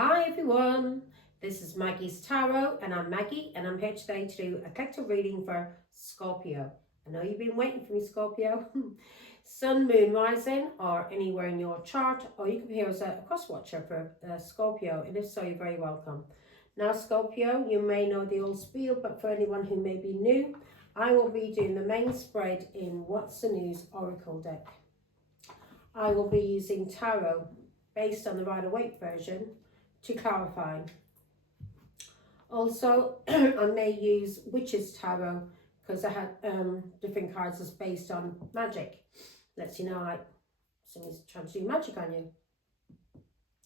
Hi everyone, this is Maggie's Tarot and I'm Maggie and I'm here today to do a collective reading for Scorpio. I know you've been waiting for me, Scorpio. Sun, Moon, Rising or anywhere in your chart, or you can be here as a cross watcher for Scorpio, and if so, you're very welcome. Now Scorpio, you may know the old spiel, but for anyone who may be new, I will be doing the main spread in What's the News Oracle deck. I will be using tarot based on the Rider-Waite version to clarify. Also, I may use Witch's Tarot because I had different cards that's based on magic. Lets you know, like, somebody's trying to do magic on you.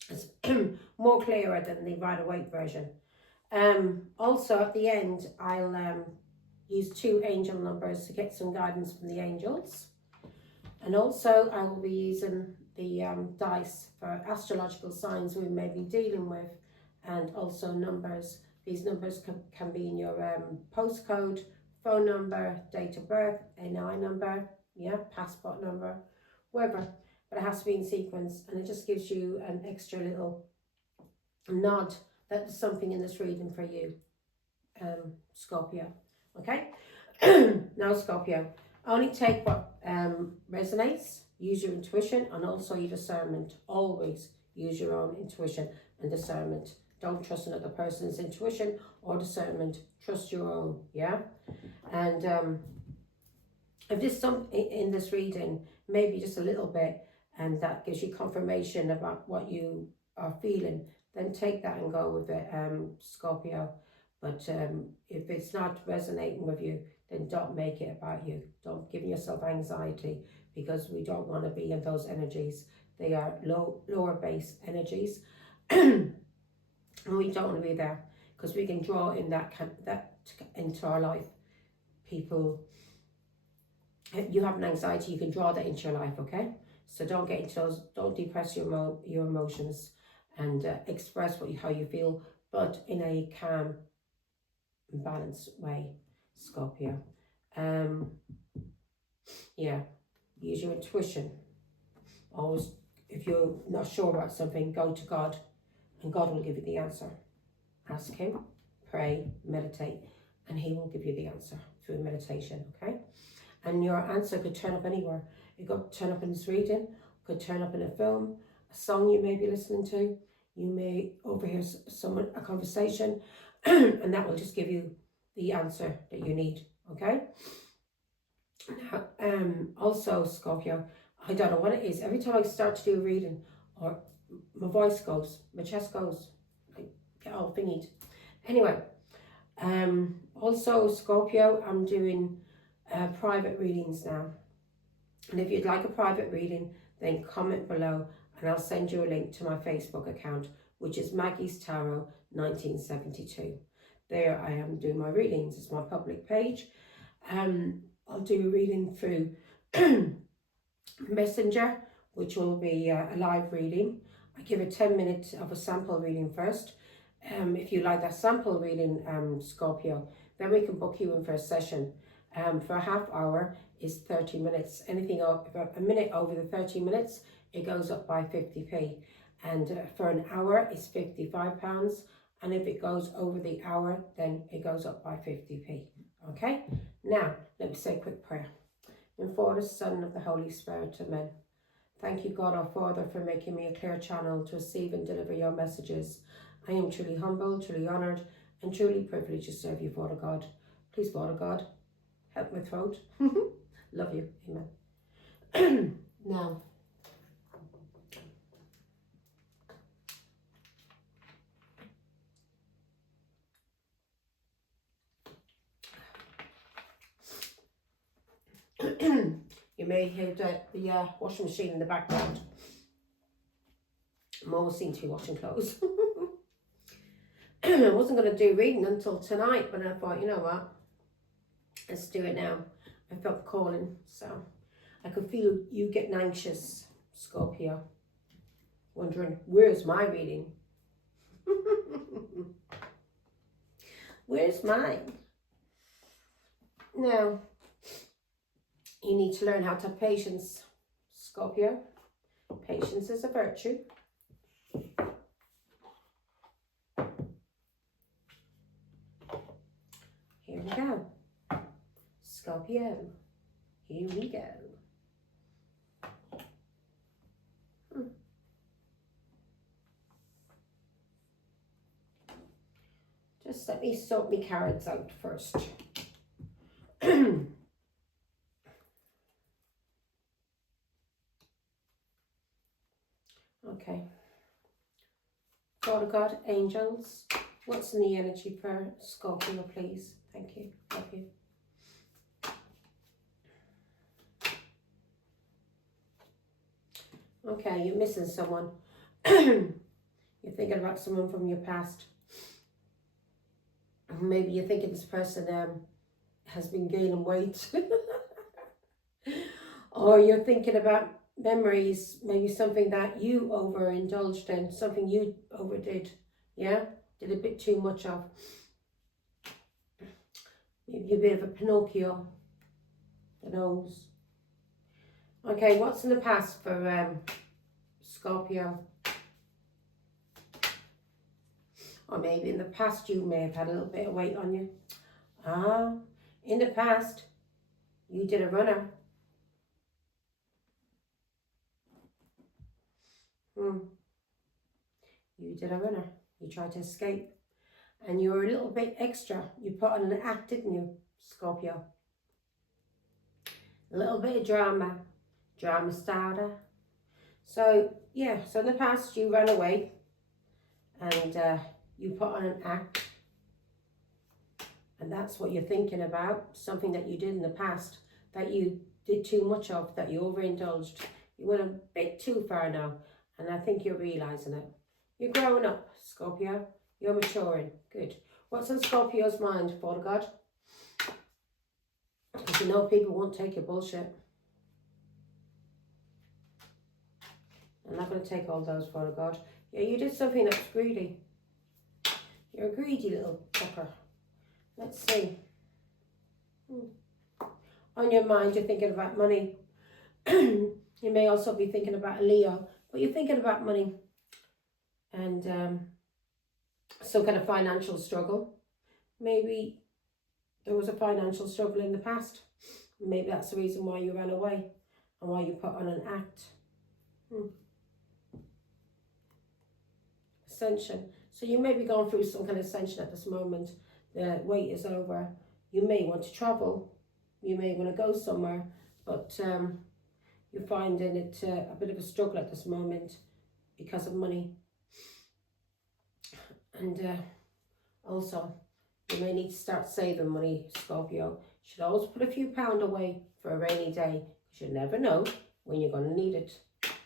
It's more clearer than the Rider-Waite version. Also, at the end, I'll use 2 angel numbers to get some guidance from the angels. And also, I will be using the dice for astrological signs we may be dealing with, and also numbers. These numbers can be in your postcode, phone number, date of birth, NI number, passport number, wherever. But it has to be in sequence, and it just gives you an extra little nod that there's something in this reading for you, Scorpio. Okay? Now, Scorpio, only take what resonates. Use your intuition and also your discernment. Always use your own intuition and discernment. Don't trust another person's intuition or discernment. Trust your own, yeah? And if there's something in this reading, maybe just a little bit, and that gives you confirmation about what you are feeling, then take that and go with it, Scorpio. But if it's not resonating with you, then don't make it about you. Don't give yourself anxiety, because we don't want to be in those energies. They are lower base energies. And we don't want to be there, because we can draw in that into our life. People, you have an anxiety, you can draw that into your life, okay? So don't get into those, don't depress your emotions, and express how you feel, but in a calm and balanced way, Scorpio. Use your intuition. Always, if you're not sure about something, go to God, and God will give you the answer. Ask Him, pray, meditate, and He will give you the answer through meditation, okay? And your answer could turn up anywhere. It could turn up in this reading, could turn up in a film, a song you may be listening to. You may overhear a conversation, and that will just give you the answer that you need, okay? Now, also, Scorpio, I don't know what it is. Every time I start to do a reading, or my voice goes, my chest goes, I get all thingied. Anyway, also, Scorpio, I'm doing private readings now. And if you'd like a private reading, then comment below, and I'll send you a link to my Facebook account, which is Maggie's Tarot 1972. There I am doing my readings. It's my public page. I'll do a reading through Messenger, which will be a live reading. I give a 10 minutes of a sample reading first. If you like that sample reading, Scorpio, then we can book you in for a session. For a half hour is 30 minutes. Anything a minute over the 30 minutes, it goes up by 50p. And for an hour, it's £55. And if it goes over the hour, then it goes up by 50p. Okay? Now, let me say a quick prayer. In for the Son of the Holy Spirit, amen. Thank you, God our Father, for making me a clear channel to receive and deliver your messages. I am truly humble, truly honoured, and truly privileged to serve you, Father God. Please, Father God, help my throat. Love you, amen. Now, you may hear the washing machine in the background. I'm always seen to be washing clothes. I wasn't going to do reading until tonight, but I thought, you know what, let's do it now. I felt the calling, so I could feel you getting anxious, Scorpio, wondering, where's my reading? Where's mine? Now, you need to learn how to have patience, Scorpio. Patience is a virtue. we go. Scorpio, here we go. Just let me sort my cards out first. Okay. God of God, angels, what's in the energy for Scorpio, please? Thank you. Love you. Okay, you're missing someone. You're thinking about someone from your past. Maybe you're thinking this person has been gaining weight. Or you're thinking about memories, maybe something that you overindulged in, something you overdid, yeah? Did a bit too much of. Maybe a bit of a Pinocchio, the nose. Okay, what's in the past for Scorpio? Or maybe in the past you may have had a little bit of weight on you. Ah, in the past, you did a runner. You did a runner. You tried to escape. And you were a little bit extra. You put on an act, didn't you, Scorpio? A little bit of drama. Drama starter. So, yeah. So in the past, you ran away. And you put on an act. And that's what you're thinking about. Something that you did in the past. That you did too much of. That you overindulged. You went a bit too far now. And I think you're realising it. You're growing up, Scorpio. You're maturing. Good. What's on Scorpio's mind, Father God? Because you know people won't take your bullshit. I'm not going to take all those, Father God. Yeah, you did something that's greedy. You're a greedy little fucker. Let's see. On your mind, you're thinking about money. You may also be thinking about a Leo. But you're thinking about money. And some kind of financial struggle. Maybe there was a financial struggle in the past. Maybe that's the reason why you ran away and why you put on an act. Ascension. So you may be going through some kind of ascension at this moment. The wait is over. You may want to travel. You may want to go somewhere. But you're finding it a bit of a struggle at this moment because of money. And also, you may need to start saving money, Scorpio. You should always put a few pounds away for a rainy day, because you never know when you're going to need it.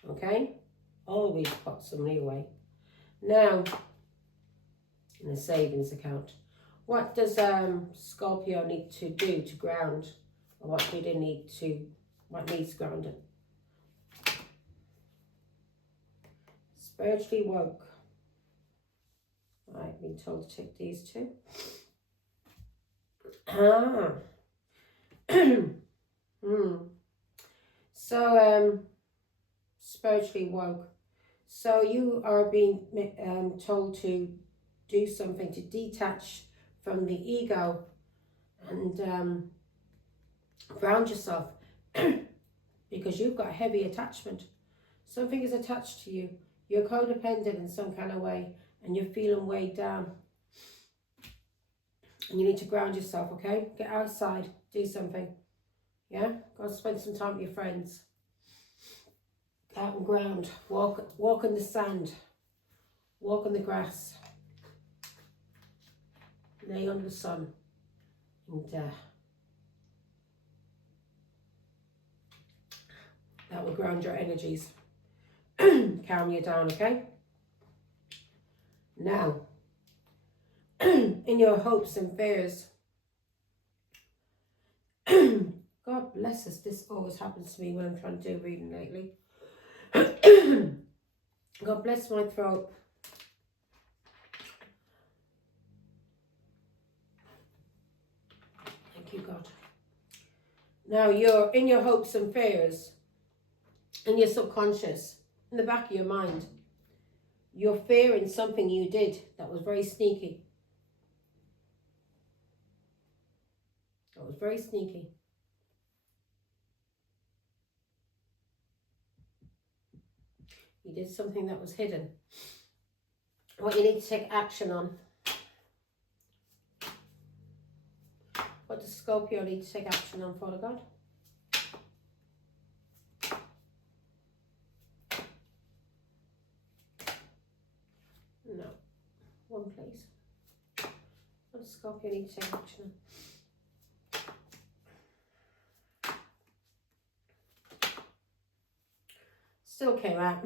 Okay? Always put some money away. Now, in a savings account, what does Scorpio need to do to ground? Or what needs grounding? Spiritually woke. I've been told to take these two. So, spiritually woke. So you are being told to do something to detach from the ego and ground yourself because you've got a heavy attachment. Something is attached to you. You're codependent in some kind of way. And you're feeling weighed down. And you need to ground yourself, okay? Get outside. Do something. Yeah? Go spend some time with your friends. Get out and ground. Walk in the sand. Walk on the grass. Lay under the sun. And that will ground your energies. Calm you down, okay? Now, in your hopes and fears, God bless us, this always happens to me when I'm trying to do reading lately. God bless my throat. Thank you, God. Now, you're in your hopes and fears, in your subconscious, in the back of your mind. You're fearing something you did that was very sneaky. was very sneaky. You did something that was hidden. What you need to take action on. What does Scorpio need to take action on, Father God? No. One, please. What does Scorpio need to take action on? Still came out.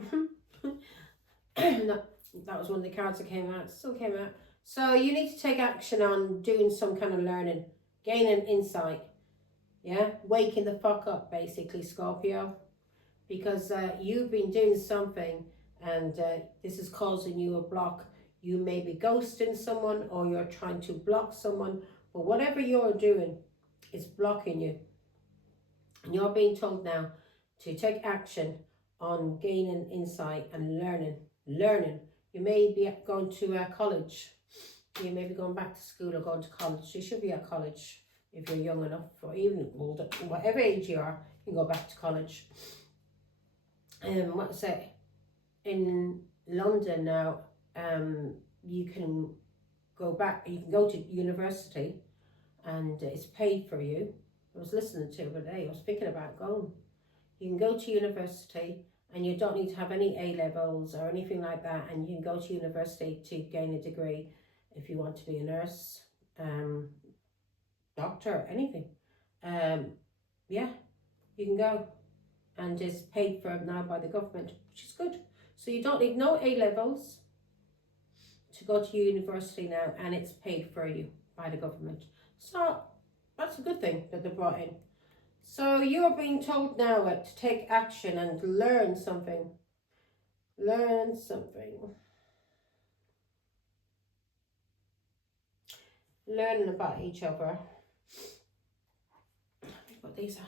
No, that was one of the cards that came out. Still came out. So you need to take action on doing some kind of learning, gaining insight. Yeah, waking the fuck up, basically, Scorpio, because you've been doing something, and this is causing you a block. You may be ghosting someone, or you're trying to block someone, but whatever you're doing is blocking you. And you're being told now to take action on gaining insight and learning. You may be going to college. You may be going back to school or going to college. You should be at college if you're young enough, or even older, whatever age you are, you can go back to college. What's it? In London now, you can go back, you can go to university and it's paid for you. I was listening to it today, I was thinking about going. You can go to university and you don't need to have any A-levels or anything like that, and you can go to university to gain a degree if you want to be a nurse, doctor, anything. Yeah, you can go, and it's paid for now by the government, which is good. So you don't need no A-levels to go to university now, and it's paid for you by the government. So that's a good thing that they brought in. So you're being told now to take action and learn something. Learn something. Learning about each other. Let me put these on.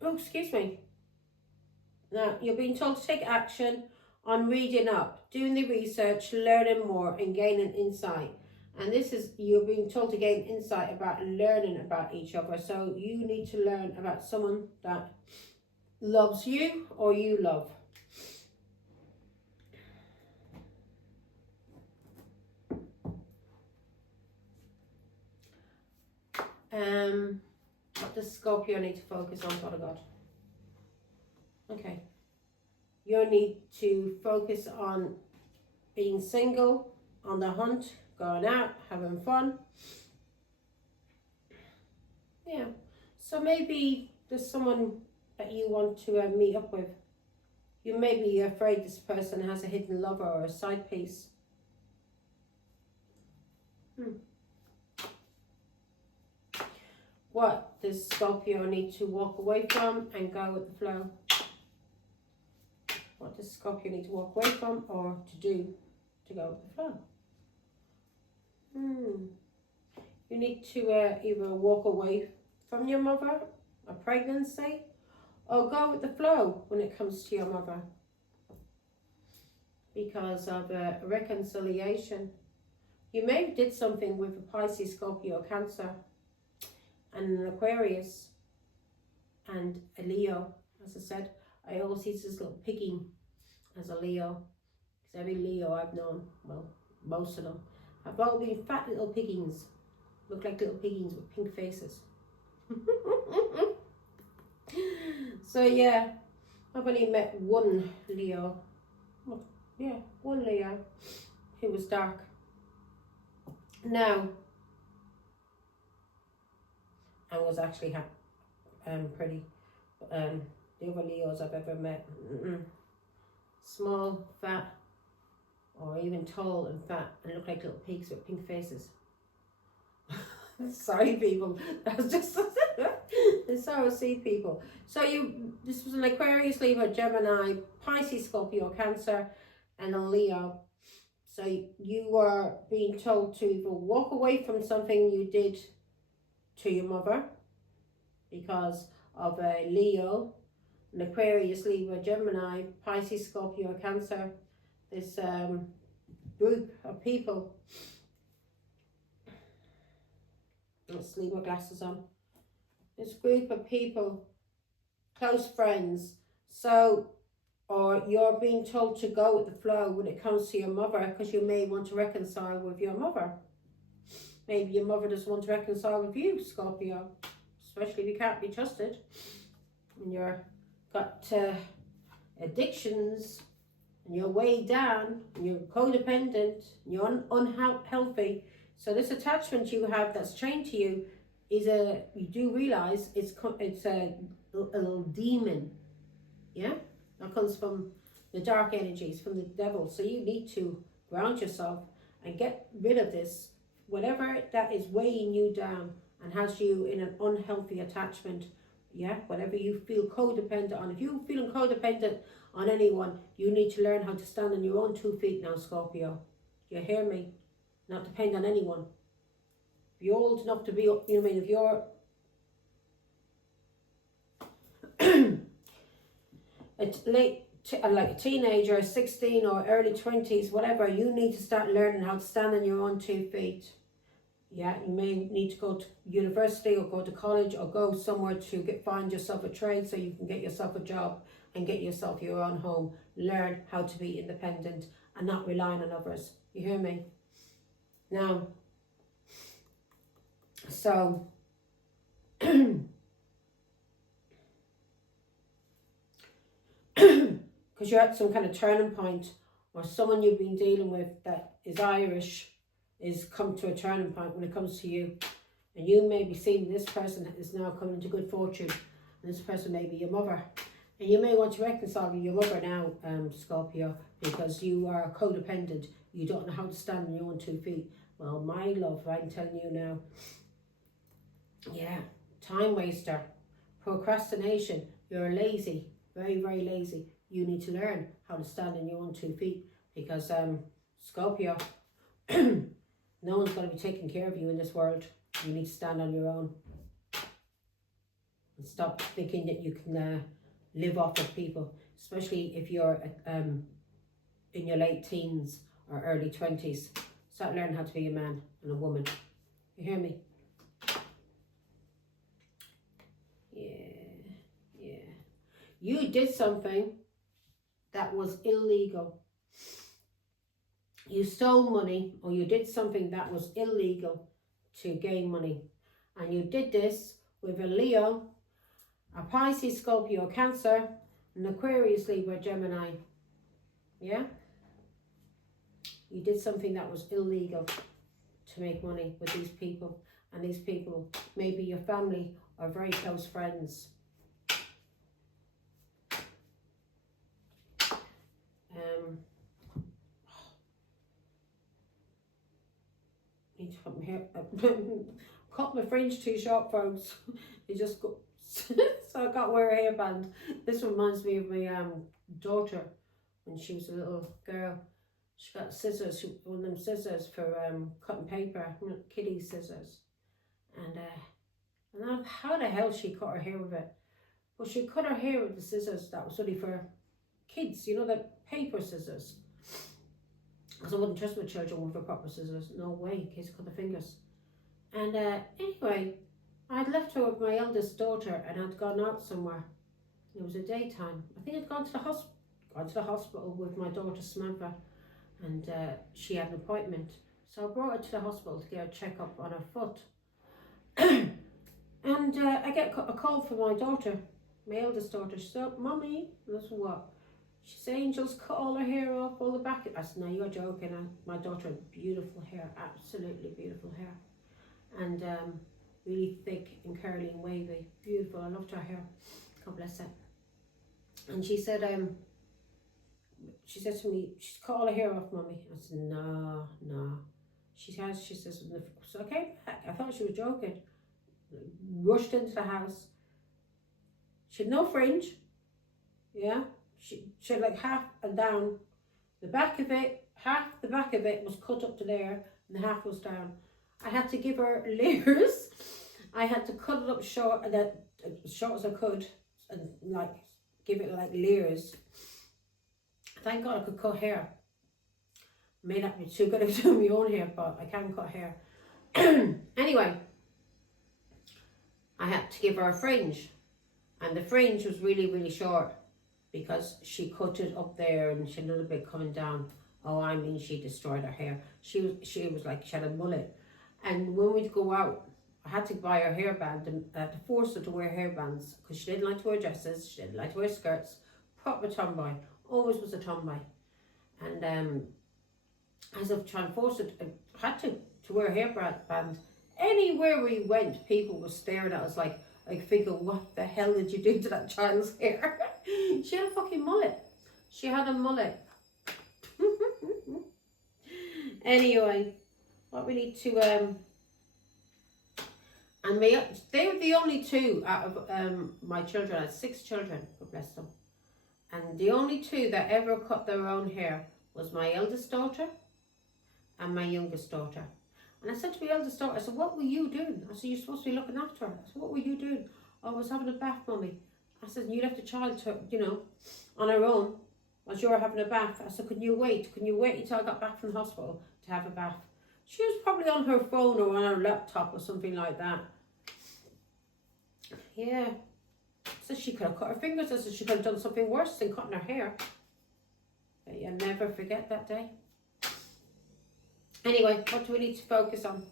Oh, excuse me. Now, you're being told to take action on reading up, doing the research, learning more and gaining insight. And this is, you're being told to gain insight about learning about each other. So you need to learn about someone that loves you or you love. What does Scorpio need to focus on, Father God? Okay. You need to focus on being single, on the hunt, going out, having fun. Yeah. So maybe there's someone that you want to meet up with. You may be afraid this person has a hidden lover or a side piece. What does Scorpio need to walk away from and go with the flow? What does Scorpio need to walk away from or to do to go with the flow? You need to either walk away from your mother, a pregnancy, or go with the flow when it comes to your mother. Because of a reconciliation. You may have did something with a Pisces, Scorpio, Cancer, and an Aquarius, and a Leo. As I said, I always see this little piggy as a Leo. Because every Leo I've known, well, most of them, have all been fat little piggings. Look like little piggings with pink faces. So yeah, I've only met one Leo. Well, yeah, one Leo who was dark. Now, and was actually pretty. The other Leos I've ever met, small, fat, or even tall and fat, and look like little pigs with pink faces. Sorry, people. That's just that's how I see people. So this was an Aquarius, Libra, Gemini, Pisces, Scorpio, Cancer, and a Leo. So you were being told to either walk away from something you did to your mother because of a Leo, an Aquarius, Libra, Gemini, Pisces, Scorpio, Cancer. This group of people. Let's leave my glasses on. This group of people, close friends, so, or you're being told to go with the flow when it comes to your mother, because you may want to reconcile with your mother. Maybe your mother doesn't want to reconcile with you, Scorpio, especially if you can't be trusted and you're got addictions and you're way down and you're codependent and you're unhealthy. So this attachment you have that's chained to you is you do realize it's a little demon, yeah, that comes from the dark energies, from the devil. So you need to ground yourself and get rid of this, whatever that is weighing you down and has you in an unhealthy attachment. Yeah, whatever you feel codependent on. If you're feeling codependent on anyone, you need to learn how to stand on your own 2 feet now, Scorpio. You hear me? Not depend on anyone. If you're old enough to be, you know what I mean, if you're like a teenager, 16 or early 20s, whatever, you need to start learning how to stand on your own 2 feet. Yeah, you may need to go to university or go to college or go somewhere to find yourself a trade so you can get yourself a job and get yourself your own home. Learn how to be independent and not relying on others. You hear me? Now, so because you're at some kind of turning point, or someone you've been dealing with that is Irish is come to a turning point when it comes to you, and you may be seeing this person that is now coming into good fortune, and this person may be your mother, and you may want to reconcile with your mother now, Scorpio, because you are codependent. You don't know how to stand on your own 2 feet. Well, my love, I'm telling you now, yeah, time waster, procrastination, you're lazy, very, very lazy. You need to learn how to stand on your own 2 feet, because Scorpio, no one's going to be taking care of you in this world. You need to stand on your own and stop thinking that you can live off of people, especially if you're in your late teens or early 20s. Start learning how to be a man and a woman. You hear me? Yeah. You did something that was illegal. You stole money, or you did something that was illegal to gain money. And you did this with a Leo, a Pisces, Scorpio, Cancer, an Aquarius, Libra, Gemini. Yeah? You did something that was illegal to make money with these people. And these people, maybe your family or very close friends. Need to cut my hair. Cut my fringe too short, folks. It just got so I got to wear a hairband. This reminds me of my daughter when she was a little girl. She got scissors, one of them scissors for cutting paper, kiddie scissors, and how the hell she cut her hair with it? But she cut her hair with the scissors that was only for kids, you know, the paper scissors. Because I wouldn't trust my children with the proper scissors. No way, in case I cut their fingers. And anyway, I'd left her with my eldest daughter and I'd gone out somewhere. It was a daytime. I think I'd gone to the hospital with my daughter Samantha, and she had an appointment. So I brought her to the hospital to get a checkup on her foot. And I get a call from my daughter, my eldest daughter. She said, "Mummy," and I said, "What?" She said, "Angel's cut all her hair off, all the back." I said, "No, you're joking." My daughter had beautiful hair, absolutely beautiful hair. And really thick and curly and wavy. Beautiful. I loved her hair. God bless her. And she said to me, "She's cut all her hair off, Mummy." I said, No. She says, so I came back. I thought she was joking. Rushed into the house. She had no fringe. Yeah. She had like half and down. The back of it, half the back of it was cut up to there and half was down. I had to give her layers. I had to cut it up short, and as short as I could, and like give it like layers. Thank God I could cut hair. may not be too good at doing my own hair, but I can cut hair. Anyway, I had to give her a fringe, and the fringe was really, really short because she cut it up there and she had a little bit coming down. Oh, I mean, she destroyed her hair. She was like, she had a mullet. And when we'd go out, I had to buy her hairband and to force her to wear hairbands because she didn't like to wear dresses, she didn't like to wear skirts. Proper tomboy, always was a tomboy. And as of trying to force it, I had to wear a hairband. Anywhere we went, people were staring at us like thinking, what the hell did you do to that child's hair? She had a fucking mullet. She had a mullet. Anyway, what we need to and they were the only two out of my children. I had 6 children, God bless them, and the only two that ever cut their own hair was my eldest daughter and my youngest daughter. And I said to my eldest daughter, I said, what were you doing? I said, you're supposed to be looking after her. I said, what were you doing? Oh, I was having a bath, Mummy. I said, you left a child to, on her own as you were having a bath. I said, couldn't you wait until I got back from the hospital to have a bath? She was probably on her phone or on her laptop or something like that. Yeah. So she could have cut her fingers. I said she could have done something worse than cutting her hair. But you'll never forget that day. Anyway, what do we need to focus on?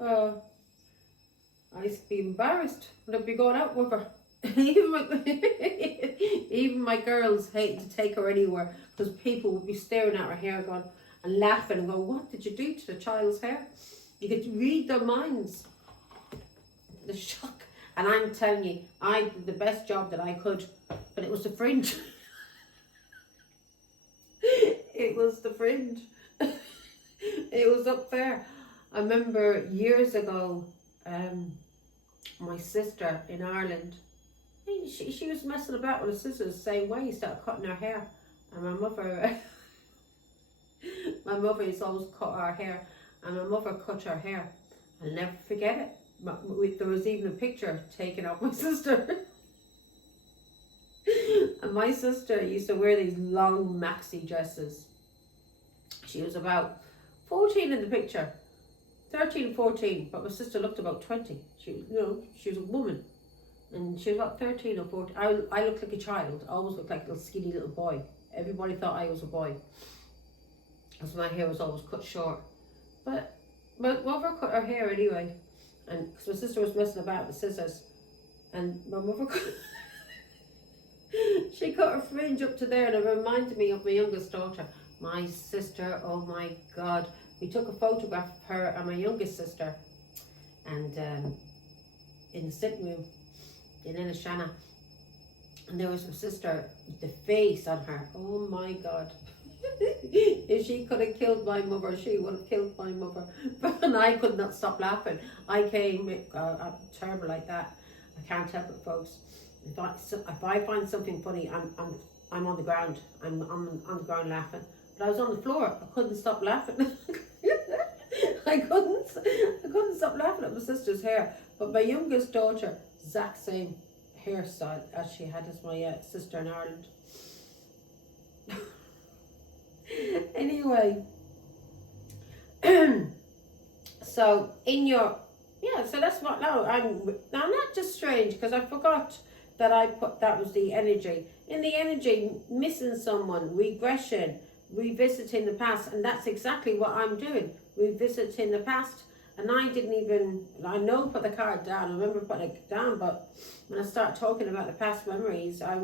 I used to be embarrassed when I'd be going out with her. Even my girls hated to take her anywhere because people would be staring at her hair going and laughing and go, what did you do to the child's hair? You could read their minds. The shock. And I'm telling you, I did the best job that I could, but it was the fringe. It was the fringe. It was up there. I remember years ago, my sister in Ireland, she was messing about with her scissors the same way, started cutting her hair. And my mother used to always cut her hair, and my mother cut her hair. I'll never forget it. There was even a picture taken of my sister. And my sister used to wear these long maxi dresses. She was about 14 in the picture, 13, 14, but my sister looked about 20. She was a woman, and she was about 13 or 14. I looked like a child. I always looked like a little skinny little boy. Everybody thought I was a boy, because my hair was always cut short. But my mother cut her hair anyway, and because my sister was messing about with scissors, and my mother she cut her fringe up to there, and it reminded me of my youngest daughter. My sister, oh my God. We took a photograph of her and my youngest sister, and in the sitting room in Inishana, and there was my sister, the face on her, oh my God. If she could have killed my mother, she would have killed my mother. And I could not stop laughing. I came, I'm terrible like that. I can't help it, folks. If I find something funny, I'm on the ground. I'm on the ground laughing. But I was on the floor. I couldn't stop laughing. I couldn't stop laughing at my sister's hair. But my youngest daughter, exact same hairstyle as she had as my sister in Ireland. Anyway, so so that's what now I'm not just strange, because I forgot that that was the energy. In the energy, missing someone, regression, revisiting the past, and that's exactly what I'm doing, revisiting the past. And I know put the card down, I remember putting it down, but when I start talking about the past memories, I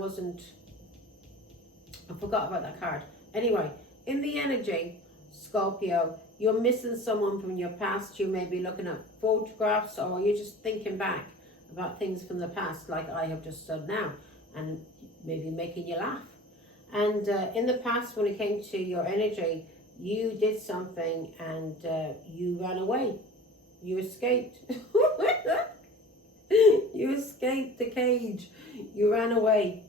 forgot about that card. Anyway, in the energy, Scorpio, you're missing someone from your past. You may be looking at photographs, or you're just thinking back about things from the past, like I have just done now, and maybe making you laugh. And in the past, when it came to your energy, you did something and you ran away. You escaped. You escaped the cage. You ran away.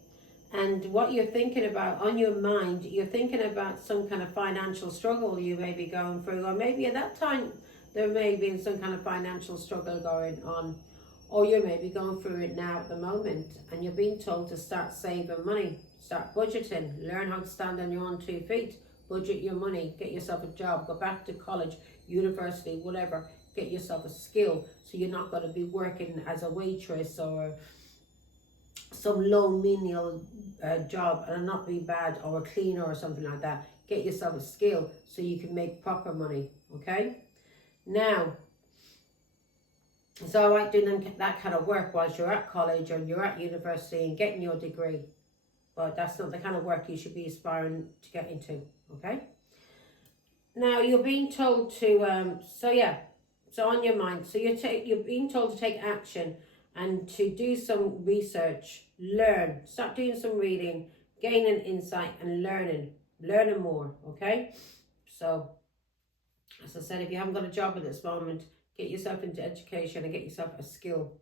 And what you're thinking about on your mind, you're thinking about some kind of financial struggle you may be going through, or maybe at that time there may have been some kind of financial struggle going on, or you may be going through it now at the moment, and you're being told to start saving money. Start budgeting. Learn how to stand on your own 2 feet. Budget your money. Get yourself a job. Go back to college, university, whatever. Get yourself a skill so you're not going to be working as a waitress or some low menial job, and not be bad, or a cleaner or something like that. Get yourself a skill so you can make proper money. Okay? Now, it's all right doing that kind of work whilst you're at college or you're at university and getting your degree, but that's not the kind of work you should be aspiring to get into. Okay? Now, you're being told to so on your mind, so you're being told to take action and to do some research, learn, start doing some reading, gaining insight and learning more. Okay? So as I said, if you haven't got a job at this moment, get yourself into education and get yourself a skill,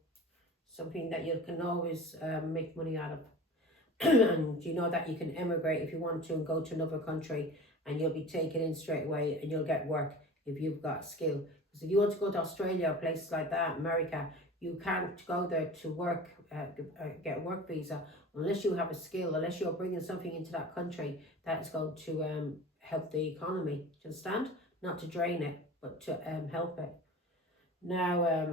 something that you can always make money out of. And you know that you can emigrate if you want to and go to another country, and you'll be taken in straight away and you'll get work if you've got skill. Because if you want to go to Australia or places like that, America, you can't go there to work, get a work visa, unless you have a skill, unless you're bringing something into that country that is going to help the economy. Do you understand? Not to drain it, but to help it. Now,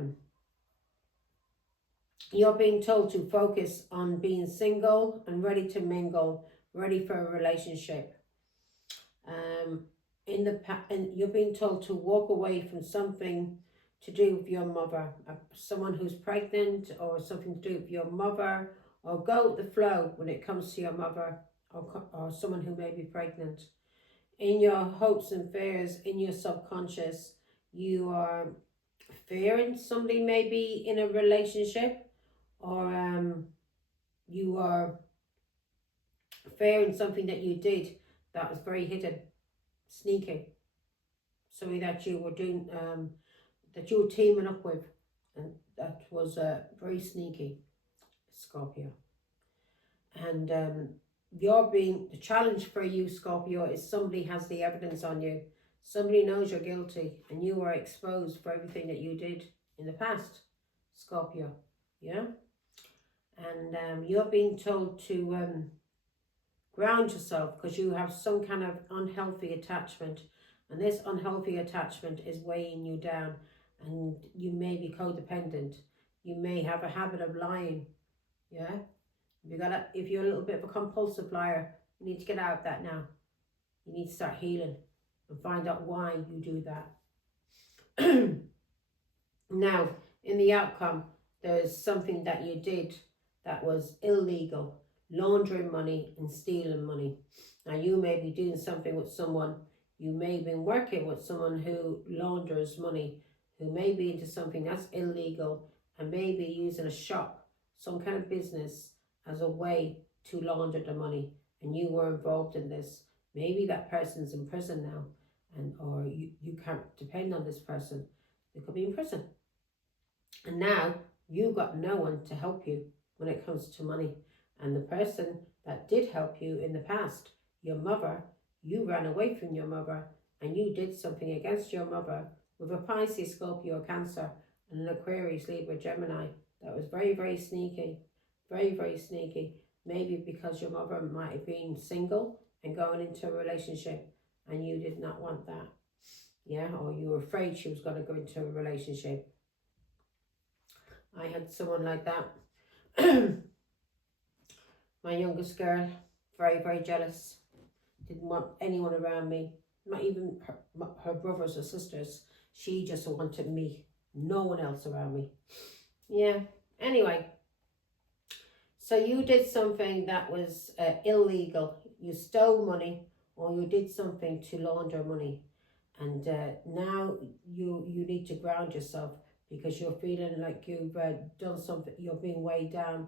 you're being told to focus on being single and ready to mingle, ready for a relationship. And you're being told to walk away from something to do with your mother, someone who's pregnant, or something to do with your mother, or go with the flow when it comes to your mother, or someone who may be pregnant. In your hopes and fears, in your subconscious, you are fearing somebody may be in a relationship, or you are fearing something that you did that was very hidden, sneaky, something that you were doing, that you were teaming up with, and that was very sneaky, Scorpio. And the challenge for you, Scorpio, is somebody has the evidence on you. Somebody knows you're guilty and you are exposed for everything that you did in the past, Scorpio. Yeah? And you're being told to ground yourself, because you have some kind of unhealthy attachment, and this unhealthy attachment is weighing you down, and you may be codependent. You may have a habit of lying. Yeah? If you're a little bit of a compulsive liar, you need to get out of that now. You need to start healing and find out why you do that. Now, in the outcome, there's something that you did that was illegal, laundering money and stealing money. Now, you may be doing something with someone, you may have been working with someone who launders money, who may be into something that's illegal, and may be using a shop, some kind of business, as a way to launder the money, and you were involved in this. Maybe that person's in prison now, or you can't depend on this person. They could be in prison. And now you got no one to help you when it comes to money. And the person that did help you in the past, your mother, you ran away from your mother, and you did something against your mother with a Pisces, Scorpio, Cancer, and an Aquarius, Libra, Gemini. That was very, very sneaky. Very, very sneaky. Maybe because your mother might have been single and going into a relationship, and you did not want that. Yeah, or you were afraid she was going to go into a relationship. I had someone like that. My youngest girl, very, very jealous. Didn't want anyone around me, not even her brothers or sisters. She just wanted me, no one else around me. Yeah, anyway. So you did something that was illegal. You stole money, or you did something to launder money. And now you need to ground yourself, because you're feeling like you've done something, you're being weighed down,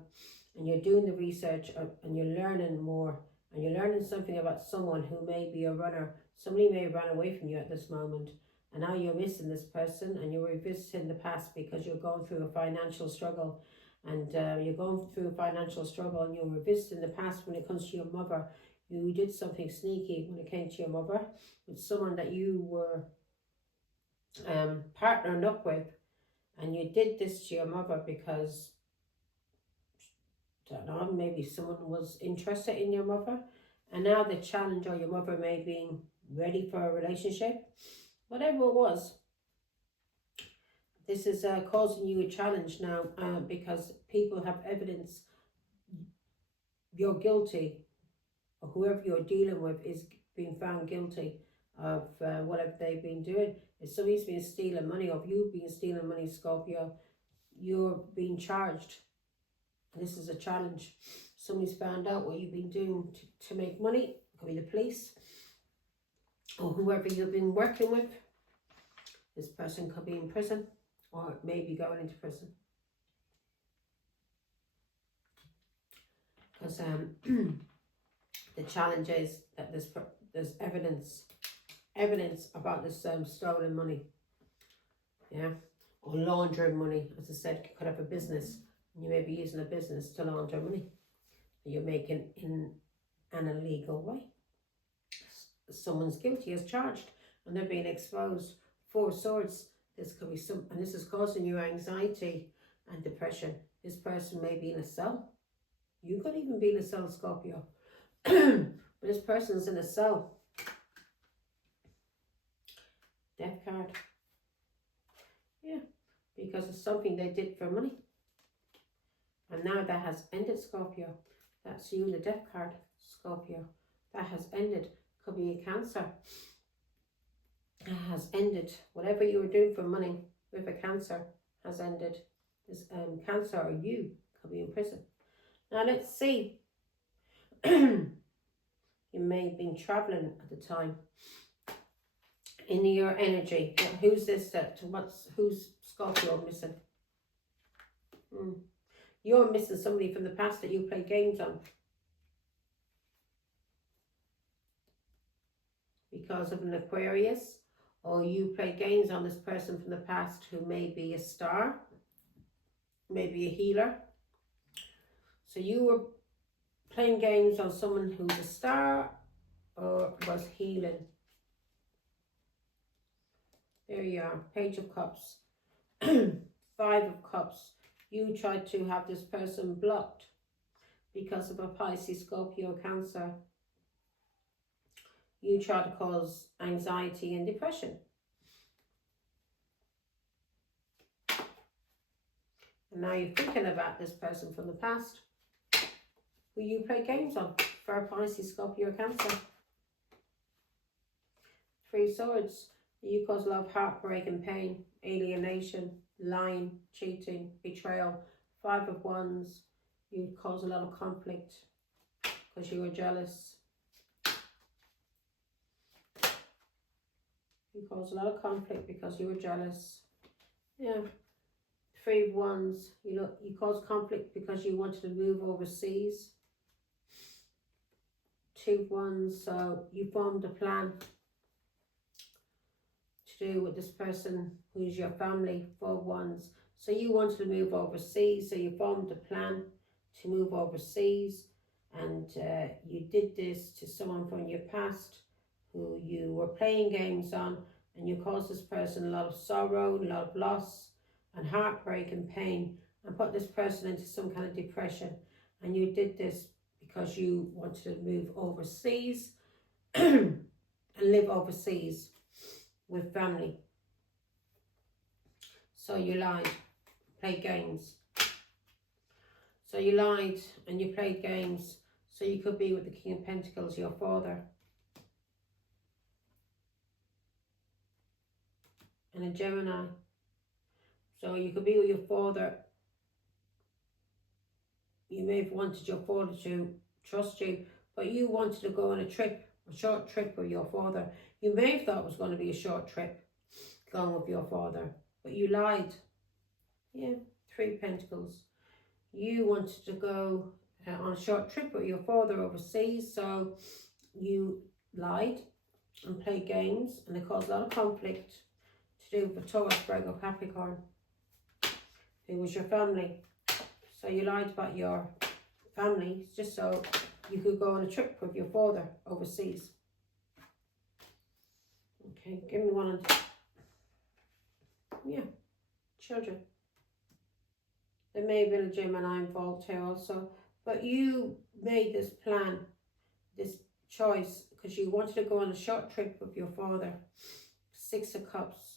and you're doing the research, and you're learning more, and you're learning something about someone who may be a runner. Somebody may run away from you at this moment, and now you're missing this person, and you're revisiting the past because you're going through a financial struggle, and you're going through a financial struggle, and you're revisiting the past when it comes to your mother. You did something sneaky when it came to your mother, with someone that you were partnering up with, and you did this to your mother because don't know, maybe someone was interested in your mother, and now the challenge, or your mother may be ready for a relationship, whatever it was. This is causing you a challenge now, because people have evidence you're guilty, or whoever you're dealing with is being found guilty of whatever they've been doing. If somebody's been stealing money, or if you've been stealing money, Scorpio, you're being charged. This is a challenge. Somebody's found out what you've been doing to make money. It could be the police, or whoever you've been working with. This person could be in prison, or maybe going into prison. Because the challenge is that there's evidence about this stolen money, yeah, or laundering money. As I said, you could have a business, and you may be using a business to launder money that you're making in an illegal way. Someone's guilty as charged, and they're being exposed. Four of Swords. This could be and this is causing you anxiety and depression. This person may be in a cell. You could even be in a cell, Scorpio. But this person's in a cell. Death card. Yeah, because it's something they did for money. And now that has ended, Scorpio. That's you, the Death card, Scorpio. That has ended. Could be a Cancer. It has ended. Whatever you were doing for money with a Cancer has ended. This Cancer, or you, could be in prison. Now let's see. You may have been traveling at the time. In your energy, who's this? Who's Scorpio missing? You're missing somebody from the past that you play games on. Because of an Aquarius, or you play games on this person from the past who may be a star, maybe a healer. So you were playing games on someone who's a star or was healing. There you are, Page of Cups. 5 of Cups. You tried to have this person blocked because of a Pisces, Scorpio, Cancer. You try to cause anxiety and depression. And now you're thinking about this person from the past who you play games on for a Pisces, Scorpio, Cancer. 3 of Swords. You cause a lot of heartbreak and pain, alienation, lying, cheating, betrayal. 5 of Wands. You cause a lot of conflict because you were jealous. You cause a lot of conflict because you were jealous. Yeah. 3 of Wands. You cause conflict because you wanted to move overseas. 2 of Wands. So you formed a plan to do with this person who's your family. 4 of Wands. So you wanted to move overseas. So you formed a plan to move overseas. And you did this to someone from your past who you were playing games on, and you caused this person a lot of sorrow, a lot of loss and heartbreak and pain, and put this person into some kind of depression. And you did this because you wanted to move overseas and live overseas with family. So you lied, played games. So you lied and you played games. So you could be with the King of Pentacles, your father. And a Gemini. So you could be with your father. You may have wanted your father to trust you, but you wanted to go on a trip, a short trip with your father. You may have thought it was going to be a short trip going with your father, but you lied. Yeah, 3 Pentacles. You wanted to go on a short trip with your father overseas, so you lied and played games, and it caused a lot of conflict to do with Taurus, Virgo, Capricorn, who was your family. So you lied about your family just so you could go on a trip with your father overseas. Okay, give me one on. Yeah, children. There may have been a Gemini involved here also, But you made this plan, this choice, because you wanted to go on a short trip with your father. Six of Cups.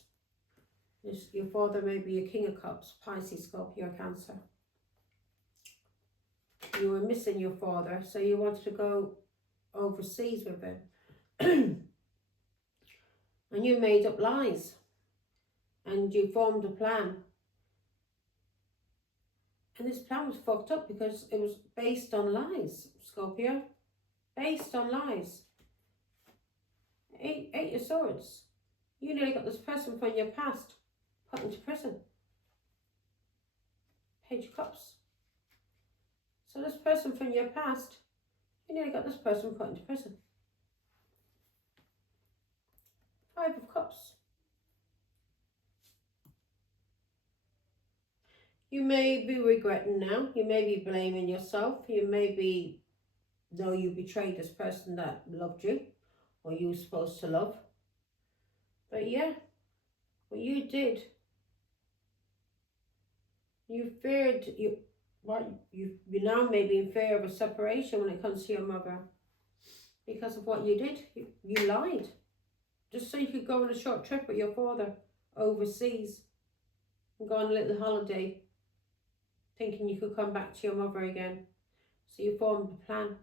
Your father may be a King of Cups, Pisces, Scorpio, Cancer. You were missing your father, so you wanted to go overseas with him. And you made up lies. And you formed a plan. And this plan was fucked up because it was based on lies, Scorpio. Based on lies. Eight of Swords. You nearly got this person from your past put into prison. Page of Cups. So this person from your past, you nearly got this person put into prison. Five of Cups. You may be regretting now. You may be blaming yourself. You may be, though you betrayed this person that loved you, or you were supposed to love. But yeah, what you did, you feared, you now may be in fear of a separation when it comes to your mother. Because of what you did, you lied. Just so you could go on a short trip with your father overseas and go on a little holiday, thinking you could come back to your mother again. So you formed a plan.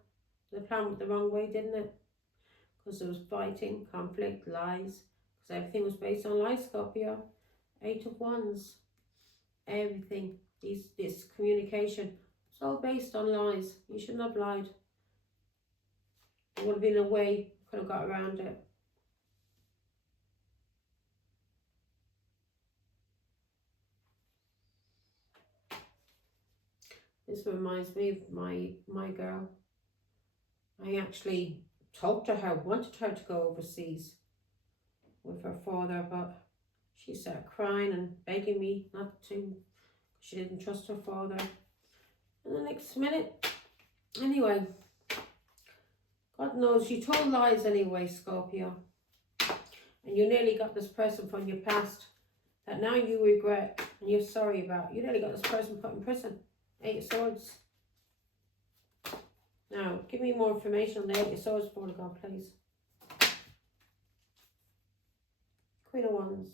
The plan went the wrong way, didn't it? Because there was fighting, conflict, lies. Because everything was based on lies, Scorpio. Eight of Wands. Everything. This communication. It's all based on lies. You shouldn't have lied. There would have been a way you could have got around it. This reminds me of my girl. I actually talked to her, wanted her to go overseas with her father, but she started crying and begging me not to. She didn't trust her father. And the next minute, anyway, God knows you told lies anyway, Scorpio. And you nearly got this person from your past that now you regret and you're sorry about. You nearly got this person put in prison. Eight of Swords. Now, give me more information on the Eight of Swords, for God, please. Queen of Wands.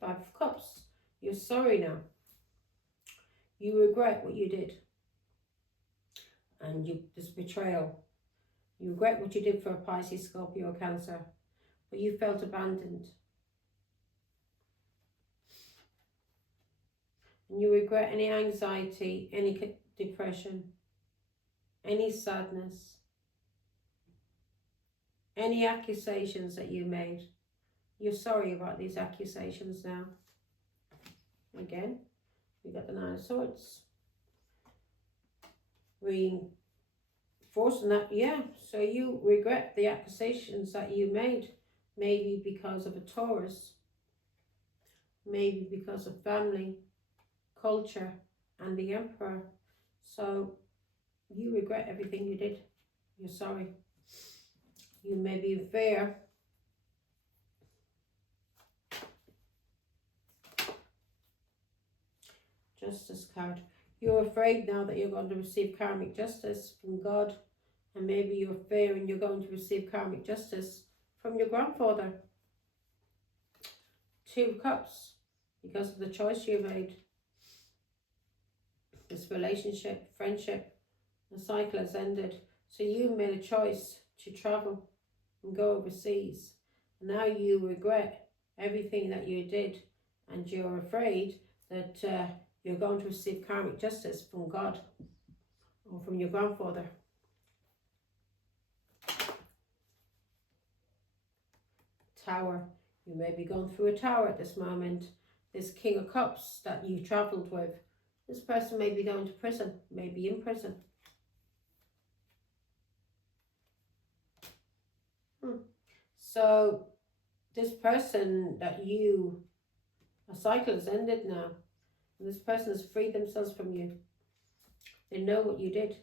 Five of Cups. You're sorry now. You regret what you did. And this betrayal. You regret what you did for a Pisces, Scorpio, Cancer. But you felt abandoned. And you regret any anxiety, any depression, any sadness, any accusations that you made. You're sorry about these accusations now. Again, we got the Nine of Swords. Reinforcing that, yeah. So you regret the accusations that you made. Maybe because of a Taurus. Maybe because of family, culture, and the Emperor. So you regret everything you did. You're sorry. You may be in fear. Justice card. You're afraid now that you're going to receive karmic justice from God, and maybe you're fearing you're going to receive karmic justice from your grandfather. Two of Cups, because of the choice you made. This relationship, friendship, the cycle has ended. So you made a choice to travel and go overseas. Now you regret everything that you did, and you're afraid that you're going to receive karmic justice from God or from your grandfather. Tower. You may be going through a tower at this moment. This King of Cups that you travelled with. This person may be going to prison, may be in prison. So this person that a cycle has ended now. And this person has freed themselves from you. They know what you did.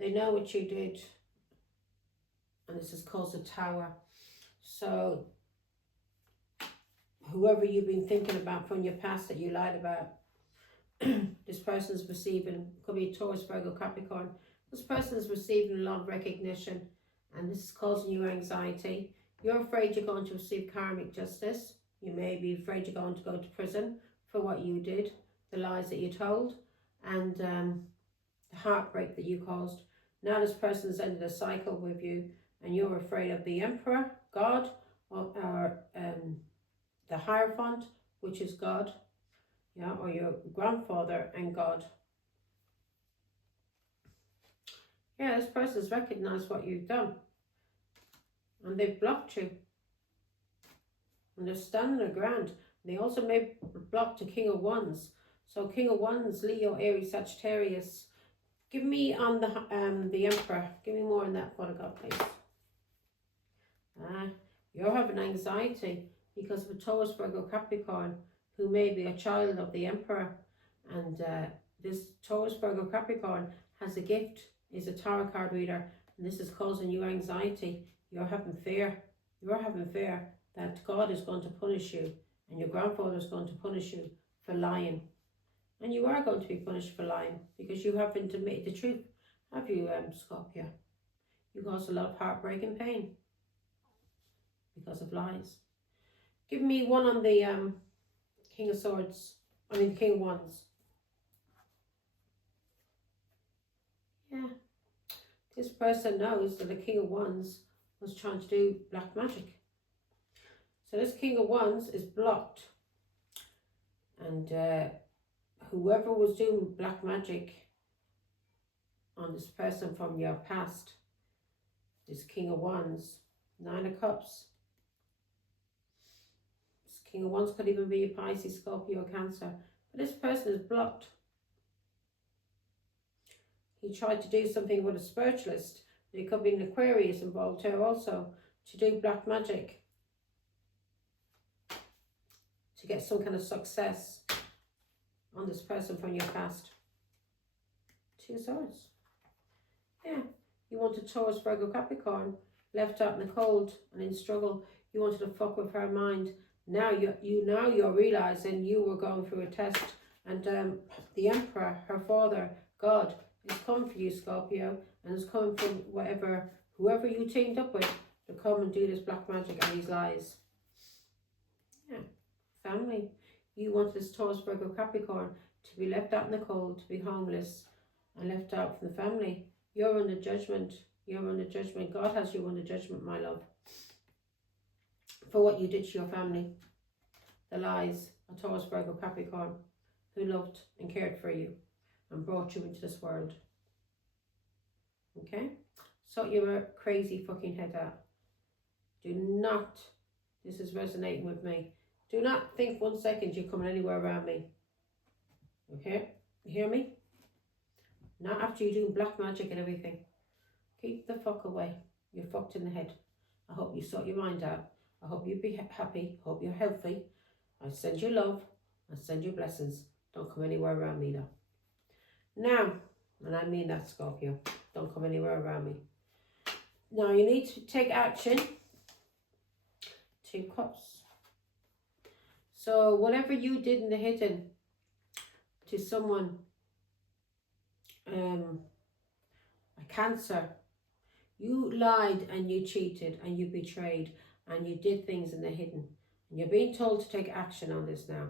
They know what you did. And this is called the Tower. So whoever you've been thinking about from your past that you lied about, this person's receiving, could be Taurus, Virgo, Capricorn. This person is receiving a lot of recognition, and this is causing you anxiety. You're afraid you're going to receive karmic justice. You may be afraid you're going to go to prison for what you did, the lies that you told, and the heartbreak that you caused. Now this person's ended a cycle with you, and you're afraid of the Emperor, God, or the Hierophant, which is God, yeah, or your grandfather and God. Yeah, this person's recognized what you've done, and they've blocked you, and they're standing their ground. They also may block the King of Wands. So King of Wands, Leo, Aries, Sagittarius. Give me on the Emperor. Give me more on that, Father God, please. You're having anxiety because of a Taurus, Virgo, Capricorn, who may be a child of the Emperor. And this Taurus, Virgo, Capricorn has a gift, is a tarot card reader, and this is causing you anxiety. You're having fear. You're having fear that God is going to punish you, and your grandfather is going to punish you for lying. And you are going to be punished for lying because you haven't admitted the truth, have you, Scorpio? You caused a lot of heartbreak and pain because of lies. Give me one on the King of Swords, King of Wands. Yeah, this person knows that the King of Wands was trying to do black magic. So this King of Wands is blocked, and whoever was doing black magic on this person from your past, this King of Wands, 9 of Cups. This King of Wands could even be a Pisces, Scorpio, or Cancer. But this person is blocked. He tried to do something with a spiritualist. There could be an Aquarius involved here also, to do black magic, to get some kind of success on this person from your past. 2 of Swords. Yeah, you wanted Taurus, Virgo, Capricorn, left out in the cold and in struggle. You wanted to fuck with her mind. Now you're realizing you were going through a test, and the Emperor, her father, God, is coming for you, Scorpio, and is coming from whoever you teamed up with to come and do this black magic and these lies. Yeah, family. You want this Taurus, Virgo, Capricorn to be left out in the cold, to be homeless and left out from the family. You're under judgment. You're under judgment. God has you under judgment, my love, for what you did to your family. The lies, a Taurus, Virgo, Capricorn, who loved and cared for you and brought you into this world. Okay? Sort your crazy fucking head out. Do not, this is resonating with me, do not think 1 second you're coming anywhere around me. Okay? You hear me? Not after you're doing black magic and everything. Keep the fuck away. You're fucked in the head. I hope you sort your mind out. I hope you be happy. I hope you're healthy. I send you love. I send you blessings. Don't come anywhere around me though. Now, and I mean that, Scorpio, don't come anywhere around me. Now you need to take action. 2 Cups. So whatever you did in the hidden to someone, a Cancer, you lied and you cheated and you betrayed and you did things in the hidden. And you're being told to take action on this now.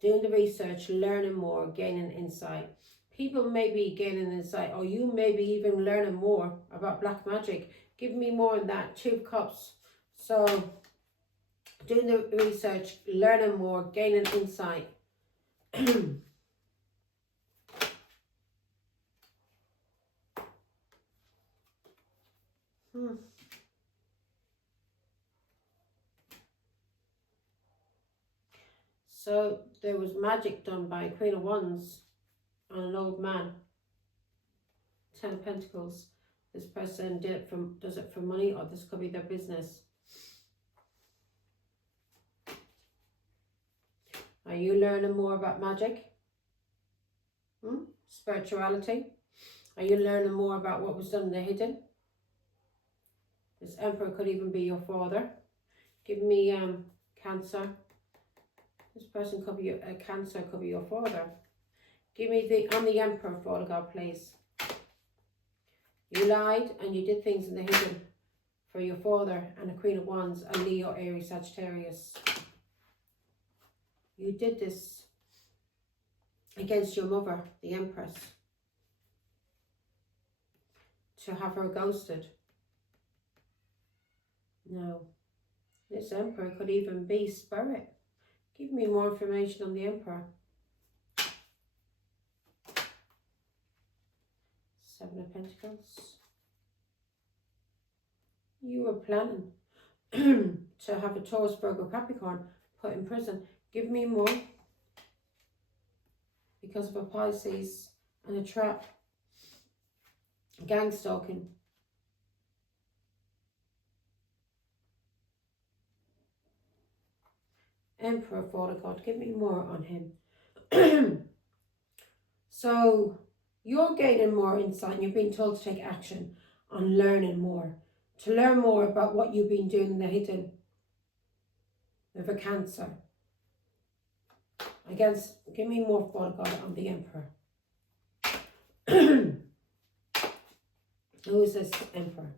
Doing the research, learning more, gaining insight. People may be gaining insight, or you may be even learning more about black magic. Give me more on that. 2 Cups. So, doing the research, learning more, gaining insight. So there was magic done by Queen of Wands on an old man. 10 of Pentacles. This person does it for money, or this could be their business. Are you learning more about magic? Spirituality? Are you learning more about what was done in the hidden? This Emperor could even be your father. Give me Cancer. This person could be a Cancer, could be your father. Give me I'm the Emperor, Father God, please. You lied and you did things in the hidden for your father and the Queen of Wands, a Leo, Aries, Sagittarius. You did this against your mother, the Empress, to have her ghosted. No. This Emperor could even be Spirit. Give me more information on the Emperor. 7 of Pentacles. You were planning to have a Taurus, Virgo, Capricorn put in prison. Give me more. Because of a Pisces and a trap. Gang stalking. Emperor, Father God, give me more on him. So, you're gaining more insight and you're being told to take action on learning more. To learn more about what you've been doing in the hidden with a Cancer. Give me more, Father God, on the Emperor. Who is this Emperor?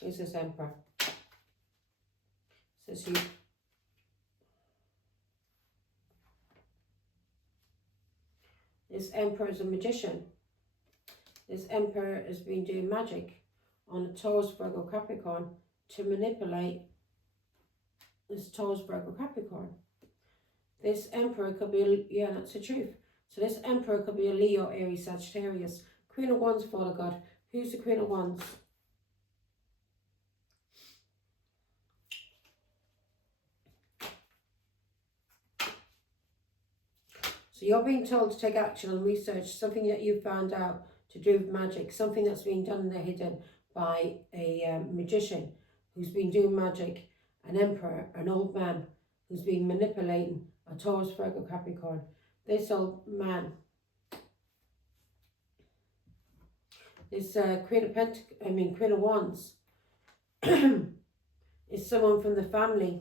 Who's this Emperor? Says you. This Emperor is a magician. This Emperor has been doing magic on a Taurus, Virgo, Capricorn to manipulate this Taurus, Virgo, Capricorn. This Emperor could be, yeah, that's the truth. So this Emperor could be a Leo, Aries, Sagittarius. Queen of Wands, Father God. Who's the Queen of Wands? So you're being told to take action on research, something that you found out to do with magic, something that's been done in the hidden by a magician who's been doing magic, an Emperor, an old man who's been manipulating a Taurus, Virgo, Capricorn. This old man, this Queen of Wands, is someone from the family.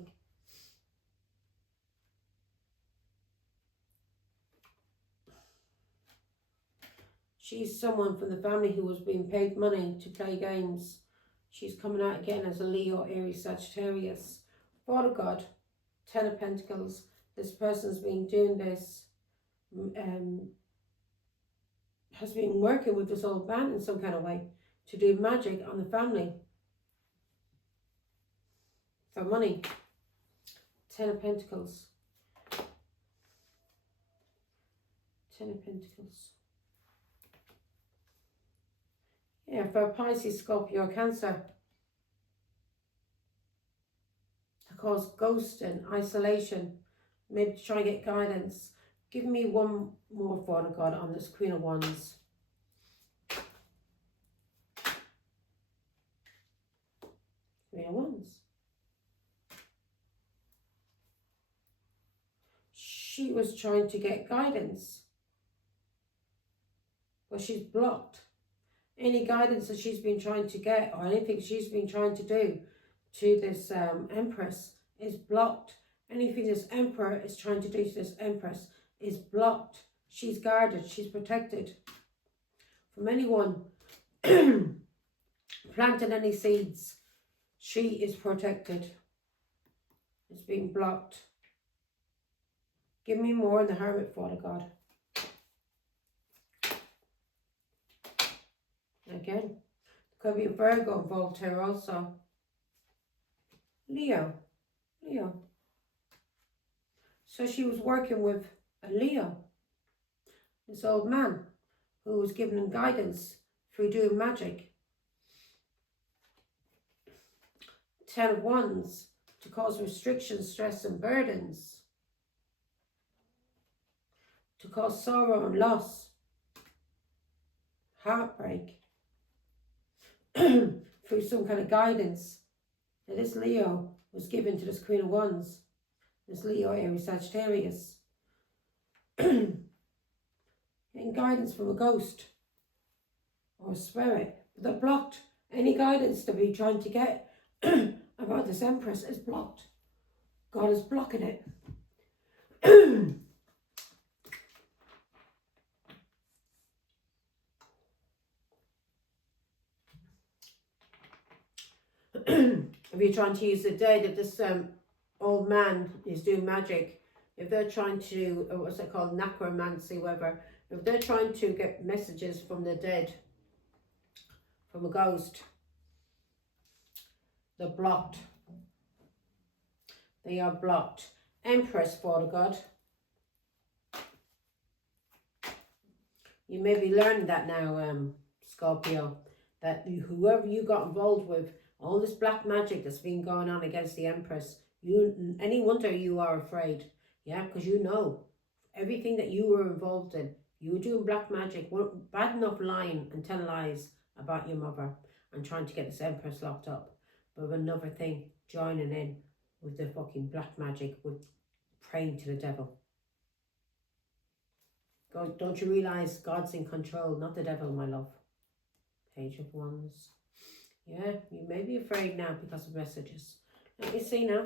She's someone from the family who was being paid money to play games. She's coming out again as a Leo, Aries, Sagittarius. Father God, 10 of Pentacles. This person's been doing this, has been working with this old man in some kind of way to do magic on the family for money. 10 of Pentacles. 10 of Pentacles. Yeah, for Pisces, Scorpio, or Cancer. To cause ghosting, isolation, maybe to try and get guidance. Give me one more, Father God, on this Queen of Wands. Queen of Wands. She was trying to get guidance, but she's blocked. Any guidance that she's been trying to get or anything she's been trying to do to this Empress is blocked. Anything this Emperor is trying to do to this Empress is blocked. She's guarded. She's protected from anyone planting any seeds. She is protected. It's been blocked. Give me more in the Hermit, Father God. Again, could be a Virgo involved here also. Leo. So she was working with a Leo, this old man who was giving him guidance through doing magic. 10 of Wands to cause restrictions, stress and burdens. To cause sorrow and loss. Heartbreak. Through some kind of guidance that this Leo was given to this Queen of Wands, this Leo, Aries, Sagittarius. Getting guidance from a ghost. or spirit. They're blocked. Any guidance to be trying to get about this Empress is blocked. God is blocking it. If you're trying to use the dead, if this old man is doing magic, if they're trying to, what's it called, necromancy, whatever, if they're trying to get messages from the dead, from a ghost, they're blocked. They are blocked. Empress, Father God. You may be learning that now, Scorpio, that whoever you got involved with, all this black magic that's been going on against the Empress, any wonder you are afraid. Yeah, because you know everything that you were involved in. You were doing black magic, bad enough lying and telling lies about your mother and trying to get this Empress locked up. But another thing, joining in with the fucking black magic, with praying to the devil. God, don't you realise God's in control, not the devil, my love? Page of Wands. Yeah, you may be afraid now because of messages. Let me see now.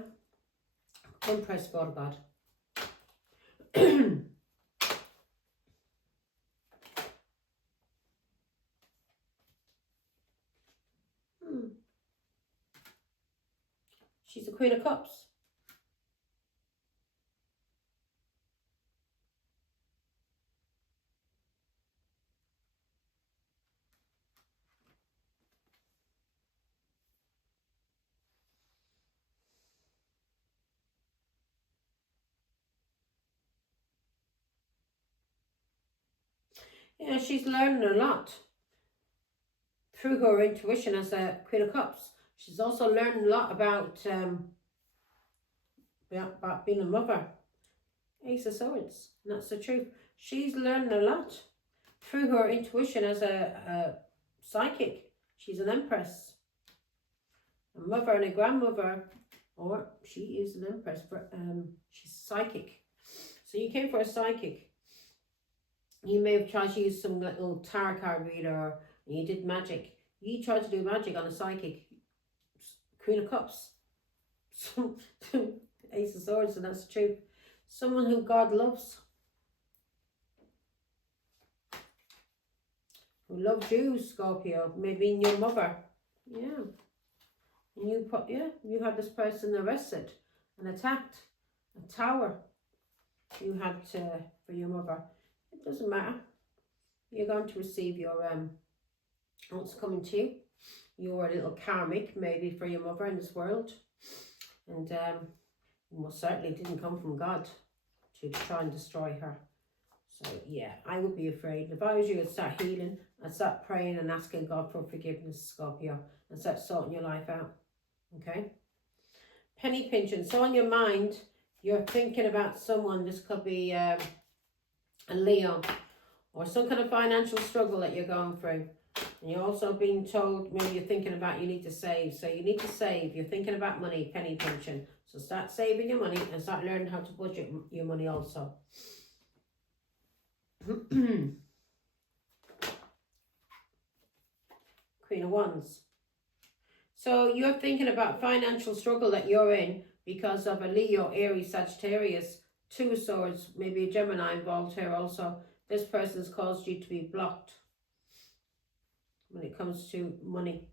Empress, Father God. She's the Queen of Cups. Yeah, she's learning a lot through her intuition as a Queen of Cups. She's also learning a lot about being a mother. Ace of Swords, and that's the truth. She's learning a lot through her intuition as a psychic. She's an Empress, a mother and a grandmother, or she is an Empress, but she's psychic. So you came for a psychic. You may have tried to use some little tarot card reader, and you did magic. You tried to do magic on a psychic. Queen of Cups. Ace of Swords, and that's the truth. Someone who God loves. Who loves you, Scorpio. Maybe your mother. Yeah. And you had this person arrested and attacked. A tower you had for your mother. It doesn't matter. You're going to receive your what's coming to you. You're a little karmic, maybe, for your mother in this world. And most certainly didn't come from God to try and destroy her. So yeah, I would be afraid. If I was you, I'd start healing. I'd start praying and asking God for forgiveness, Scorpio. And start sorting your life out. Okay? Penny pinching. So on your mind, you're thinking about someone. This could be a Leo, or some kind of financial struggle that you're going through. And you're also being told, maybe you're thinking about you need to save. So you need to save. You're thinking about money, penny pinching. So start saving your money and start learning how to budget your money also. Queen of Wands. So you're thinking about financial struggle that you're in because of a Leo, Aries, Sagittarius, Two of Swords, maybe a Gemini involved here also. This person's caused you to be blocked when it comes to money.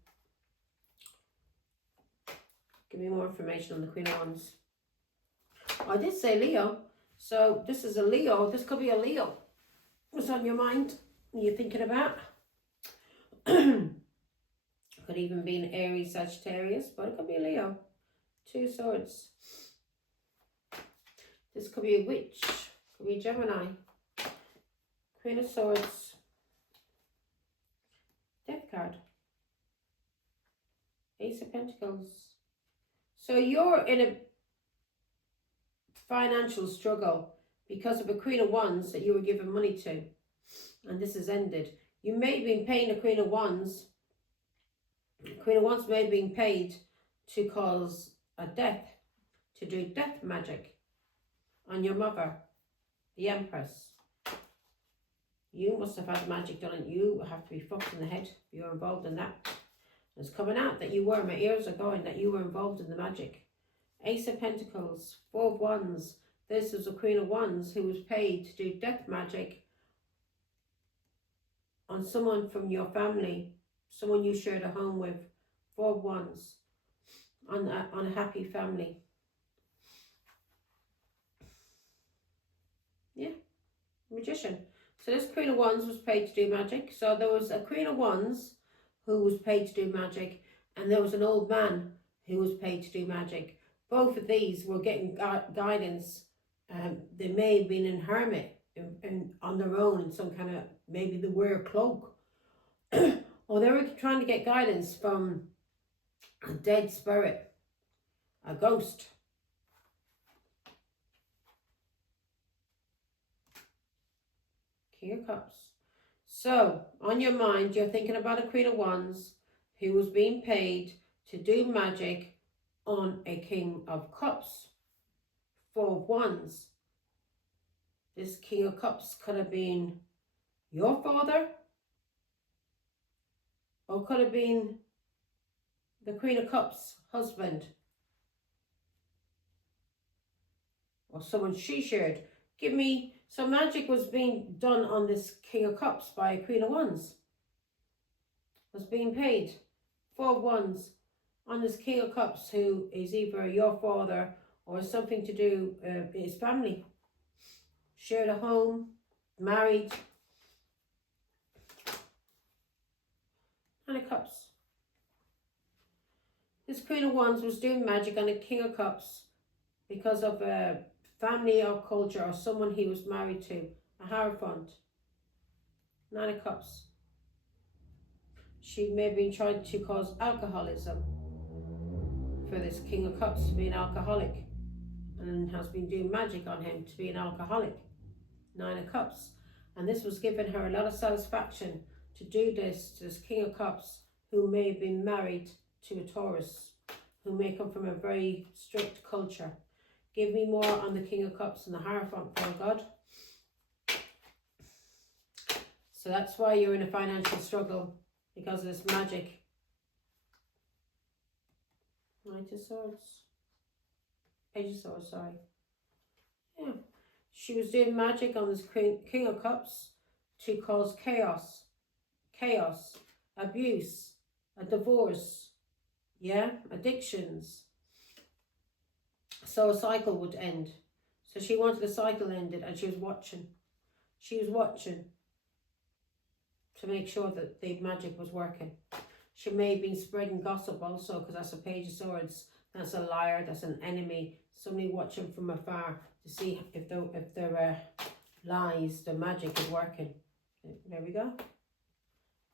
Give me more information on the Queen of Wands. I did say Leo, so this is a Leo. This could be a Leo. What's on your mind? You're thinking about? Could even be an Aries, Sagittarius, but it could be a Leo. Two of Swords. This could be a witch. Could be a Gemini. Queen of Swords. Death card. Ace of Pentacles. So you're in a financial struggle because of a Queen of Wands that you were given money to. And this has ended. You may have been paying a Queen of Wands. Queen of Wands may have been paid to cause a death. To do death magic on your mother, the Empress. You must have had magic done and you have to be fucked in the head. You're involved in that. It's coming out that you were, my ears are going, that you were involved in the magic. Ace of Pentacles, Four of Wands. This is the Queen of Wands who was paid to do death magic on someone from your family, someone you shared a home with. Four of Wands on a happy family. Yeah, Magician. So this Queen of Wands was paid to do magic. So there was a Queen of Wands who was paid to do magic, and there was an old man who was paid to do magic. Both of these were getting guidance. They may have been in hermit on their own in some kind of, maybe they wear a cloak. Or they were trying to get guidance from a dead spirit, a ghost. King of Cups. So, on your mind, you're thinking about a Queen of Wands who was being paid to do magic on a King of Cups. Four of Wands. This King of Cups could have been your father, or could have been the Queen of Cups' husband, or someone she shared. Give me, so magic was being done on this King of Cups by a Queen of Wands. Was being paid. Four of Wands on this King of Cups who is either your father or something to do with his family. Shared a home, married. Nine of Cups. This Queen of Wands was doing magic on the King of Cups because of a family or culture or someone he was married to. A Hierophant. Nine of Cups. She may have been trying to cause alcoholism for this King of Cups to be an alcoholic, and has been doing magic on him to be an alcoholic. Nine of Cups. And this was giving her a lot of satisfaction to do this to this King of Cups who may have been married to a Taurus, who may come from a very strict culture. Give me more on the King of Cups and the Hierophant, for God. So that's why you're in a financial struggle, because of this magic. Knight of Swords. Page of Swords, sorry. Yeah. She was doing magic on this King of Cups to cause chaos. Chaos. Abuse. A divorce. Yeah. Addictions. So a cycle would end. So she wanted the cycle ended, and she was watching. She was watching to make sure that the magic was working. She may have been spreading gossip also, because that's a Page of Swords. That's a liar. That's an enemy. Somebody watching from afar to see if their lies, the magic is working. There we go.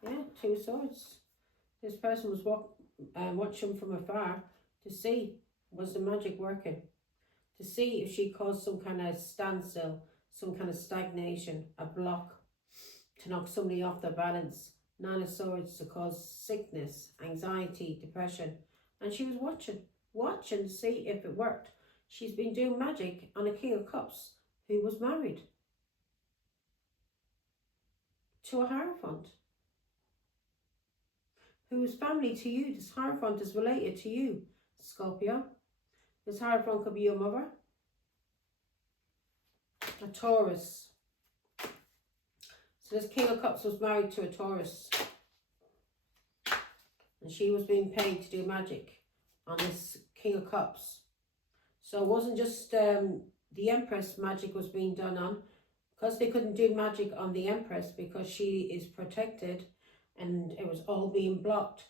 Yeah, Two of Swords. This person was watching from afar to see, was the magic working? To see if she caused some kind of standstill, some kind of stagnation, a block, to knock somebody off their balance. Nine of Swords to cause sickness, anxiety, depression. And she was watching to see if it worked. She's been doing magic on a King of Cups who was married to a Hierophant, who is family to you. This Hierophant is related to you, Scorpio. This Hierophant could be your mother. A Taurus. So this King of Cups was married to a Taurus, and she was being paid to do magic on this King of Cups. So it wasn't just the Empress magic was being done on, because they couldn't do magic on the Empress because she is protected, and it was all being blocked.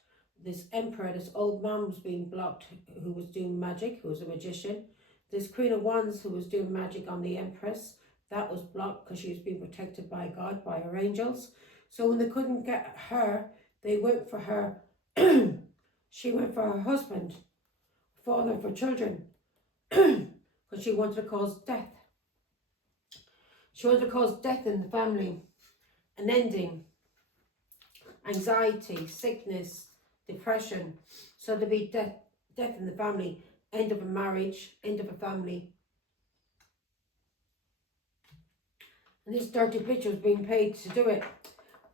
This Emperor, this old man was being blocked, who was doing magic, who was a magician. This Queen of Wands who was doing magic on the Empress, that was blocked because she was being protected by God, by her angels. So when they couldn't get her, they went for her. She went for her husband, father for children, because she wanted to cause death. She wanted to cause death in the family, an ending, anxiety, sickness, depression. So there'd be death in the family, end of a marriage, end of a family. And this dirty bitch was being paid to do it.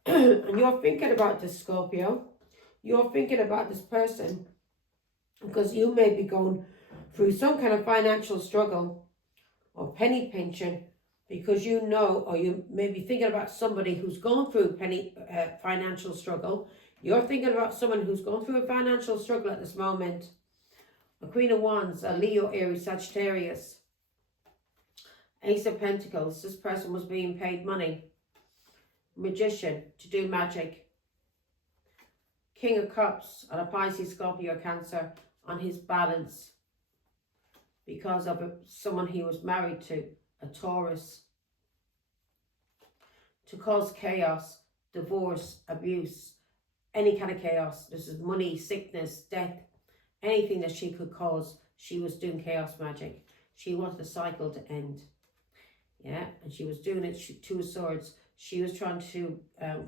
And you're thinking about this, Scorpio. You're thinking about this person because you may be going through some kind of financial struggle or penny pinching, because you know, or you may be thinking about somebody who's going through financial struggle. You're thinking about someone who's going through a financial struggle at this moment. A Queen of Wands, a Leo, Aries, Sagittarius. Ace of Pentacles, this person was being paid money. Magician, to do magic. King of Cups, and a Pisces, Scorpio, Cancer, on his balance because of someone he was married to, a Taurus. To cause chaos, divorce, abuse, any kind of chaos. This is money, sickness, death, anything that she could cause. She was doing chaos magic. She wanted the cycle to end. Yeah, and she was doing it, Two of Swords. She was trying to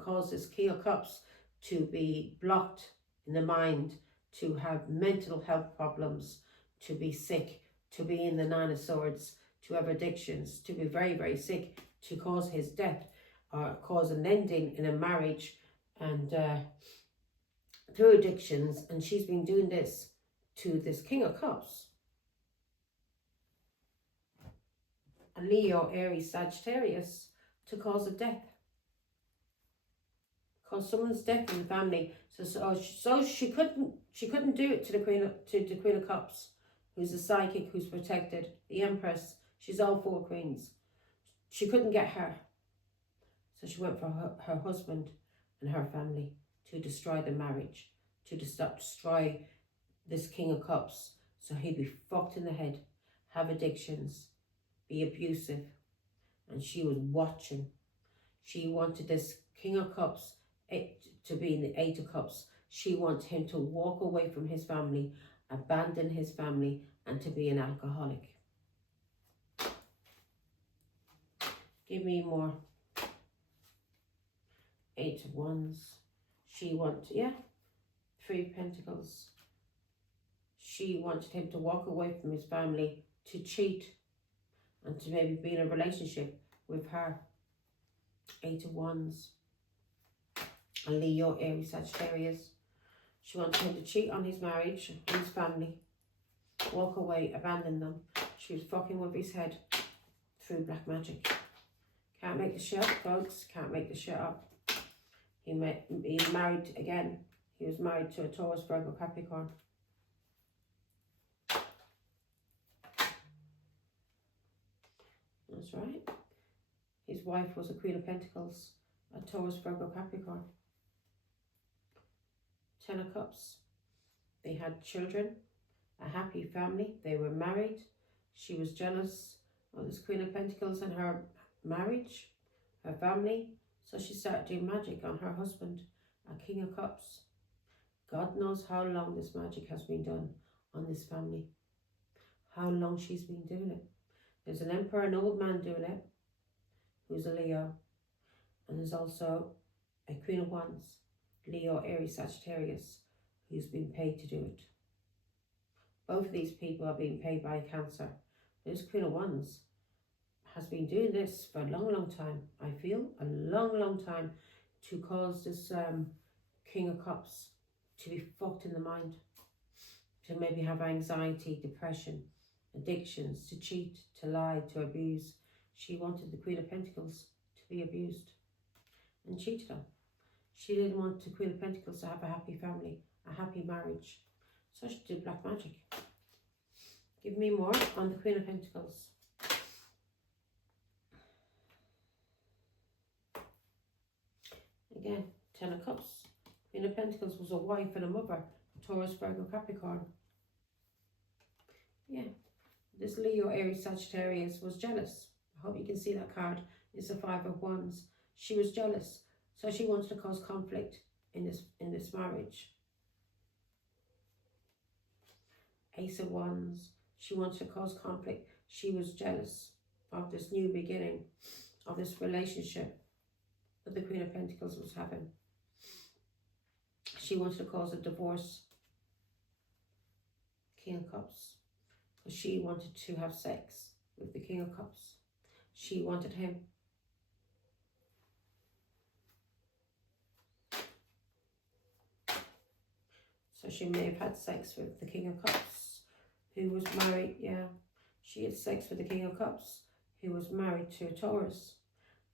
cause this King of Cups to be blocked in the mind, to have mental health problems, to be sick, to be in the Nine of Swords, to have addictions, to be very, very sick, to cause his death, or cause an ending in a marriage, and through addictions. And she's been doing this to this King of Cups. A Leo, Aries, Sagittarius, to cause a death. Cause someone's death in the family. So she couldn't do it to the Queen of Cups, who's a psychic, who's protected. The Empress, she's all four queens. She couldn't get her. So she went for her husband and her family to destroy the marriage, to destroy this King of Cups. So he'd be fucked in the head, have addictions, be abusive. And she was watching. She wanted this King of Cups to be in the Eight of Cups. She wanted him to walk away from his family, abandon his family, and to be an alcoholic. Give me more. Eight of Wands. She wanted, yeah, Three of Pentacles. She wanted him to walk away from his family, to cheat, and to maybe be in a relationship with her. Eight of Wands. A Leo, Aries, Sagittarius. She wanted him to cheat on his marriage, on his family, walk away, abandon them. She was fucking with his head through black magic. Can't make this shit up, folks. Can't make this shit up. He married again. He was married to a Taurus, Virgo, Capricorn. That's right. His wife was a Queen of Pentacles, a Taurus, Virgo, Capricorn. Ten of Cups. They had children, a happy family. They were married. She was jealous of this Queen of Pentacles and her marriage, her family. So she started doing magic on her husband, a King of Cups. God knows how long this magic has been done on this family. How long she's been doing it. There's an Emperor, an old man doing it, who's a Leo. And there's also a Queen of Wands, Leo, Aries, Sagittarius, who's been paid to do it. Both of these people are being paid by Cancer. This Queen of Wands has been doing this for a long, long time. I feel a long, long time, to cause this King of Cups to be fucked in the mind, to maybe have anxiety, depression, addictions, to cheat, to lie, to abuse. She wanted the Queen of Pentacles to be abused and cheated on. She didn't want the Queen of Pentacles to have a happy family, a happy marriage. So she did black magic. Give me more on the Queen of Pentacles. Again, Ten of Cups. Queen of Pentacles was a wife and a mother. Taurus, Virgo, Capricorn. Yeah. This Leo, Aries, Sagittarius was jealous. I hope you can see that card. It's a Five of Wands. She was jealous. So she wanted to cause conflict in this marriage. Ace of Wands. She wanted to cause conflict. She was jealous of this new beginning, of this relationship that the Queen of Pentacles was having. She wanted to cause a divorce. King of Cups. She wanted to have sex with the King of Cups. She wanted him So she may have had sex with the King of Cups, who was married, yeah. She had sex with the King of Cups, who was married to a Taurus.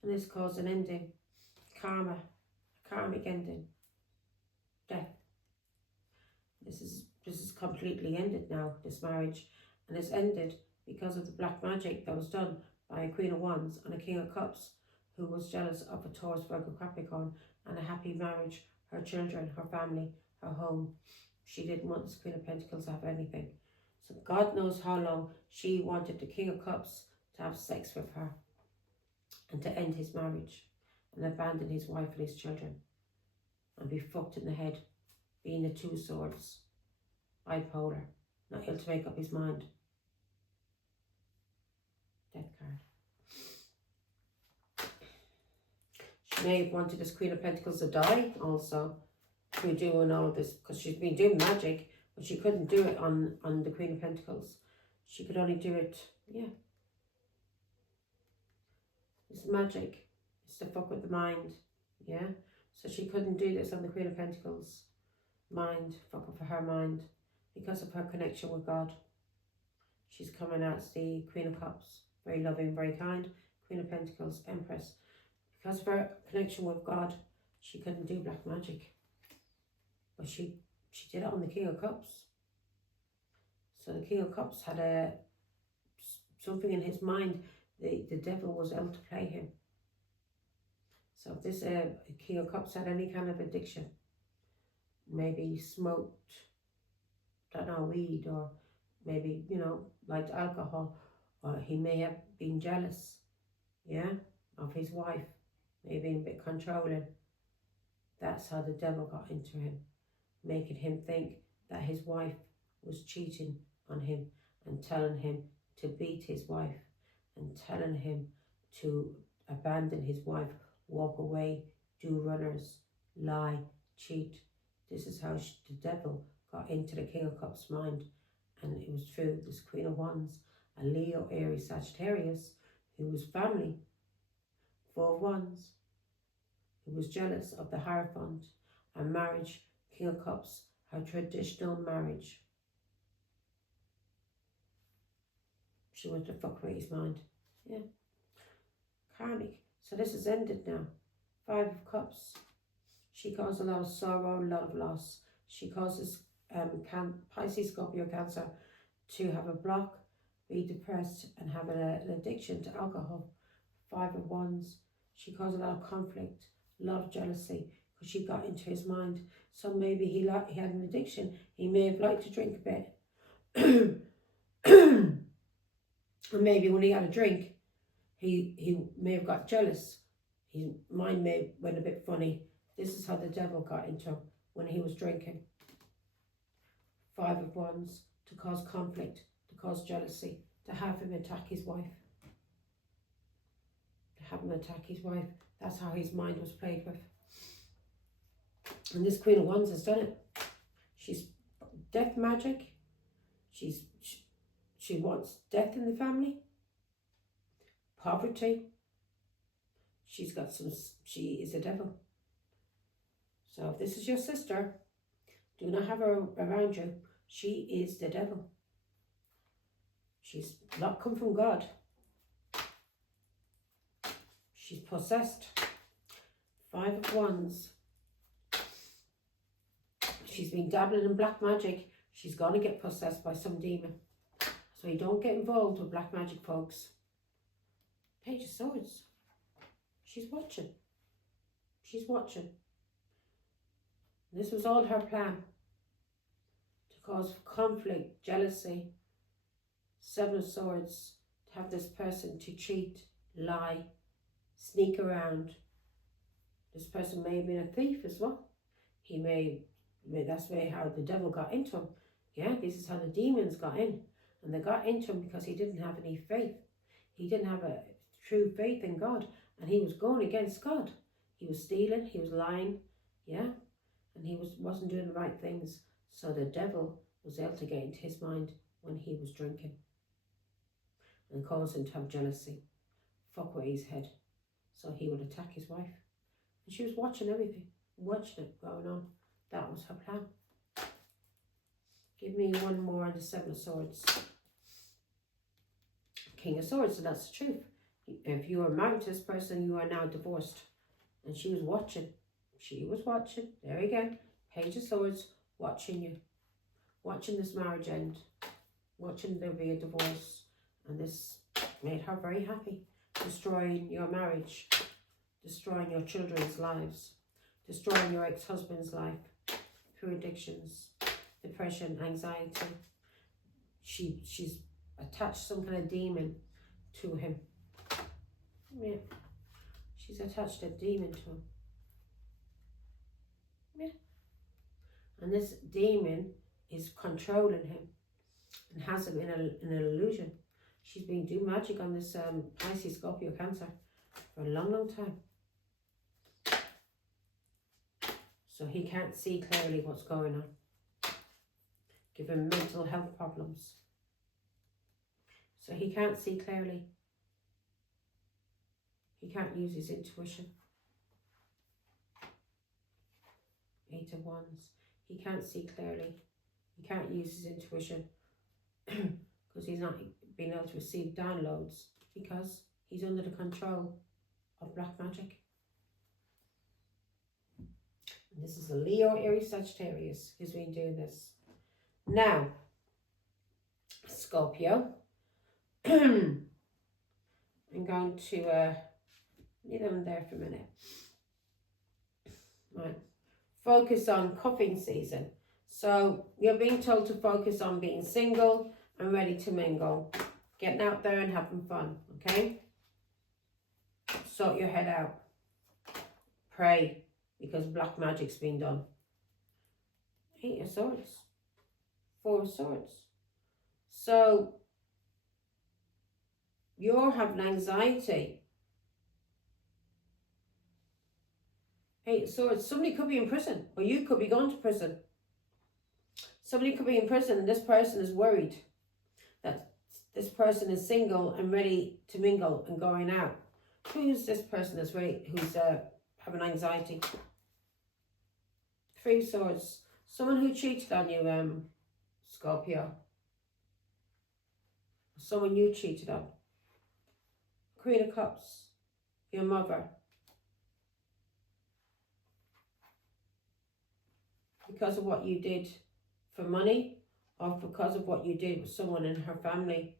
And this caused an ending, karma, a karmic ending, death. This is completely ended now, this marriage. And it's ended because of the black magic that was done by a Queen of Wands and a King of Cups, who was jealous of a Taurus, Virgo, Capricorn, and a happy marriage, her children, her family, her home. She didn't want this Queen of Pentacles to have anything. So God knows how long she wanted the King of Cups to have sex with her and to end his marriage and abandon his wife and his children and be fucked in the head, being the two swords, bipolar, not able to make up his mind. Death card. She may have wanted this Queen of Pentacles to die also through doing all of this, because she's been doing magic, but she couldn't do it on the Queen of Pentacles. She could only do it, yeah. It's magic. It's to fuck with the mind, yeah. So she couldn't do this on the Queen of Pentacles. Mind, fuck with her mind, because of her connection with God. She's coming out as the Queen of Cups, very loving, very kind. Queen of Pentacles, Empress. Because of her connection with God, she couldn't do black magic. But she did it on the King of Cups. So the King of Cups had something in his mind. The devil was able to play him. So if this King of Cups had any kind of addiction, maybe smoked, don't know, weed, or maybe, you know, liked alcohol, or he may have been jealous, yeah, of his wife, maybe a bit controlling. That's how the devil got into him, making him think that his wife was cheating on him and telling him to beat his wife and telling him to abandon his wife, walk away, do runners, lie, cheat. This is how the devil got into the King of Cups' mind, and it was through this Queen of Wands, a Leo, Aries, Sagittarius, who was family, Four of Wands, who was jealous of the Hierophant, and marriage, King of Cups, her traditional marriage. She wanted to fuck with his mind. Yeah. Karmic. So this has ended now. Five of Cups. She caused a lot of sorrow, a lot of loss. She causes Pisces, Scorpio, Cancer to have a block, be depressed, and have an addiction to alcohol. Five of Wands. She caused a lot of conflict, a lot of jealousy, because she got into his mind. So maybe he had an addiction. He may have liked to drink a bit. And maybe when he had a drink, he may have got jealous. His mind may have went a bit funny. This is how the devil got into him when he was drinking. Five of Wands, to cause conflict, to cause jealousy, to have him attack his wife. To have him attack his wife. That's how his mind was played with. And this Queen of Wands has done it. She's death magic. She wants death in the family. Poverty. She is a devil. So if this is your sister, do not have her around you. She is the devil. She's not come from God. She's possessed. Five of Wands. She's been dabbling in black magic. She's going to get possessed by some demon. So you don't get involved with black magic, folks. Page of Swords. She's watching. She's watching. This was all her plan. To cause conflict, jealousy. Seven of Swords. To have this person to cheat, lie, sneak around. This person may have been a thief as well. That's how the devil got into him. Yeah, this is how the demons got in. And they got into him because he didn't have any faith. He didn't have a true faith in God. And he was going against God. He was stealing, he was lying, yeah. And he wasn't doing the right things. So the devil was able to get into his mind when he was drinking. And cause him to have jealousy. Fuck with his head. So he would attack his wife. And she was watching everything. Watching it going on. That was her plan. Give me one more on the Seven of Swords. King of Swords, and that's the truth. If you are married to this person, you are now divorced. And she was watching. She was watching. There you go. Page of Swords, watching you. Watching this marriage end. Watching there be a divorce. And this made her very happy. Destroying your marriage. Destroying your children's lives. Destroying your ex-husband's life. Through addictions. Depression, anxiety. She's attached some kind of demon to him. Yeah. She's attached a demon to him. Yeah. And this demon is controlling him and has him in an illusion. She's been doing magic on this Pisces, Scorpio, Cancer for a long, long time. So he can't see clearly what's going on. Give him mental health problems. So he can't see clearly. He can't use his intuition. 8 of Wands. He can't see clearly. He can't use his intuition because he's not being able to receive downloads because he's under the control of black magic. And this is a Leo, Aries, Sagittarius who's been doing this. Now, Scorpio. I'm going to leave them there for a minute. Right. Focus on cuffing season. So you're being told to focus on being single and ready to mingle. Getting out there and having fun, okay? Sort your head out. Pray, because black magic's been done. 8 of Swords. 4 of Swords. So you're having anxiety. 8 of Swords. Somebody could be in prison, or you could be going to prison. Somebody could be in prison and this person is worried that this person is single and ready to mingle and going out. Who's this person that's ready, who's having anxiety? 3 of Swords. Someone who cheated on you, Scorpio. Someone you cheated on. Queen of Cups. Your mother. Because of what you did for money, or because of what you did with someone in her family.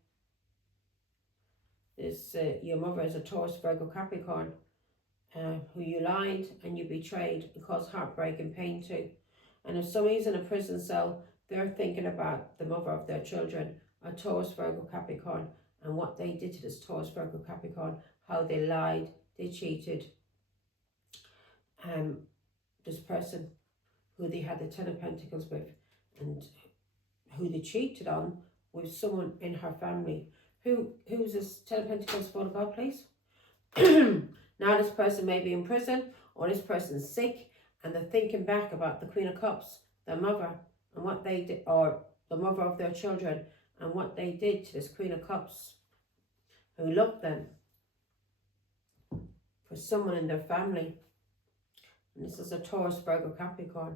This your mother is a Taurus, Virgo, Capricorn, who you lied and you betrayed and caused heartbreak and pain to. And if somebody's in a prison cell, they're thinking about the mother of their children, a Taurus, Virgo, Capricorn, and what they did to this Taurus, Virgo, Capricorn, how they lied, they cheated. This person who they had the 10 of Pentacles with, and who they cheated on with someone in her family. Who's this 10 of Pentacles for God, please? Now this person may be in prison, or this person's sick, and they're thinking back about the Queen of Cups, their mother, and what they did, or the mother of their children, and what they did to this Queen of Cups, who loved them, for someone in their family. And this is a Taurus, Virgo, Capricorn.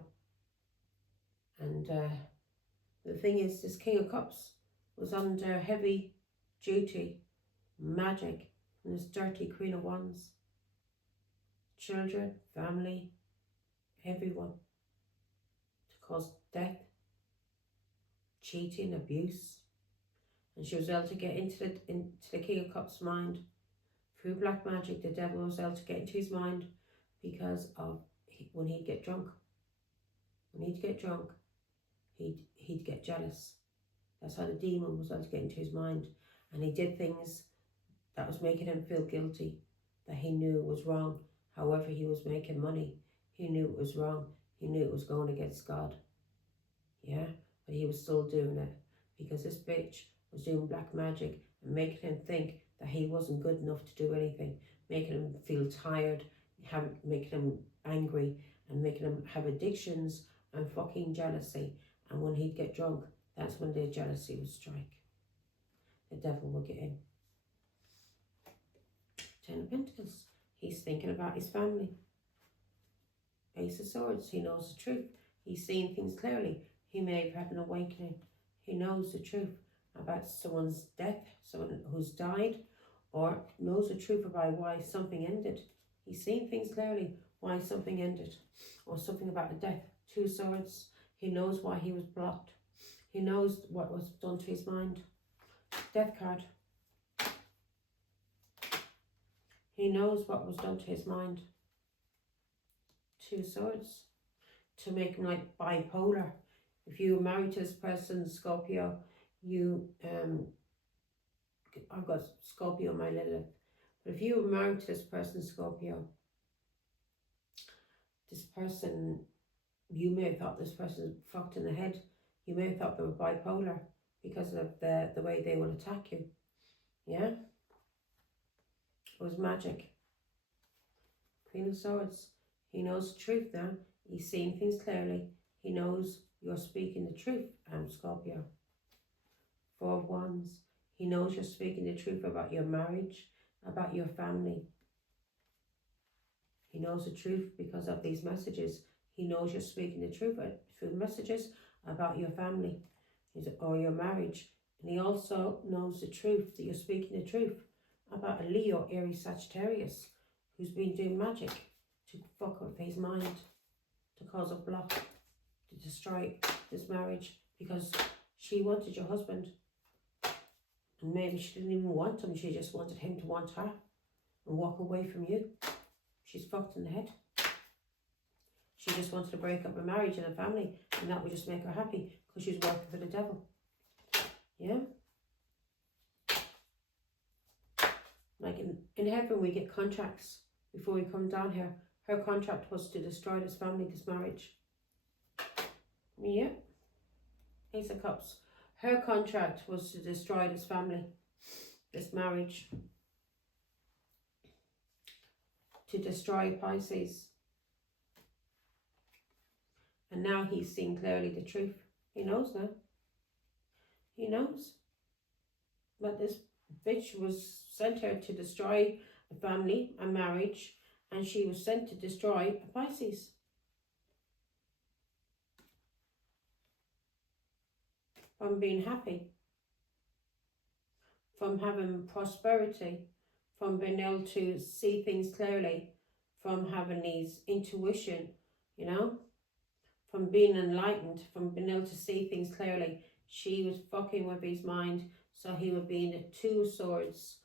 And the thing is, this King of Cups was under heavy duty magic, and this dirty Queen of Wands. Children, family, everyone. To cause death, cheating, abuse. And she was able to get into the King of Cups' mind. Through black magic, the devil was able to get into his mind because of when he'd get drunk. When he'd get drunk, he'd get jealous. That's how the demon was able to get into his mind. And he did things that was making him feel guilty, that he knew was wrong. However, he was making money. He knew it was wrong. He knew it was going against God. Yeah, but he was still doing it because this bitch was doing black magic and making him think that he wasn't good enough to do anything, making him feel tired, making him angry, and making him have addictions and fucking jealousy. And when he'd get drunk, that's when the jealousy would strike. The devil will get in. 10 of Pentacles. He's thinking about his family. Ace of Swords. He knows the truth. He's seeing things clearly. He may have had an awakening. He knows the truth about someone's death, someone who's died, or knows the truth about why something ended. He's seen things clearly, why something ended, or something about a death. 2 swords. He knows why he was blocked. He knows what was done to his mind. Death card. He knows what was done to his mind. 2 swords. To make him like bipolar. If you were married to this person, Scorpio, you, I've got Scorpio on my Lilith. But if you were married to this person, Scorpio, this person, you may have thought this person fucked in the head. You may have thought they were bipolar because of the way they would attack you. Yeah? It was magic. Queen of Swords. He knows the truth now. He's seeing things clearly. He knows you're speaking the truth, Scorpio. 4 of Wands. He knows you're speaking the truth about your marriage, about your family. He knows the truth because of these messages. He knows you're speaking the truth through messages about your family or your marriage. And he also knows the truth, that you're speaking the truth about a Leo, Aries, Sagittarius who's been doing magic to fuck up his mind, to cause a block, to destroy this marriage because she wanted your husband. And maybe she didn't even want him, she just wanted him to want her and walk away from you. She's fucked in the head. She just wanted to break up a marriage and a family, and that would just make her happy because she's working for the devil. Yeah? Like in heaven we get contracts before we come down here. Her contract was to destroy this family, this marriage. Yeah. Ace of Cups. Her contract was to destroy this family, this marriage. To destroy Pisces. And now he's seen clearly the truth. He knows now. He knows. But this bitch was sent here to destroy a family, a marriage, and she was sent to destroy a Pisces. From being happy. From having prosperity. From being able to see things clearly. From having these intuition, you know. From being enlightened, from being able to see things clearly. She was fucking with his mind, so he would be in the 2 swords,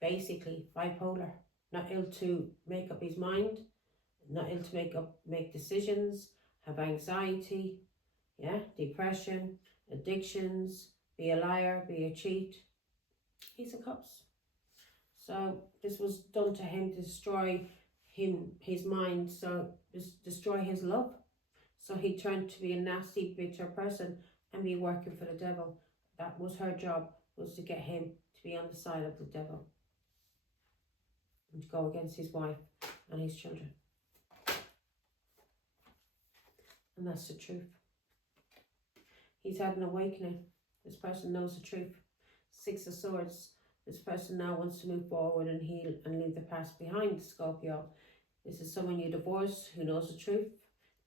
basically bipolar, not able to make up his mind, not able to make decisions, have anxiety, yeah, depression, addictions, be a liar, be a cheat. Ace of Cups. So this was done to him to destroy his mind, so destroy his love. So he turned to be a nasty, bitter person and be working for the devil. That was her job, was to get him to be on the side of the devil. And to go against his wife and his children. And that's the truth. He's had an awakening. This person knows the truth. 6 of Swords. This person now wants to move forward and heal and leave the past behind, Scorpio. This is someone you divorced who knows the truth.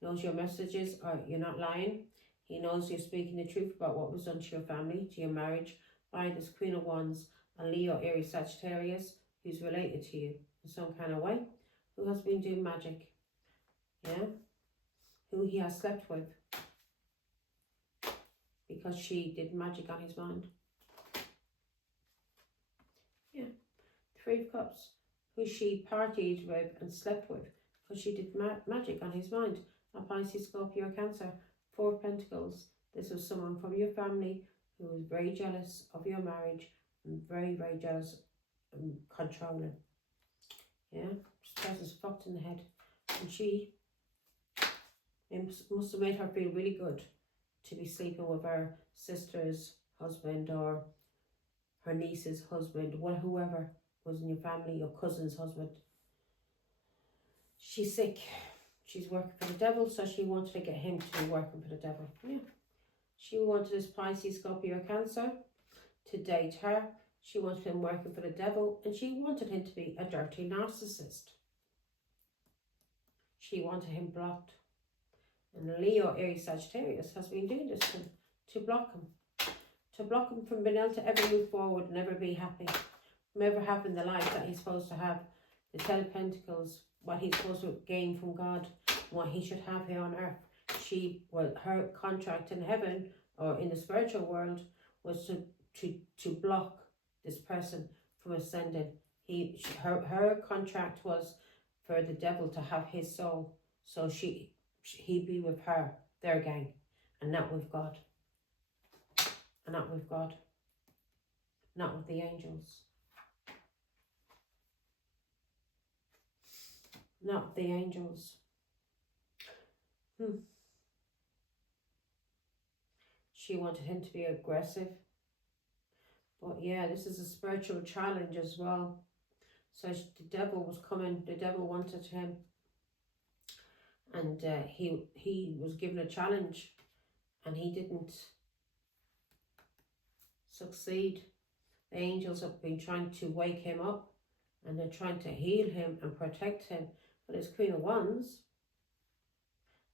Knows your messages, or you're not lying. He knows you're speaking the truth about what was done to your family, to your marriage, by this Queen of Wands, a Leo, Aries, Sagittarius, who's related to you in some kind of way, who has been doing magic, yeah, who he has slept with, because she did magic on his mind. Yeah, 3 of Cups, who she partied with and slept with, because she did magic on his mind. A Pisces, Scorpio, Cancer. 4 of Pentacles. This was someone from your family who was very jealous of your marriage and very, very jealous and controlling. Yeah, this person's fucked in the head. And it must have made her feel really good to be sleeping with her sister's husband or her niece's husband, whoever was in your family, your cousin's husband. She's sick. She's working for the devil, so she wanted to get him to be working for the devil. Yeah. She wanted this Pisces, Scorpio, Cancer to date her. She wanted him working for the devil, and she wanted him to be a dirty narcissist. She wanted him blocked. And Leo, Aries, Sagittarius has been doing this to block him. To block him from being able to ever move forward and ever be happy. From ever having the life that he's supposed to have. The Ten of Pentacles, what he's supposed to gain from God, what he should have here on earth. Her contract in heaven or in the spiritual world was to block this person from ascending. Her contract was for the devil to have his soul, so he'd be with her, their gang, and not with God, and not with God, not with the angels, not with the angels. She wanted him to be aggressive. But yeah, this is a spiritual challenge as well. So the devil was coming, the devil wanted him. And he was given a challenge and he didn't succeed. The angels have been trying to wake him up and they're trying to heal him and protect him. But his Queen of Wands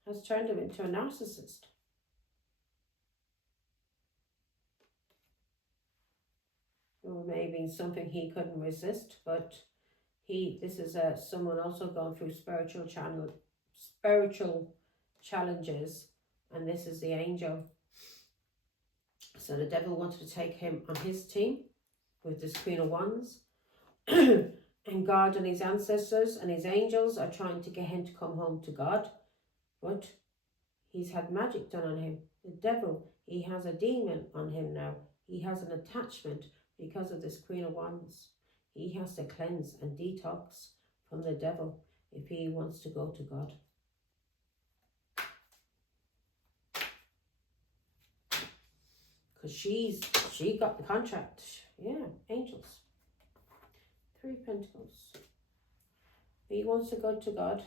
has turned him into a narcissist. Or maybe something he couldn't resist, but this is someone also going through spiritual challenges, and this is the angel. So the devil wanted to take him on his team with this Queen of Wands, and God and his ancestors and his angels are trying to get him to come home to God, but he's had magic done on him. The devil, he has a demon on him now. He has an attachment because of this Queen of Wands. He has to cleanse and detox from the devil if he wants to go to God. Because she got the contract. Yeah, angels. 3 Pentacles. He wants to go to God.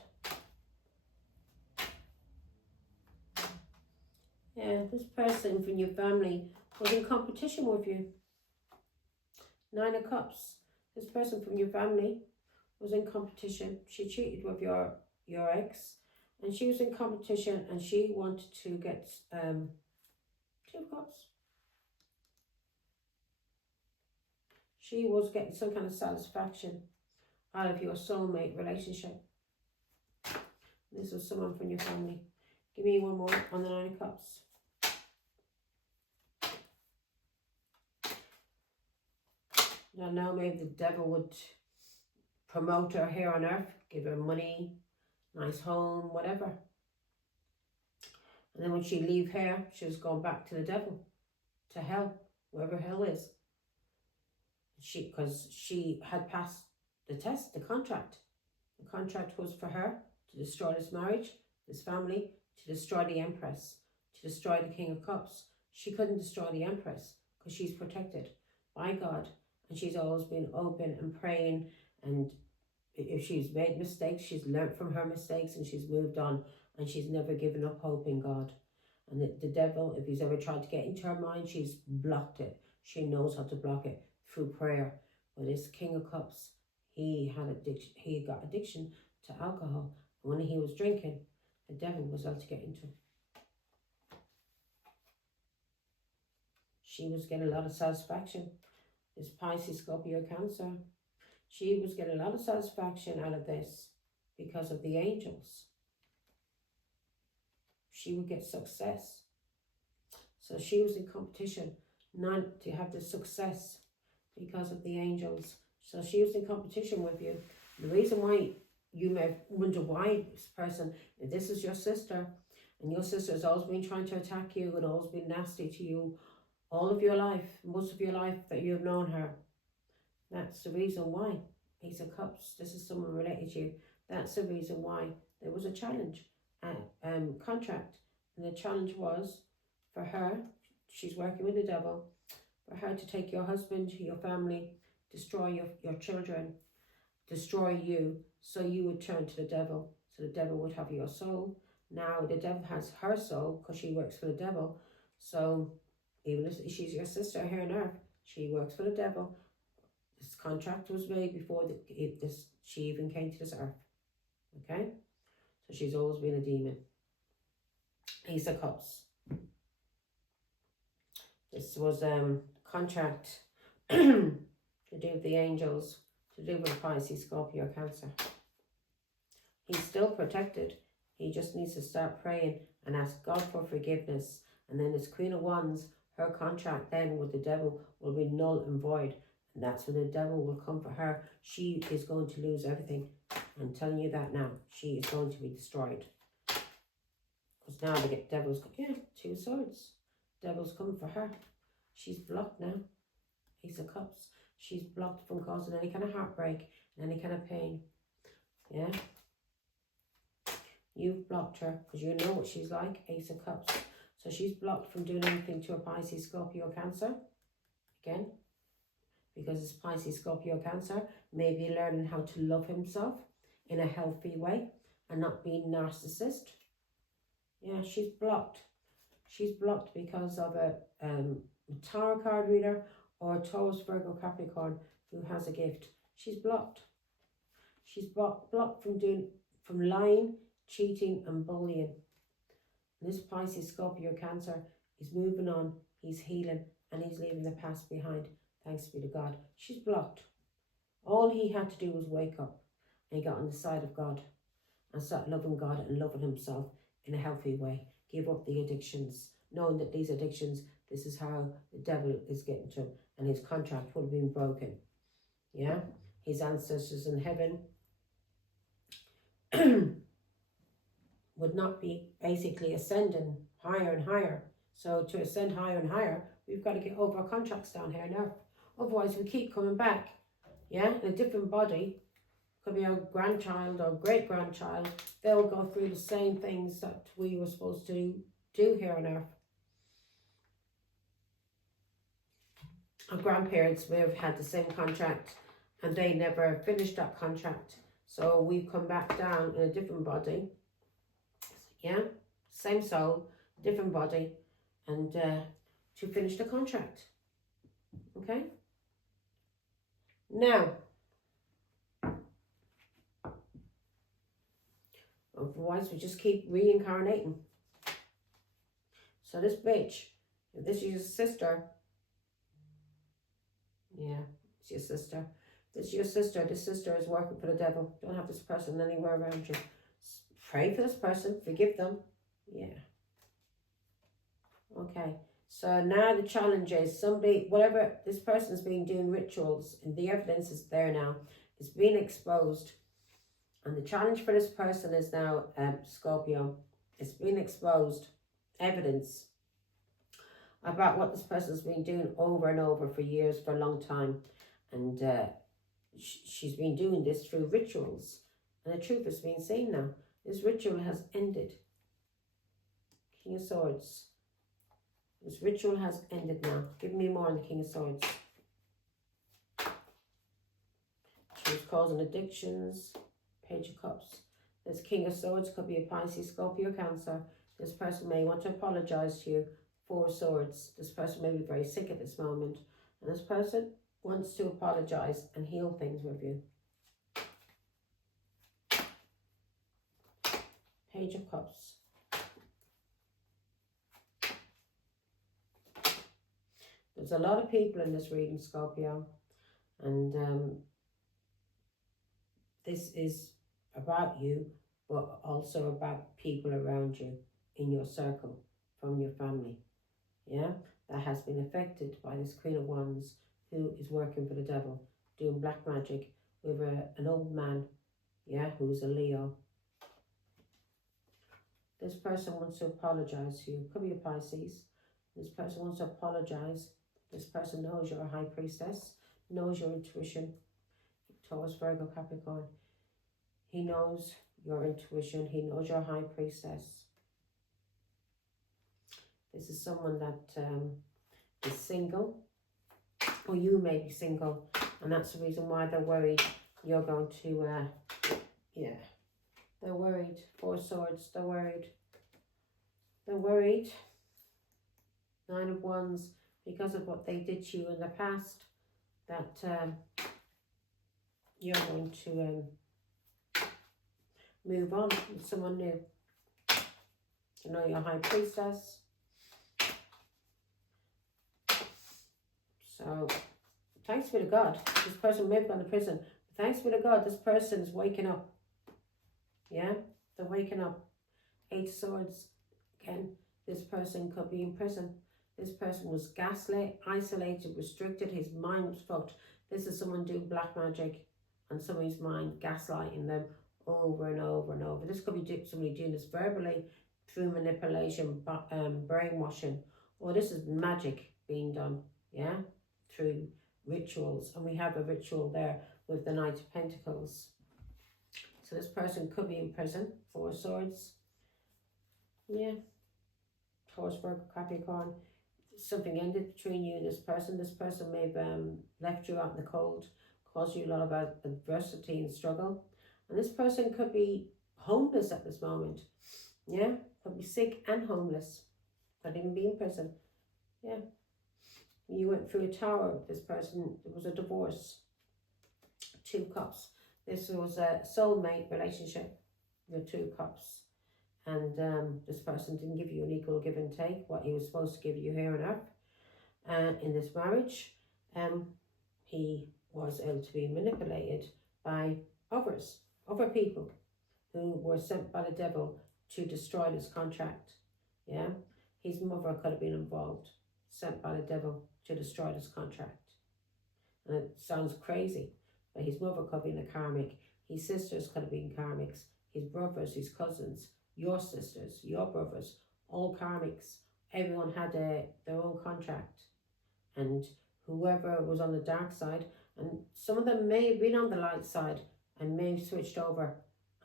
Yeah, this person from your family was in competition with you. 9 of Cups. This person from your family was in competition. She cheated with your ex, and she was in competition, and she wanted to get 2 of Cups. She was getting some kind of satisfaction out of your soulmate relationship. This was someone from your family. Give me one more on the 9 of Cups. I don't know, maybe the devil would promote her here on earth, give her money, nice home, whatever. And then when she leave here, she was going back to the devil, to hell, wherever hell is. Because she had passed the test, the contract. The contract was for her to destroy this marriage, this family, to destroy the Empress, to destroy the King of Cups. She couldn't destroy the Empress because she's protected by God. And she's always been open and praying, and if she's made mistakes, she's learnt from her mistakes and she's moved on, and she's never given up hope in God. And the devil, if he's ever tried to get into her mind, she's blocked it. She knows how to block it through prayer. But this King of Cups, he got addiction to alcohol. And when he was drinking, the devil was out to get into him. She was getting a lot of satisfaction. This Pisces, Scorpio, Cancer. She was getting a lot of satisfaction out of this because of the angels. She would get success. So she was in competition not to have the success because of the angels. So she was in competition with you. The reason why you may wonder why this person, if this is your sister, and your sister has always been trying to attack you and always been nasty to you, all of your life, most of your life that you've known her. That's the reason why. Ace of Cups, this is someone related to you. That's the reason why there was a challenge, contract. And the challenge was for her, she's working with the devil, for her to take your husband, your family, destroy your children, destroy you, so you would turn to the devil. So the devil would have your soul. Now the devil has her soul because she works for the devil. So even if she's your sister here on earth, she works for the devil. This contract was made before she even came to this earth. Okay? So she's always been a demon. Ace of Cups. This was contract to do with the angels, to do with Pisces, Scorpio, Cancer. He's still protected. He just needs to start praying and ask God for forgiveness. And then this Queen of Wands, her contract then with the devil will be null and void. And that's when the devil will come for her. She is going to lose everything. I'm telling you that now. She is going to be destroyed. Because now they get devils. Yeah, 2 swords. Devil's coming for her. She's blocked now. Ace of Cups. She's blocked from causing any kind of heartbreak and any kind of pain. Yeah. You've blocked her because you know what she's like. Ace of Cups. So she's blocked from doing anything to a Pisces, Scorpio, Cancer. Again. Because it's Pisces, Scorpio, Cancer. Maybe learning how to love himself in a healthy way and not being narcissist. Yeah, she's blocked. She's blocked because of a tarot card reader or a Taurus, Virgo, Capricorn who has a gift. She's blocked. She's blocked from lying, cheating and bullying. And this Pisces, Scorpio, Cancer is moving on. He's healing and he's leaving the past behind. Thanks be to God. She's blocked. All he had to do was wake up and he got on the side of God and start loving God and loving himself in a healthy way. Give up the addictions, knowing that these addictions, this is how the devil is getting to him, and his contract would have been broken. Yeah, his ancestors in heaven would not be basically ascending higher and higher. So to ascend higher and higher, we've got to get over our contracts down here now. Otherwise, we keep coming back. Yeah, in a different body. Could be our grandchild or great-grandchild. They'll go through the same things that we were supposed to do here on Earth. Our grandparents may have had the same contract and they never finished that contract. So we've come back down in a different body. Yeah, same soul, different body, and to finish the contract. Okay? Now, otherwise we just keep reincarnating. So this bitch, if this is your sister, yeah, it's your sister. This is your sister. This sister is working for the devil. Don't have this person anywhere around you. Pray for this person. Forgive them. Yeah. Okay. So now the challenge is somebody, whatever this person's been doing rituals, and the evidence is there now. It's being exposed. And the challenge for this person is now, Scorpio, it's been exposed. Evidence about what this person's been doing over and over for years, for a long time. And she's been doing this through rituals. And the truth is being seen now. This ritual has ended. King of Swords. This ritual has ended now. Give me more on the King of Swords. She was causing addictions. Page of Cups. This King of Swords could be a Pisces, Scorpio, Cancer. This person may want to apologize to you. 4 Swords. This person may be very sick at this moment. And this person wants to apologize and heal things with you. Page of Cups. There's a lot of people in this reading, Scorpio. And this is about you, but also about people around you in your circle, from your family. Yeah, that has been affected by this Queen of Wands who is working for the devil, doing black magic with an old man, yeah, who's a Leo. This person wants to apologize to you. Could be a Pisces. This person wants to apologize. This person knows you're a high priestess, knows your intuition. Taurus, Virgo, Capricorn. He knows your intuition. He knows you're a high priestess. This is someone that is single, or you may be single, and that's the reason why they're worried you're going to, yeah, they're worried. 4 Swords, they're worried. They're worried. 9 of Wands, because of what they did to you in the past, that you're going to move on with someone new. I know you're a high priestess. So, thanks be to God. This person may have gone to prison. But thanks be to God, this person is waking up. Yeah? They're waking up. 8 of Swords. Again, this person could be in prison. This person was gaslit, isolated, restricted. His mind was fucked. This is someone doing black magic on somebody's mind, gaslighting them over and over and over. This could be somebody doing this verbally, through manipulation, brainwashing. Or this is magic being done, yeah? Through rituals. And we have a ritual there with the Knight of Pentacles. So this person could be in prison. 4 of Swords. Yeah. Taurus, Virgo, Capricorn. Something ended between you and this person. This person may have left you out in the cold, caused you a lot of adversity and struggle. And this person could be homeless at this moment. Yeah, could be sick and homeless. Could even be in prison. Yeah. You went through a tower with this person. There was a divorce. 2 Cups. This was a soulmate relationship. The 2 Cups. And this person didn't give you an equal give and take, what he was supposed to give you here on earth. In this marriage, he was able to be manipulated by other people who were sent by the devil to destroy this contract. Yeah, his mother could have been involved, sent by the devil to destroy this contract. And it sounds crazy, but his mother could have been a karmic. His sisters could have been karmics. His brothers, his cousins, your sisters, your brothers, all karmics. Everyone had their own contract. And whoever was on the dark side, and some of them may have been on the light side and may have switched over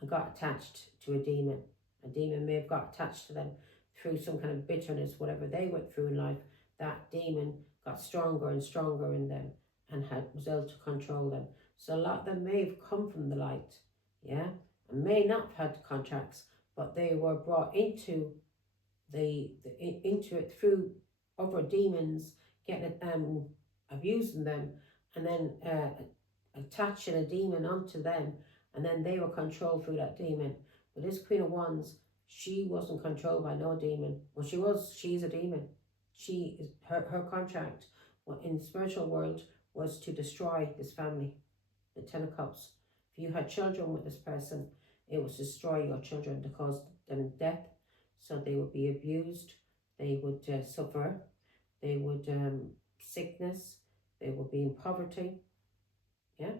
and got attached to a demon. A demon may have got attached to them through some kind of bitterness, whatever they went through in life. That demon got stronger and stronger in them and was able to control them. So a lot of them may have come from the light, yeah, and may not have had contracts, but they were brought into it through other demons, getting abusing them, and then attaching a demon onto them, and then they were controlled through that demon. But this Queen of Wands, she wasn't controlled by no demon. Well, she's a demon. She is her contract in the spiritual world was to destroy this family. The 10 of Cups. If you had children with this person, it was to destroy your children, to cause them death. So they would be abused, they would suffer, they would sickness, they would be in poverty. Yeah.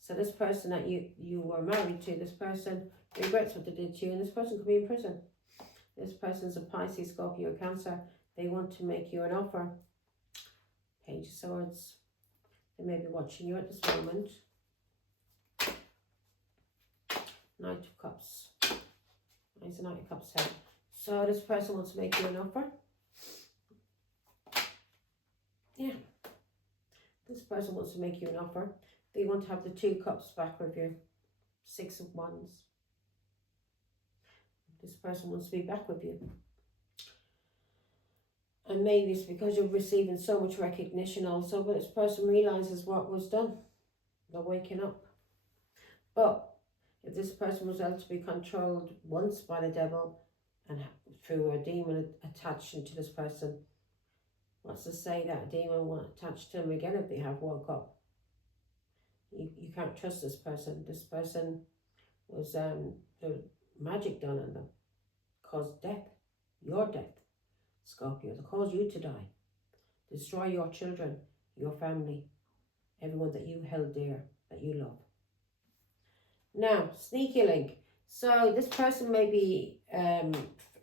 So this person that you were married to, this person regrets what they did to you, and this person could be in prison. This person's a Pisces, Scorpio, Cancer. They want to make you an offer. Page of Swords. They may be watching you at this moment. Knight of Cups. There's a Knight of Cups here. So this person wants to make you an offer. Yeah. This person wants to make you an offer. They want to have the 2 Cups back with you. 6 of Wands. This person wants to be back with you. And maybe it's because you're receiving so much recognition also, but this person realizes what was done. They're waking up. But if this person was able to be controlled once by the devil and through a demon attached to this person, what's to say that a demon won't attach to them again if they have woke up? You can't trust this person. This person was the magic done on them, caused death, your death, Scorpio, to cause you to die, destroy your children, your family, everyone that you held dear, that you love. Now, sneaky link. So this person may be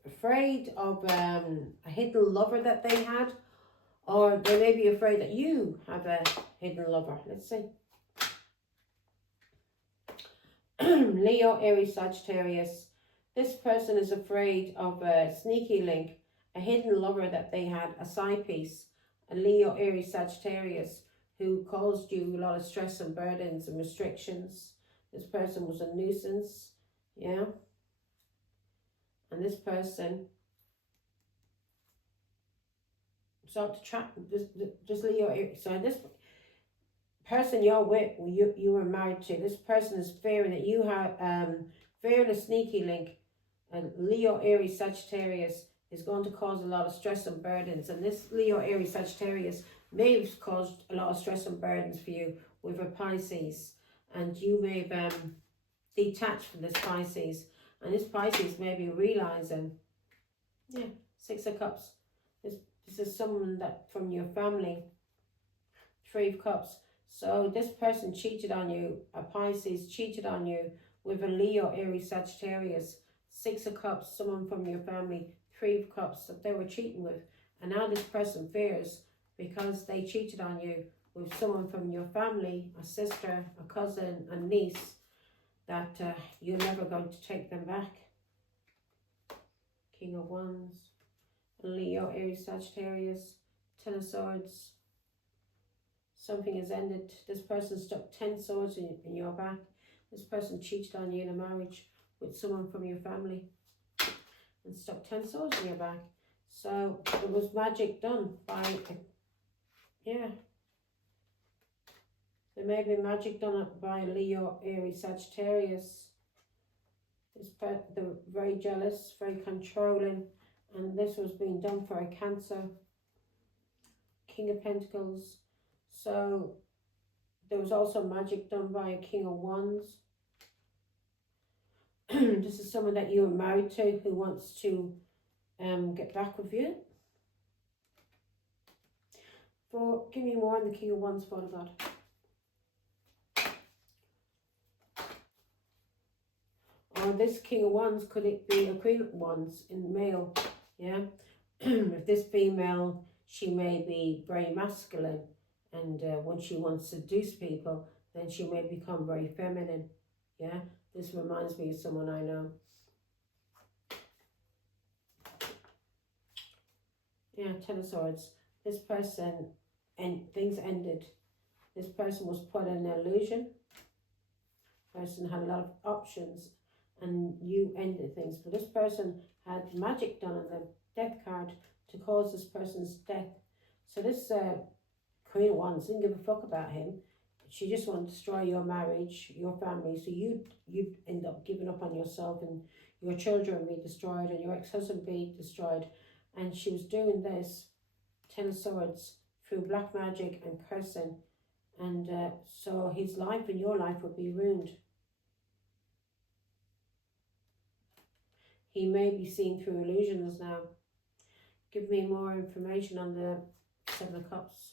afraid of a hidden lover that they had, or they may be afraid that you have a hidden lover. Let's see. Leo, Aries, Sagittarius. This person is afraid of a sneaky link, a hidden lover that they had, a side piece, a Leo, Aries, Sagittarius, who caused you a lot of stress and burdens and restrictions. This person was a nuisance, yeah. And this person sought to trap, just Leo, Aries. So this person you're with, you were married to, this person is fearing that you have fearing a sneaky link, a Leo, Aries, Sagittarius is going to cause a lot of stress and burdens. And this Leo, Aries, Sagittarius may have caused a lot of stress and burdens for you with a Pisces. And you may have detached from this Pisces. And this Pisces may be realizing, yeah, Six of Cups. This is someone that from your family. Three of Cups. So this person cheated on you. A Pisces cheated on you with a Leo, Aries, Sagittarius. Six of Cups, someone from your family. Three of Cups that they were cheating with. And now this person fears because they cheated on you with someone from your family, a sister, a cousin, a niece, that you're never going to take them back. King of Wands. Leo, Aries, Sagittarius. Ten of Swords. Something has ended. This person stuck 10 swords in your back. This person cheated on you in a marriage with someone from your family and stuck 10 swords in your back. So there was magic done by, yeah. There may be magic done by Leo, Aries, Sagittarius. They're very jealous, very controlling, and this was being done for a Cancer. King of Pentacles. So there was also magic done by a King of Wands. This is someone that you were married to who wants to get back with you. Give me more on the King of Wands, Father God. Or this King of Wands, could it be a Queen of Wands in male? Yeah. If this female, she may be very masculine, and when she wants to seduce people, then she may become very feminine. Yeah. This reminds me of someone I know. Yeah, Ten of Swords. This person, and things ended. This person was put in an illusion. Person had a lot of options, and you ended things. But this person had magic done on the death card to cause this person's death. So this Queen of Wands didn't give a fuck about him. She just wanted to destroy your marriage, your family. So you'd end up giving up on yourself, and your children be destroyed, and your ex-husband be destroyed. And she was doing this, Ten of Swords, through black magic and cursing. And so his life and your life would be ruined. He may be seen through illusions now. Give me more information on the Seven of Cups.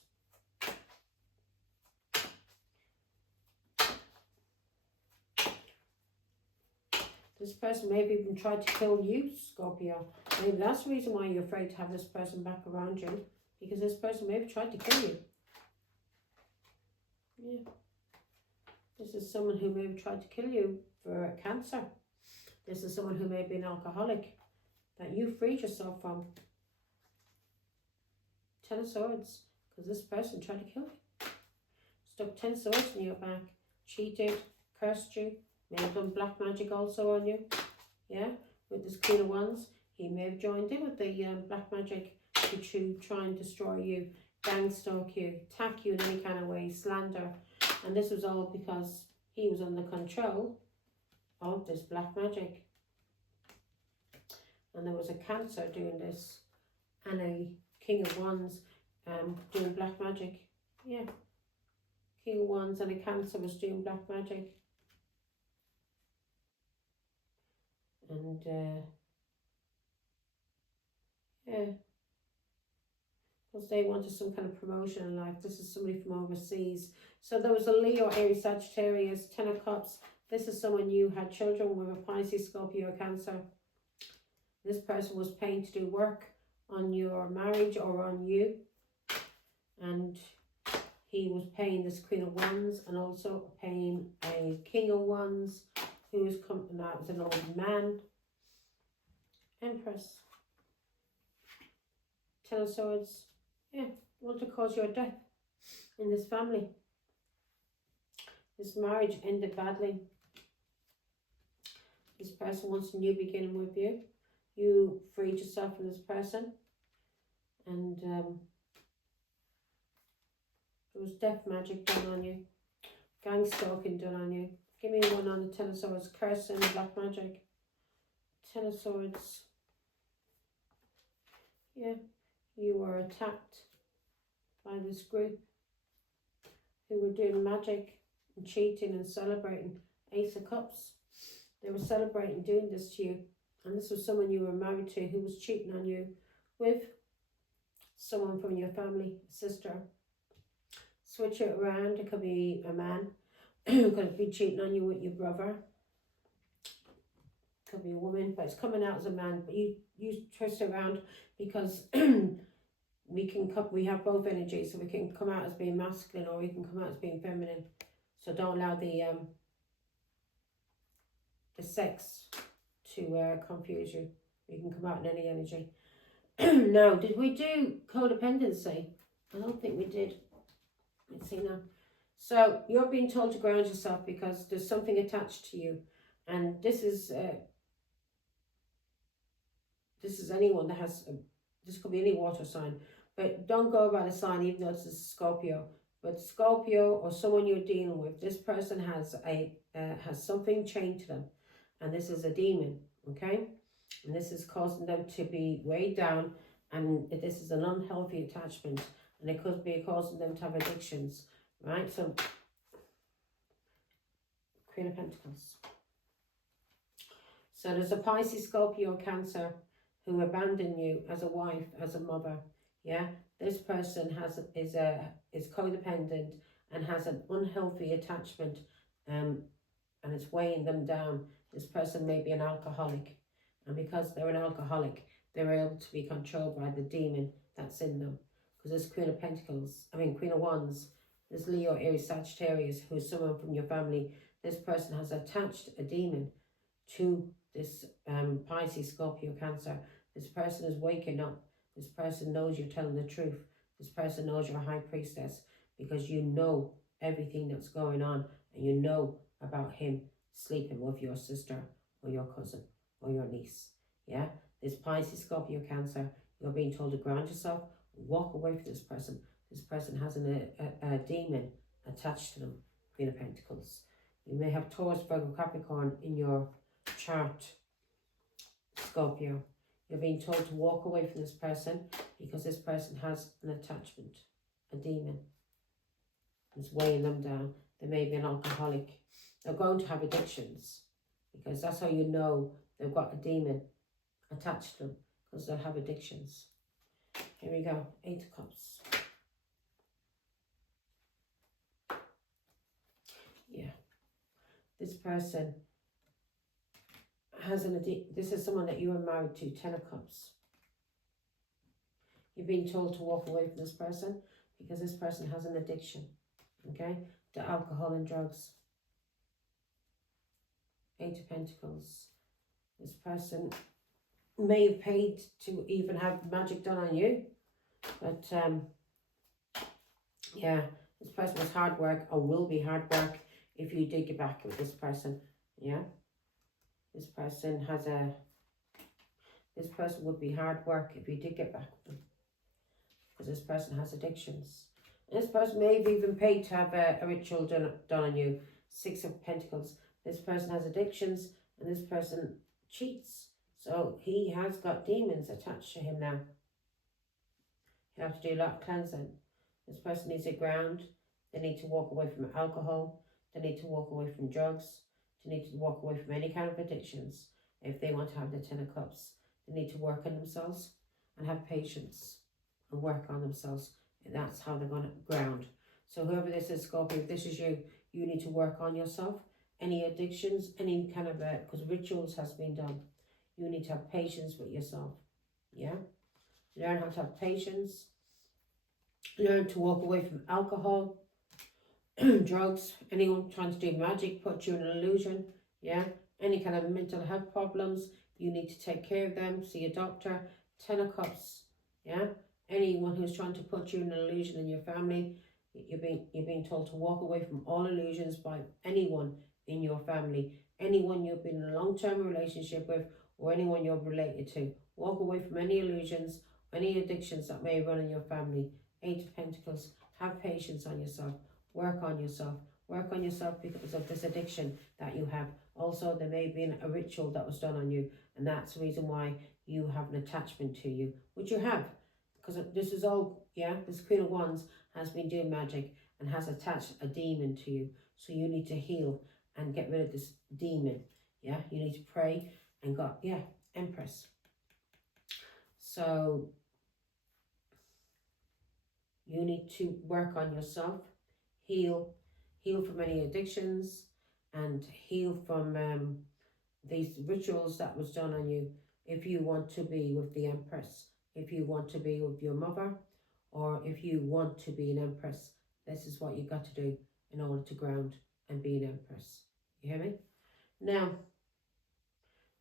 This person maybe even tried to kill you, Scorpio. Maybe that's the reason why you're afraid to have this person back around you. Because this person maybe tried to kill you. Yeah. This is someone who maybe tried to kill you for cancer. This is someone who may be an alcoholic that you freed yourself from. Ten of Swords. Because this person tried to kill you. Stuck 10 swords in your back. Cheated. Cursed you. May have done black magic also on you. Yeah. With this Queen of Wands. He may have joined in with the black magic to try and destroy you. Gang stalk you. Attack you in any kind of way. Slander. And this was all because he was under control of this black magic. And there was a Cancer doing this. And a King of Wands doing black magic. Yeah. King of Wands and a Cancer was doing black magic. And yeah. Because they wanted some kind of promotion in life. This is somebody from overseas. So there was a Leo, Aries, Sagittarius, Ten of Cups. This is someone you had children with, a Pisces, Scorpio, or Cancer. This person was paying to do work on your marriage or on you. And he was paying this Queen of Wands and also paying a King of Wands who was coming. That was an old man. Empress. Ten of Swords. Yeah, want to cause your death in this family. This marriage ended badly. This person wants a new beginning with you. You freed yourself from this person. And there was death magic done on you. Gang stalking done on you. Give me one on the Ten of Swords. Cursing, black magic. Ten of Swords. Yeah, you were attacked by this group who were doing magic and cheating and celebrating. Ace of Cups. They were celebrating doing this to you. And this was someone you were married to who was cheating on you with someone from your family, sister. Switch it around. It could be a man. Could be cheating on you with your brother. Could be a woman, but it's coming out as a man. But you twist it around because we have both energies, so we can come out as being masculine or we can come out as being feminine. So don't allow the sex to confuse you. You can come out in any energy. Now, did we do codependency? I don't think we did. Let's see now. So you're being told to ground yourself because there's something attached to you, and this is anyone that has. This could be any water sign, but don't go by the sign, even though it's a Scorpio. But Scorpio or someone you're dealing with, this person has something chained to them, and this is a demon. Okay, and this is causing them to be weighed down, and this is an unhealthy attachment, and it could be causing them to have addictions. Right, so Queen of Pentacles. So there's a Pisces, Scorpio, Cancer who abandoned you as a wife, as a mother. Yeah, this person is codependent and has an unhealthy attachment, and it's weighing them down. This person may be an alcoholic, and because they're an alcoholic, they're able to be controlled by the demon that's in them. Because this Queen of Pentacles, Queen of Wands, this Leo, Aries, Sagittarius, who is someone from your family. This person has attached a demon to this Pisces, Scorpio, Cancer. This person is waking up. This person knows you're telling the truth. This person knows you're a high priestess because you know everything that's going on, and you know about him sleeping with your sister or your cousin or your niece. Yeah, this Pisces, Scorpio, Cancer, you're being told to ground yourself, walk away from this person. This person has a demon attached to them. Queen of Pentacles. You may have Taurus, Virgo, Capricorn in your chart, Scorpio. You're being told to walk away from this person because this person has an attachment, a demon. It's weighing them down. They may be an alcoholic. They're going to have addictions because that's how you know they've got a demon attached to them, because they'll have addictions. Here we go. Eight of Cups. Yeah. This person has this is someone that you are married to. Ten of Cups. You're being told to walk away from this person because this person has an addiction, okay, to alcohol and drugs. Eight of Pentacles. This person may have paid to even have magic done on you, but yeah, this person was hard work or will be hard work if you did get back with this person. Yeah, this person would be hard work if you did get back with them, because this person has addictions. And this person may have even paid to have a ritual done on you. Six of Pentacles. This person has addictions and this person cheats. So he has got demons attached to him now. You have to do a lot of cleansing. This person needs to ground. They need to walk away from alcohol. They need to walk away from drugs. They need to walk away from any kind of addictions. If they want to have the Ten of Cups, they need to work on themselves and have patience and work on themselves. And that's how they're going to ground. So whoever this is, Scorpio, if this is you, you need to work on yourself. Any addictions, any kind of, because rituals has been done. You need to have patience with yourself. Yeah? Learn how to have patience. Learn to walk away from alcohol, drugs, anyone trying to do magic, put you in an illusion. Yeah? Any kind of mental health problems, you need to take care of them. See a doctor. Ten of Cups. Yeah? Anyone who's trying to put you in an illusion in your family, you're being told to walk away from all illusions by anyone in your family. Anyone you've been in a long-term relationship with, or anyone you're related to. Walk away from any illusions, any addictions that may run in your family. Eight of Pentacles. Have patience on yourself. Work on yourself. Work on yourself because of this addiction that you have. Also, there may have been a ritual that was done on you, and that's the reason why you have an attachment to you, which you have, because this is all, yeah, this Queen of Wands has been doing magic and has attached a demon to you. So you need to heal and get rid of this demon. Yeah, you need to pray and God, yeah, Empress. So you need to work on yourself, heal from any addictions, and heal from these rituals that was done on you. If you want to be with the Empress, if you want to be with your mother, or if you want to be an Empress, this is what you got to do in order to ground and be an Empress. You hear me? Now,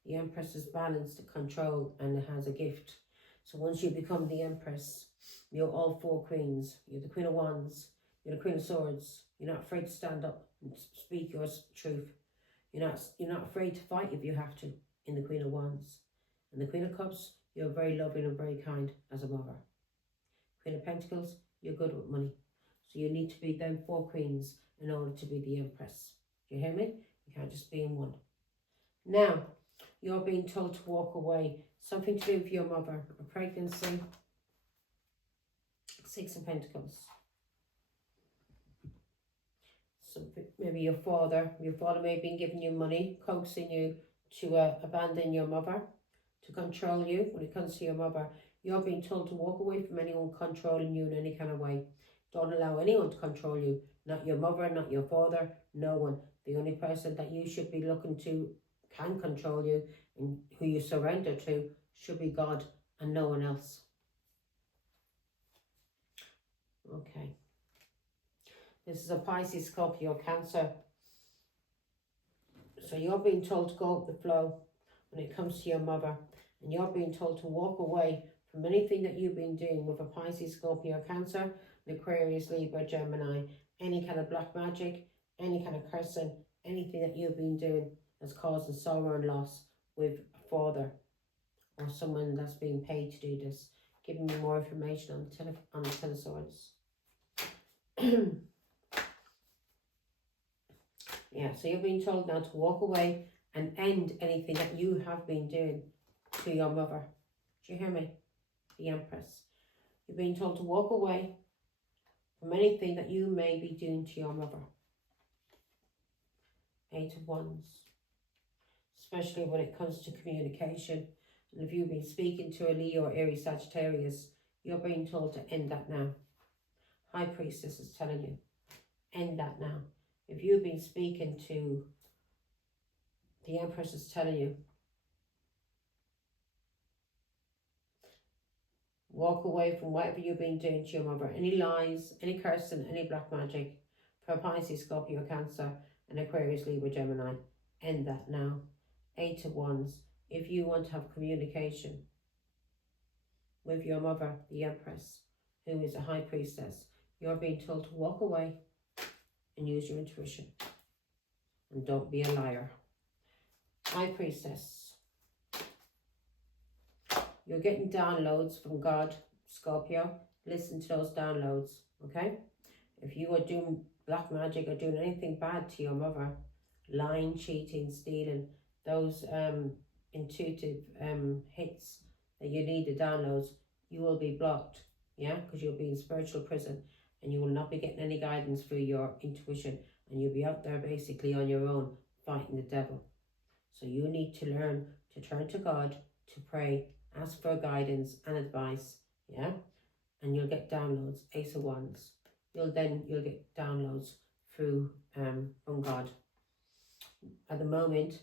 the Empress is balanced, control, and it has a gift. So once you become the Empress, you're all four queens. You're the Queen of Wands, you're the Queen of Swords. You're not afraid to stand up and speak your truth. You're not afraid to fight if you have to in the Queen of Wands. And the Queen of Cups, you're very loving and very kind as a mother. Queen of Pentacles, you're good with money. So you need to be them four queens in order to be the Empress. Do you hear me? You can't just be in one. Now, you're being told to walk away. Something to do with your mother. A pregnancy. Six of Pentacles. So maybe your father may have been giving you money, coaxing you to abandon your mother, to control you. When it comes to your mother, you're being told to walk away from anyone controlling you in any kind of way. Don't allow anyone to control you. Not your mother, not your father, no one. The only person that you should be looking to can control you and who you surrender to should be God and no one else. Okay. This is a Pisces, Scorpio, Cancer. So you're being told to go with the flow when it comes to your mother. And you're being told to walk away from anything that you've been doing with a Pisces, Scorpio, Cancer, an Aquarius, Libra, Gemini, any kind of black magic, any kind of cursing, anything that you've been doing that's causing sorrow and loss with a father or someone that's being paid to do this. Giving me more information on the Ten of Swords. Yeah, so you're being told now to walk away and end anything that you have been doing to your mother. Do you hear me? The Empress. You're being told to walk away from anything that you may be doing to your mother. Eight of Wands. Especially when it comes to communication. And if you've been speaking to a Leo or Aries, Sagittarius, you're being told to end that now. High Priestess is telling you, end that now. If you've been speaking to, the Empress is telling you, walk away from whatever you've been doing to your mother. Any lies, any cursing, any black magic. For Pisces, Scorpio, Cancer, and Aquarius, Libra, Gemini. End that now. Eight of Wands. If you want to have communication with your mother, the Empress, who is a High Priestess, you're being told to walk away and use your intuition. And don't be a liar. High Priestess. You're getting downloads from God, Scorpio. Listen to those downloads, okay? If you are doing black magic or doing anything bad to your mother, lying, cheating, stealing, those intuitive hits that you need the downloads, you will be blocked, yeah? Because you'll be in spiritual prison and you will not be getting any guidance through your intuition and you'll be out there basically on your own fighting the devil. So you need to learn to turn to God, to pray, ask for guidance and advice, yeah? And you'll get downloads. Ace of Wands. You'll get downloads through from God. At the moment,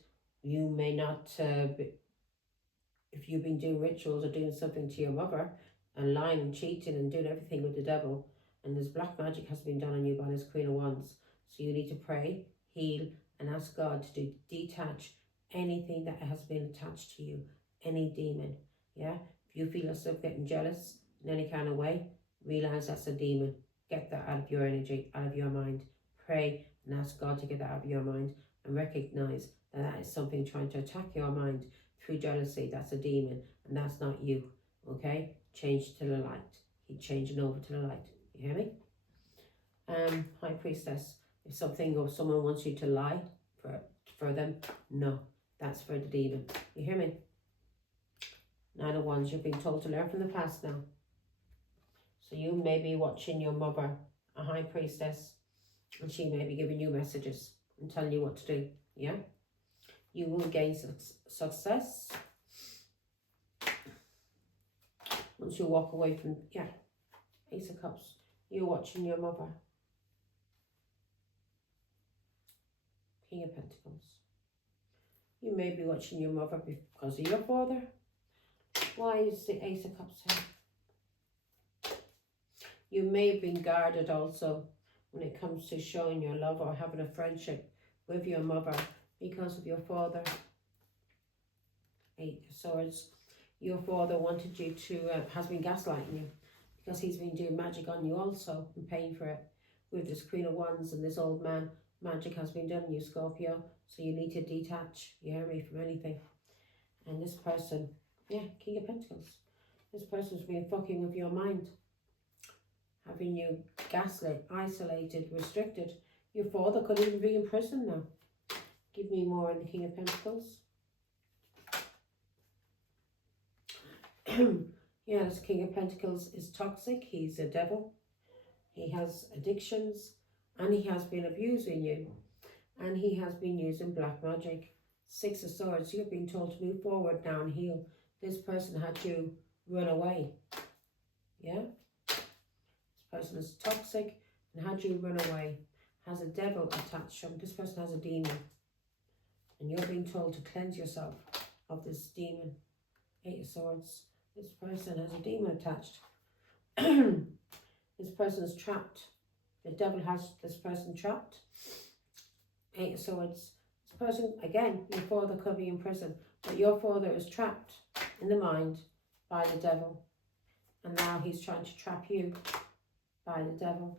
you may not, if you've been doing rituals or doing something to your mother and lying and cheating and doing everything with the devil, and this black magic has been done on you by this Queen of Wands. So you need to pray, heal, and ask God to detach anything that has been attached to you, any demon, yeah? If you feel yourself getting jealous in any kind of way, realize that's a demon. Get that out of your energy, out of your mind. Pray and ask God to get that out of your mind and recognize that that is something trying to attack your mind through jealousy. That's a demon and that's not you, okay? Change to the light. Keep changing over to the light. You hear me? High Priestess. If something or someone wants you to lie for them. No, that's for the demon. You hear me? Nine of Wands, you've been told to learn from the past now. So you may be watching your mother, a high priestess, and she may be giving you messages and telling you what to do. Yeah? You will gain success once you walk away from, yeah, Ace of Cups. You're watching your mother. King of Pentacles. You may be watching your mother because of your father. Why is the Ace of Cups here? You may have been guarded also when it comes to showing your love or having a friendship with your mother because of your father. Eight of Swords. Your father wanted you to, has been gaslighting you because he's been doing magic on you also and paying for it. With this Queen of Wands and this old man, magic has been done on you, Scorpio. So you need to detach, you hear me, from anything. And this person, yeah, King of Pentacles. This person's been fucking with your mind. Having you gaslit, isolated, restricted. Your father could even be in prison now. Give me more on the King of Pentacles. Yeah, this King of Pentacles is toxic. He's a devil. He has addictions. And he has been abusing you. And he has been using black magic. Six of Swords. You've been told to move forward now and heal. This person had you run away. Yeah? This person is toxic and had you run away. Has a devil attached to him. This person has a demon. And you're being told to cleanse yourself of this demon. Eight of Swords. This person has a demon attached. This person is trapped. The devil has this person trapped. Eight of Swords. This person, again, your father could be in prison. But your father is trapped in the mind by the devil. And now he's trying to trap you by the devil.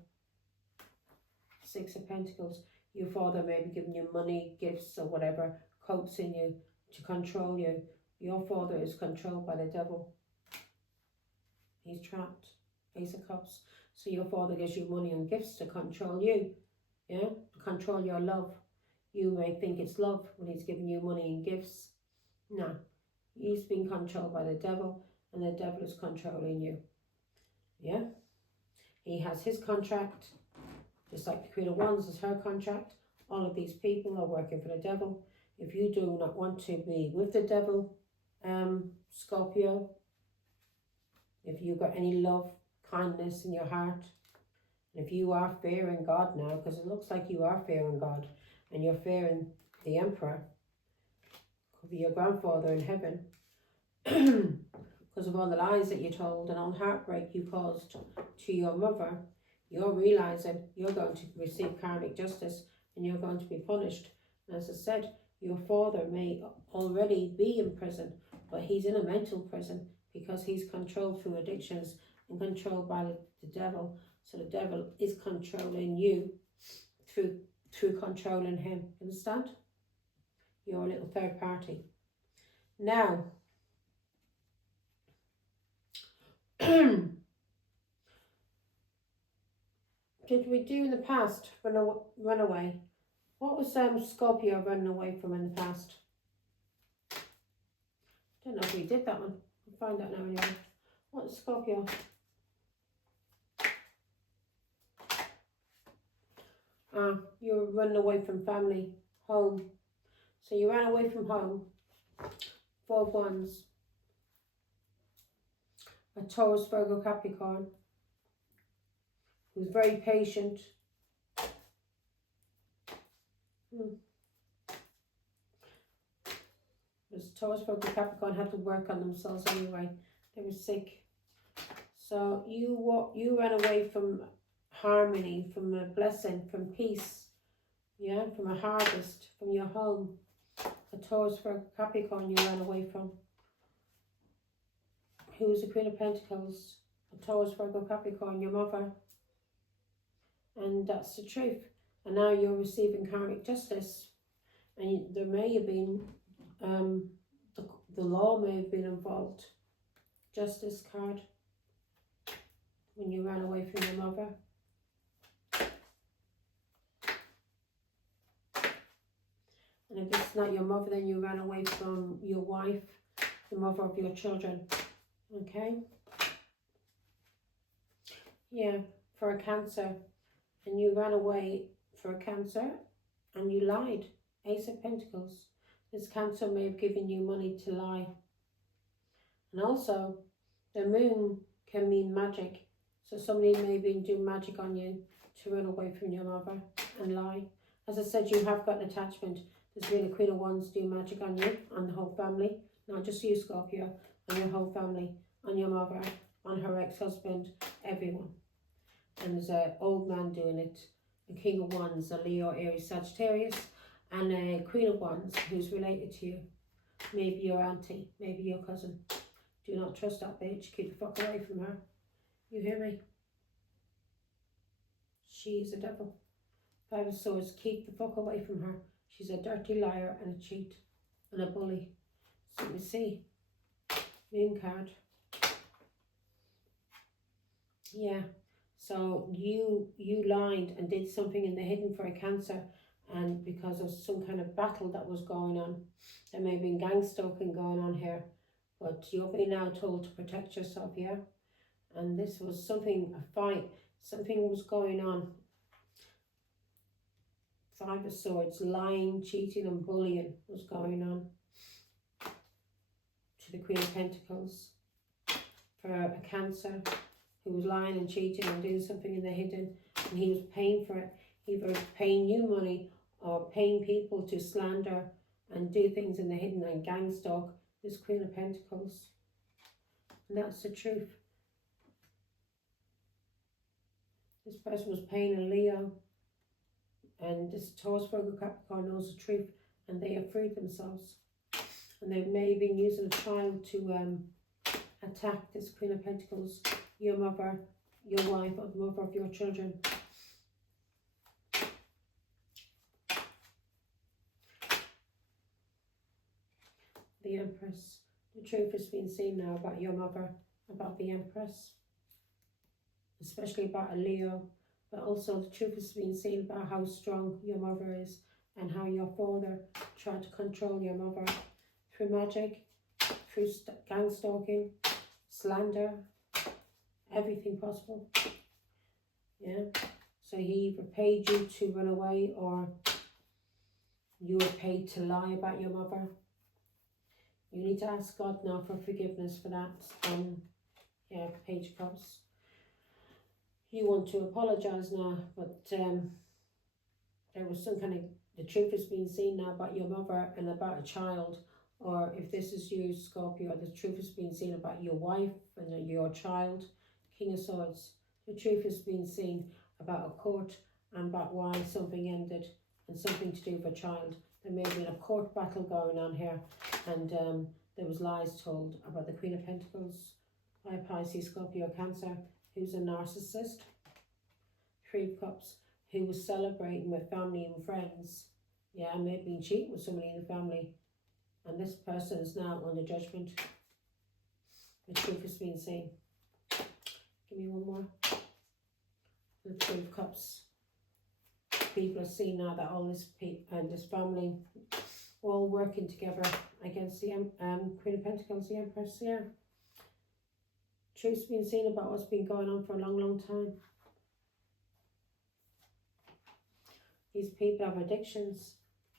Six of Pentacles. Your father may be giving you money, gifts or whatever, coaxing you to control you. Your father is controlled by the devil. He's trapped. Ace of Cups. So your father gives you money and gifts to control you. Yeah? To control your love. You may think it's love when he's giving you money and gifts. No. He's being controlled by the devil and the devil is controlling you. Yeah? He has his contract. Just like the Queen of Wands is her contract. All of these people are working for the devil. If you do not want to be with the devil, Scorpio, if you've got any love, kindness in your heart, and if you are fearing God now, because it looks like you are fearing God, and you're fearing the Emperor, could be your grandfather in heaven, because of all the lies that you told and all the heartbreak you caused to your mother, you're realizing you're going to receive karmic justice and you're going to be punished. And as I said, your father may already be in prison, but he's in a mental prison because he's controlled through addictions and controlled by the devil. So the devil is controlling you through controlling him. Understand? You're a little third party. Now, did we do in the past run away? What was Scorpio running away from in the past? Don't know if we did that one. I'll find out now anyway. What's Scorpio? You were running away from family, home. So you ran away from home. Four of Wands. A Taurus, Virgo, Capricorn. Who's very patient. This Taurus, Virgo, Capricorn had to work on themselves anyway. They were sick. So you ran away from harmony, from a blessing, from peace. Yeah, from a harvest, from your home. A Taurus, Virgo, Capricorn you ran away from. Who was the Queen of Pentacles? A Taurus, Virgo, Capricorn, your mother. And that's the truth. And now you're receiving karmic justice. And there may have been, the law may have been involved. Justice card. When you ran away from your mother. And if it's not your mother, then you ran away from your wife, the mother of your children. Okay? Yeah, for a Cancer. And you ran away for a Cancer and you lied. Ace of Pentacles. This Cancer may have given you money to lie. And also, the moon can mean magic. So somebody may have been doing magic on you to run away from your mother and lie. As I said, you have got an attachment. There's been a Queen of Wands do magic on you, on the whole family. Not just you, Scorpio, on your whole family, on your mother, on her ex-husband, everyone. And there's an old man doing it, a King of Wands, a Leo, Aries, Sagittarius, and a Queen of Wands who's related to you. Maybe your auntie, maybe your cousin. Do not trust that bitch. Keep the fuck away from her. You hear me? She is a devil. Five of Swords. Keep the fuck away from her. She's a dirty liar and a cheat and a bully. So let me see. Moon card. Yeah. So you lied and did something in the hidden for a Cancer, and because of some kind of battle that was going on. There may have been gang stalking going on here. But you're being now told to protect yourself, yeah? And this was something, a fight, something was going on. Five of Swords, lying, cheating and bullying was going on. To the Queen of Pentacles. For a Cancer who was lying and cheating and doing something in the hidden. And he was paying for it. Either paying you money or paying people to slander and do things in the hidden and gang stalk. This Queen of Pentacles. And that's the truth. This person was paying a Leo. And this Taurus, Virgo, Capricorn knows the truth. And they have freed themselves. And they may have been using a child to attack this Queen of Pentacles. Your mother, your wife, or the mother of your children. The Empress. The truth has been seen now about your mother, about the Empress, especially about a Leo, but also the truth has been seen about how strong your mother is and how your father tried to control your mother through magic, through gang stalking, slander, everything possible. Yeah, so he either paid you to run away or you were paid to lie about your mother. You need to ask God now for forgiveness for that. Yeah, Page of Cups. You want to apologise now, but there was some kind of, the truth has been seen now about your mother and about a child. Or if this is you, Scorpio, the truth has been seen about your wife and your child. King of Swords. The truth has been seen about a court and about why something ended and something to do with a child. There may have been a court battle going on here, and there was lies told about the Queen of Pentacles, by Pisces, Scorpio, Cancer, who's a narcissist. Three of Cups, who was celebrating with family and friends. Yeah, may have been cheating with somebody in the family, and this person is now under judgment. The truth has been seen. Give me one more. The Three of Cups. People are seeing now that all this this family all working together against the Queen of Pentacles, the Empress. Yeah. Truth's been seen about what's been going on for a long, long time. These people have addictions,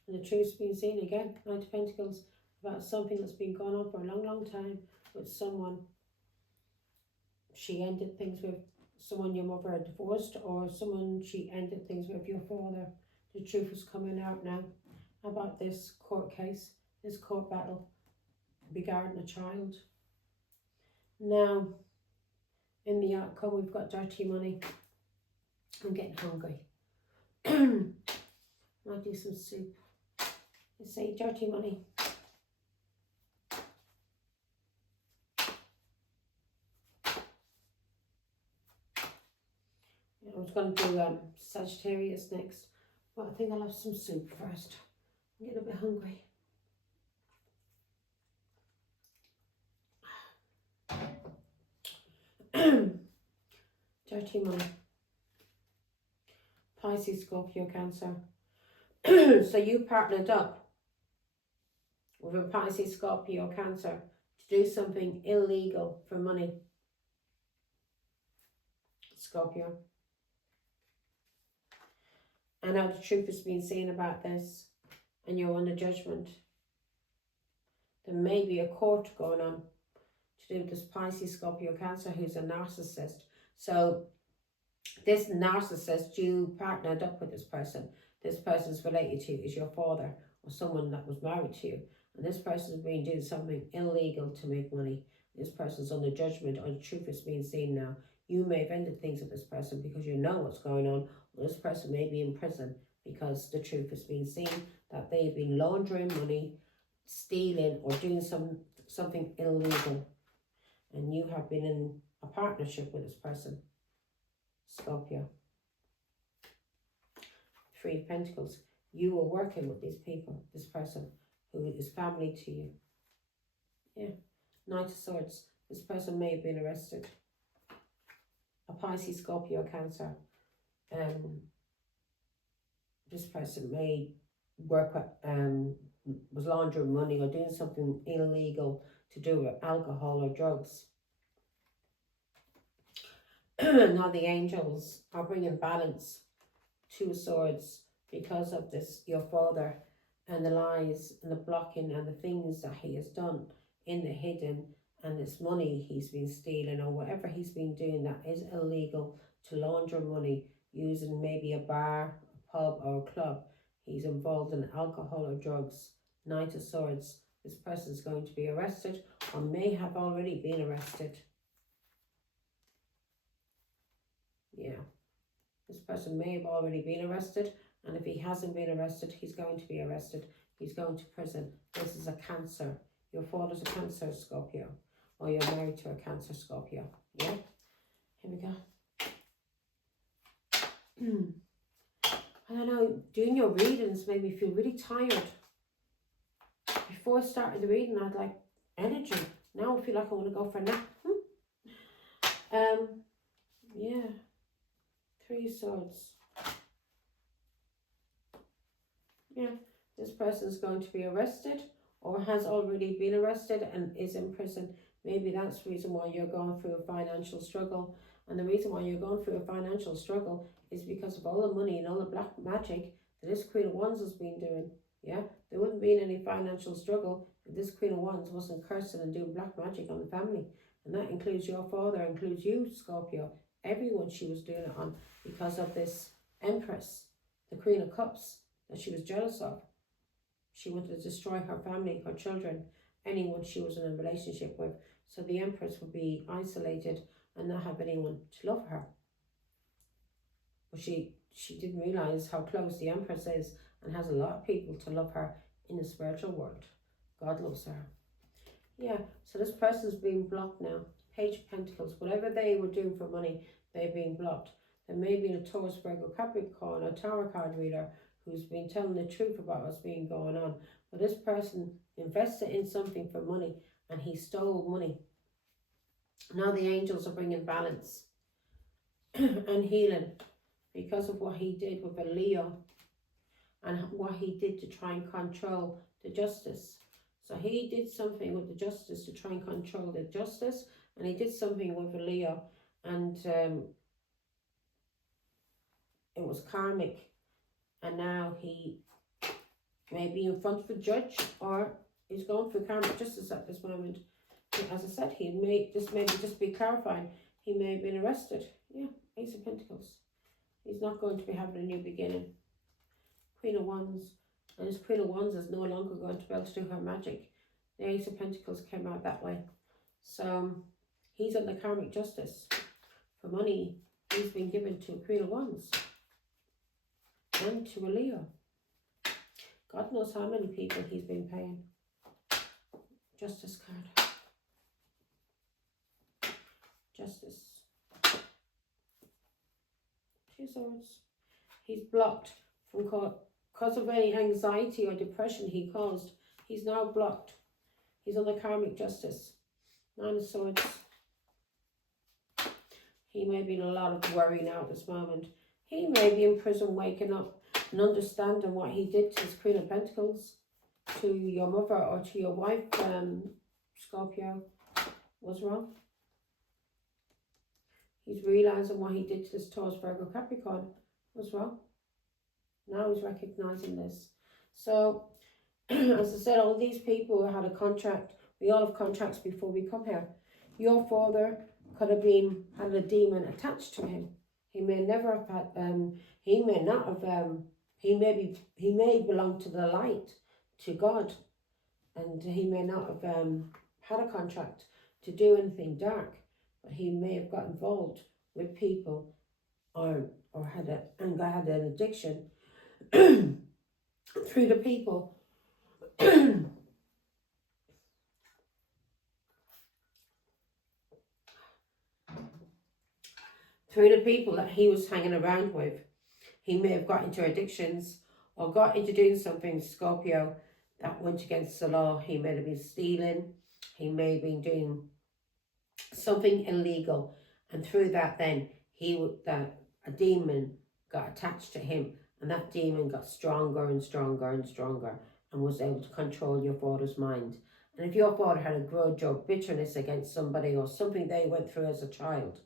and the truth's been seen again. Knight of Pentacles, about something that's been going on for a long, long time with someone. She ended things with someone your mother had divorced, or someone she ended things with your father. The truth is coming out now about this court case, this court battle regarding a child. Now, in the outcome, we've got dirty money. I'm getting hungry. I'll do some soup. Let's say dirty money. I was going to do Sagittarius next, but I think I'll have some soup first. I'm getting a bit hungry. Dirty money. Pisces, Scorpio, Cancer. So you partnered up with a Pisces, Scorpio, Cancer, to do something illegal for money. Scorpio. And now the truth has been seen about this, and you're under judgment. There may be a court going on to do with this Pisces, Scorpio, Cancer, who's a narcissist. So this narcissist, you partnered up with this person. This person's related to you, is your father or someone that was married to you. And this person's been doing something illegal to make money. This person's under judgment, or the truth is being seen now. You may have ended things with this person because you know what's going on. Or this person may be in prison because the truth is being seen that they've been laundering money, stealing, or doing something illegal. And you have been in a partnership with this person. Scorpio. Three of Pentacles. You were working with these people, this person who is family to you. Yeah. Knight of Swords. This person may have been arrested. A Pisces, Scorpio, Cancer. This person may work with, was laundering money or doing something illegal to do with alcohol or drugs. Now the angels are bringing balance. Two of Swords, because of this, your father, and the lies and the blocking and the things that he has done in the hidden, and this money he's been stealing or whatever he's been doing that is illegal, to launder money using maybe a bar, a pub or a club. He's involved in alcohol or drugs. Knight of Swords. This person's going to be arrested or may have already been arrested. Yeah. This person may have already been arrested, and if he hasn't been arrested, he's going to be arrested. He's going to prison. This is a Cancer. Your father's a Cancer, Scorpio, or you're married to a Cancer, Scorpio. Yeah? Here we go. I don't know, doing your readings made me feel really tired. Before I started the reading, I had like energy. Now I feel like I want to go for a nap. Yeah. Three of Swords. Yeah, this person is going to be arrested or has already been arrested and is in prison. Maybe that's the reason why you're going through a financial struggle. And the reason why you're going through a financial struggle is because of all the money and all the black magic that this Queen of Wands has been doing. Yeah, there wouldn't be any financial struggle if this Queen of Wands wasn't cursing and doing black magic on the family. And that includes your father, includes you, Scorpio. Everyone she was doing it on because of this Empress, the Queen of Cups, that she was jealous of. She wanted to destroy her family, her children, anyone she was in a relationship with. So the Empress would be isolated and not have anyone to love her. But she didn't realise how close the Empress is and has a lot of people to love her in the spiritual world. God loves her. Yeah, so this person's being blocked now. Page of Pentacles. Whatever they were doing for money, they're being blocked. There may be a Taurus, Virgo, Capricorn, a tarot card reader who's been telling the truth about what's been going on. But this person invested in something for money and he stole money. Now the angels are bringing balance and healing because of what he did with a Leo and what he did to try and control the justice. So he did something with the justice to try and control the justice, and he did something with a Leo, and it was karmic. And now he may be in front of a judge, or he's going through karmic justice at this moment. As I said, he may just maybe just be clarifying. He may have been arrested. Yeah, Ace of Pentacles. He's not going to be having a new beginning. Queen of Wands. And this Queen of Wands is no longer going to be able to do her magic. The Ace of Pentacles came out that way. So he's under karmic justice. For money, he's been given to a Queen of Wands. And to a Leo. God knows how many people he's been paying. Justice card. Justice. Two Swords. He's blocked from court. Because of any anxiety or depression he caused, he's now blocked. He's under karmic justice. Nine of Swords. He may be in a lot of worry now at this moment. He may be in prison waking up and understanding what he did to his Queen of Pentacles. to your mother or to your wife, Scorpio, was wrong. He's realising what he did to this Taurus, Virgo, Capricorn was wrong. Now he's recognising this. So, as I said, all these people had a contract. We all have contracts before we come here. Your father could have had a demon attached to him. He may never have had, he may not have, he may belong to the light, to God, and he may not have had a contract to do anything dark, but he may have got involved with people or had an addiction through the people through the people that he was hanging around with. He may have got into addictions or got into doing something, Scorpio, that went against the law. He may have been stealing. He may have been doing something illegal. And through that then, a demon got attached to him. And that demon got stronger and stronger and stronger and was able to control your father's mind. And if your father had a grudge or bitterness against somebody or something they went through as a child,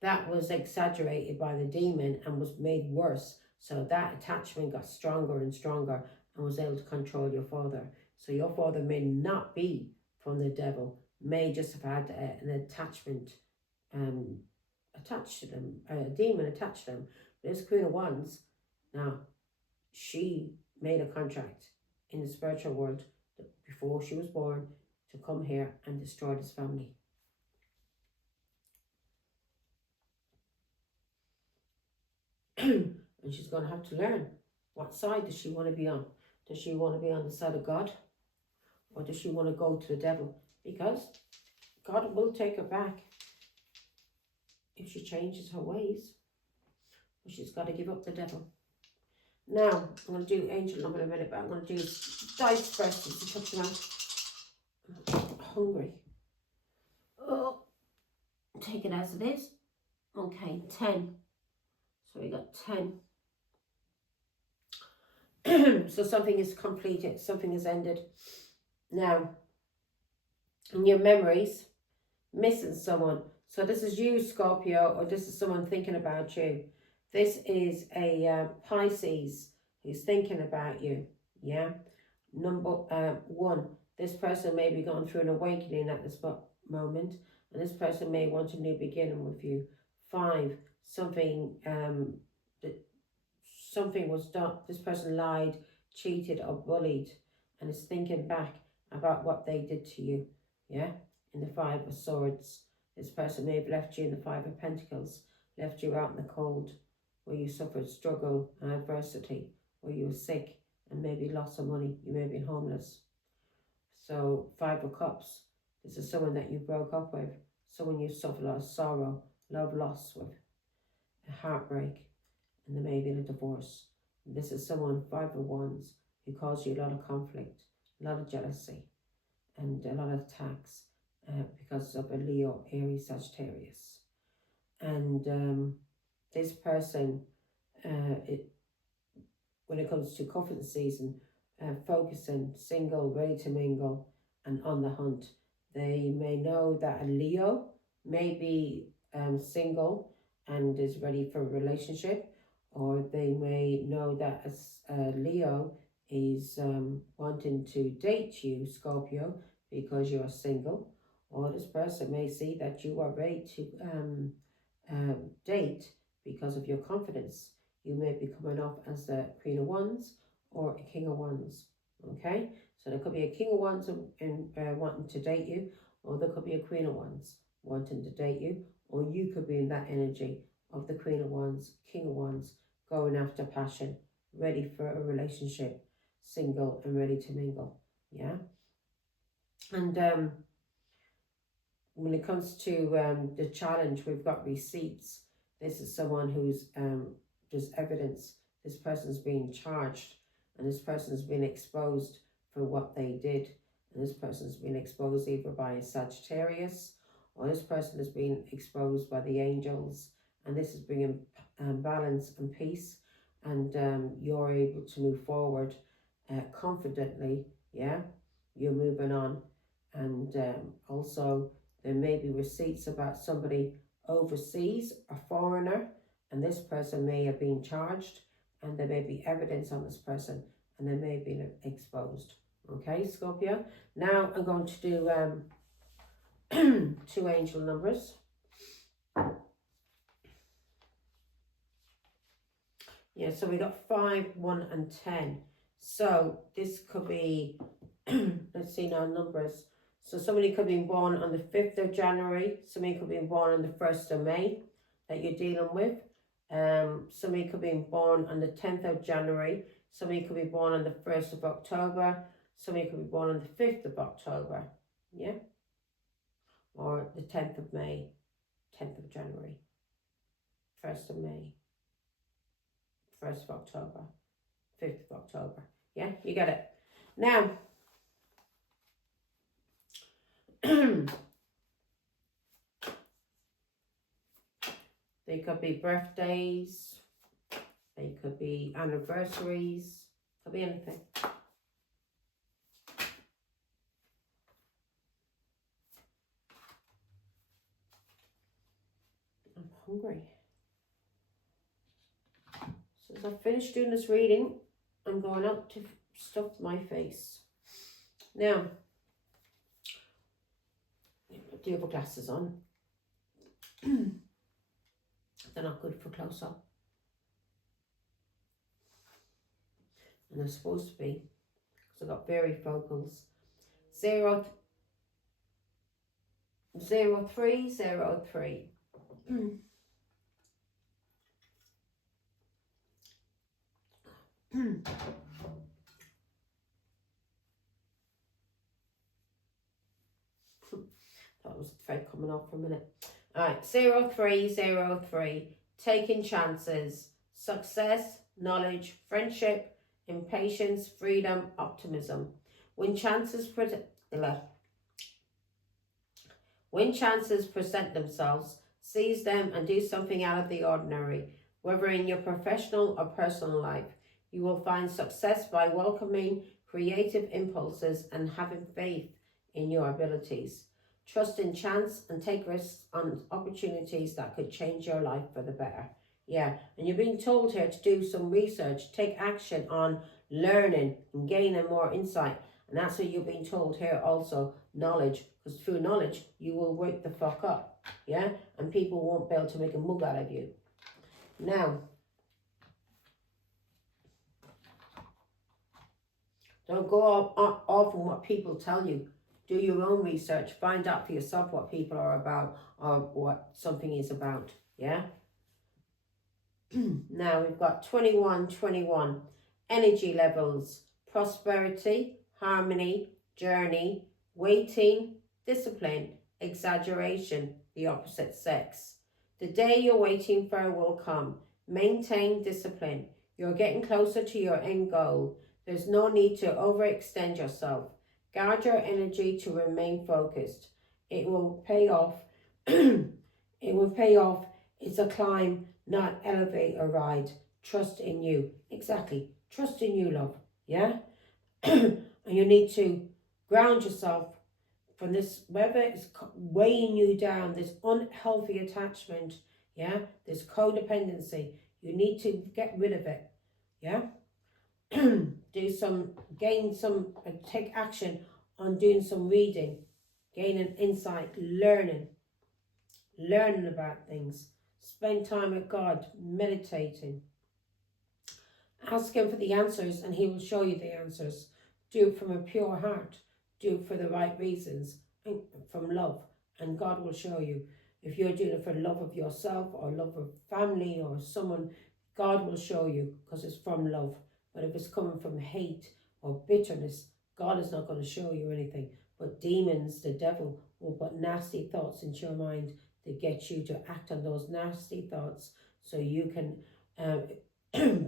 that was exaggerated by the demon and was made worse. So that attachment got stronger and stronger and was able to control your father. So your father may not be from the devil, may just have had an attachment attached to them, a demon attached to them. This Queen of Wands, now, she made a contract in the spiritual world before she was born to come here and destroy this family. And she's going to have to learn, what side does she want to be on? Does she want to be on the side of God? Or does she want to go to the devil? Because God will take her back if she changes her ways. But she's got to give up the devil. Now, I'm going to do angel number in a minute, but I'm going to do dice first to touch them out. I'm hungry. Oh, take it as it is. Okay, 10. So we got 10. So something is completed, something is ended. Now, in your memories, missing someone. So this is you, Scorpio, or this is someone thinking about you. This is a Pisces who's thinking about you, yeah? Number 1, this person may be going through an awakening at this moment, and this person may want a new beginning with you. 5, something was done. This person lied, cheated, or bullied, and is thinking back about what they did to you, yeah? In the 5 of Swords, this person may have left you in the 5 of Pentacles, left you out in the cold, where you suffered struggle and adversity, where you were sick and maybe lost some money, you may have been homeless. So 5 of Cups, this is someone that you broke up with, someone you suffered a lot of sorrow, love loss with, a heartbreak, and there may be a divorce. And this is someone, 5 of Wands, who caused you a lot of conflict, a lot of jealousy, and a lot of attacks because of a Leo, Aries, Sagittarius. And this person, when it comes to cuffing season, focusing, single, ready to mingle, and on the hunt. They may know that a Leo may be single and is ready for a relationship, or they may know that a Leo is wanting to date you, Scorpio, because you're single, or this person may see that you are ready to date because of your confidence. You may be coming off as the Queen of Wands or a King of Wands, okay? So there could be a King of Wands wanting to date you, or there could be a Queen of Wands wanting to date you, or you could be in that energy of the Queen of Wands, King of Wands, going after passion, ready for a relationship, single and ready to mingle, yeah? And when it comes to the challenge, we've got receipts. This is someone who's, there's evidence. This person's being charged, and this person's been exposed for what they did. And this person's been exposed either by a Sagittarius, or this person has been exposed by the angels. And this is bringing balance and peace. And you're able to move forward confidently Yeah, you're moving on. And also, there may be receipts about somebody overseas, a foreigner, and this person may have been charged, and there may be evidence on this person, and they may have been exposed. Okay, Scorpio. Now I'm going to do 2 angel numbers. Yeah, so we got 5, 1, and 10. So this could be, let's see now, numbers. So somebody could be born on the 5th of January. Somebody could be born on the 1st of May that you're dealing with. Somebody could be born on the 10th of January. Somebody could be born on the 1st of October. Somebody could be born on the 5th of October. Yeah? Or the 10th of May, 10th of January, 1st of May, 1st of October, 5th of October. Yeah, you get it. Now, they could be birthdays, they could be anniversaries, could be anything. I'm hungry. So as I finish doing this reading, I'm going out to stuff my face. Now, put the other glasses on. They're not good for close up. And they're supposed to be, because I've got varifocals. 0303. That was the thread coming off for a minute. Alright, 0303. Taking chances. Success, knowledge, friendship, impatience, freedom, optimism. When chances present themselves, seize them and do something out of the ordinary. Whether in your professional or personal life, you will find success by welcoming creative impulses and having faith in your abilities. Trust in chance and take risks on opportunities that could change your life for the better. Yeah, and you're being told here to do some research, take action on learning and gaining more insight. And that's what you're being told here also, knowledge. Because through knowledge, you will wake the fuck up. Yeah, and people won't be able to make a mug out of you. Now, don't go off on what people tell you. Do your own research. Find out for yourself what people are about or what something is about. Yeah? Now we've got 2121. Energy levels. Prosperity, harmony, journey, waiting, discipline, exaggeration, the opposite sex. The day you're waiting for will come. Maintain discipline. You're getting closer to your end goal. There's no need to overextend yourself. Guard your energy to remain focused. It will pay off. It will pay off. It's a climb, not elevator ride. Trust in you. Exactly. Trust in you, love. Yeah? And you need to ground yourself from this, whether it's weighing you down, this unhealthy attachment, yeah? This codependency. You need to get rid of it. Yeah? Take action on doing some reading, gaining insight, learning about things, spend time with God, meditating, ask him for the answers and he will show you the answers. Do it from a pure heart, do it for the right reasons, and from love, and God will show you. If you're doing it for love of yourself or love of family or someone, God will show you because it's from love. But if it's coming from hate or bitterness, God is not going to show you anything. But demons, the devil, will put nasty thoughts into your mind to get you to act on those nasty thoughts so you can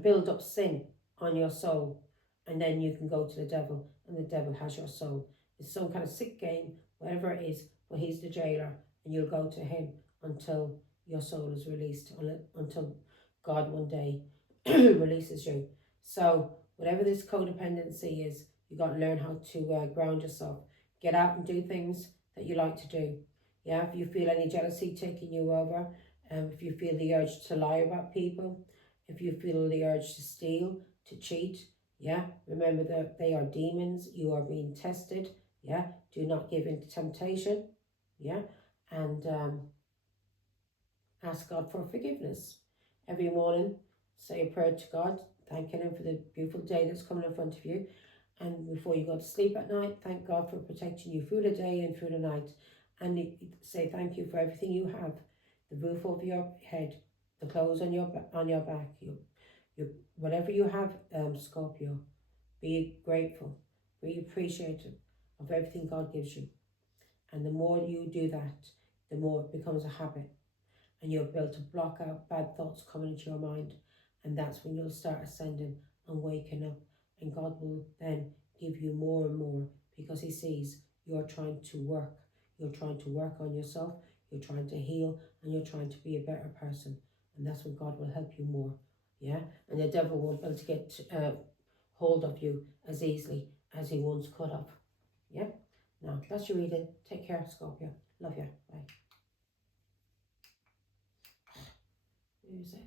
build up sin on your soul. And then you can go to the devil and the devil has your soul. It's some kind of sick game, whatever it is, but he's the jailer and you'll go to him until your soul is released, until God one day releases you. So whatever this codependency is, You got to learn how to ground yourself. Get out and do things that you like to do. Yeah, if you feel any jealousy taking you over, if you feel the urge to lie about people, if you feel the urge to steal, to cheat, yeah, remember that they are demons. You are being tested. Yeah, do not give in to temptation. Yeah, and ask God for forgiveness. Every morning, say a prayer to God, thanking Him for the beautiful day that's coming in front of you. And before you go to sleep at night, thank God for protecting you through the day and through the night. And you say thank you for everything you have, the roof over your head, the clothes on your back, your whatever you have, Scorpio. Be grateful, be appreciative of everything God gives you. And the more you do that, the more it becomes a habit. And you'll be able to block out bad thoughts coming into your mind. And that's when you'll start ascending and waking up. And God will then give you more and more, because He sees you're trying to work. You're trying to work on yourself. You're trying to heal, and you're trying to be a better person. And that's when God will help you more. Yeah? And the devil won't be able to get hold of you as easily as he once could have. Yeah? Now, that's your reading. Take care, Scorpio. Love you. Bye. Who is it?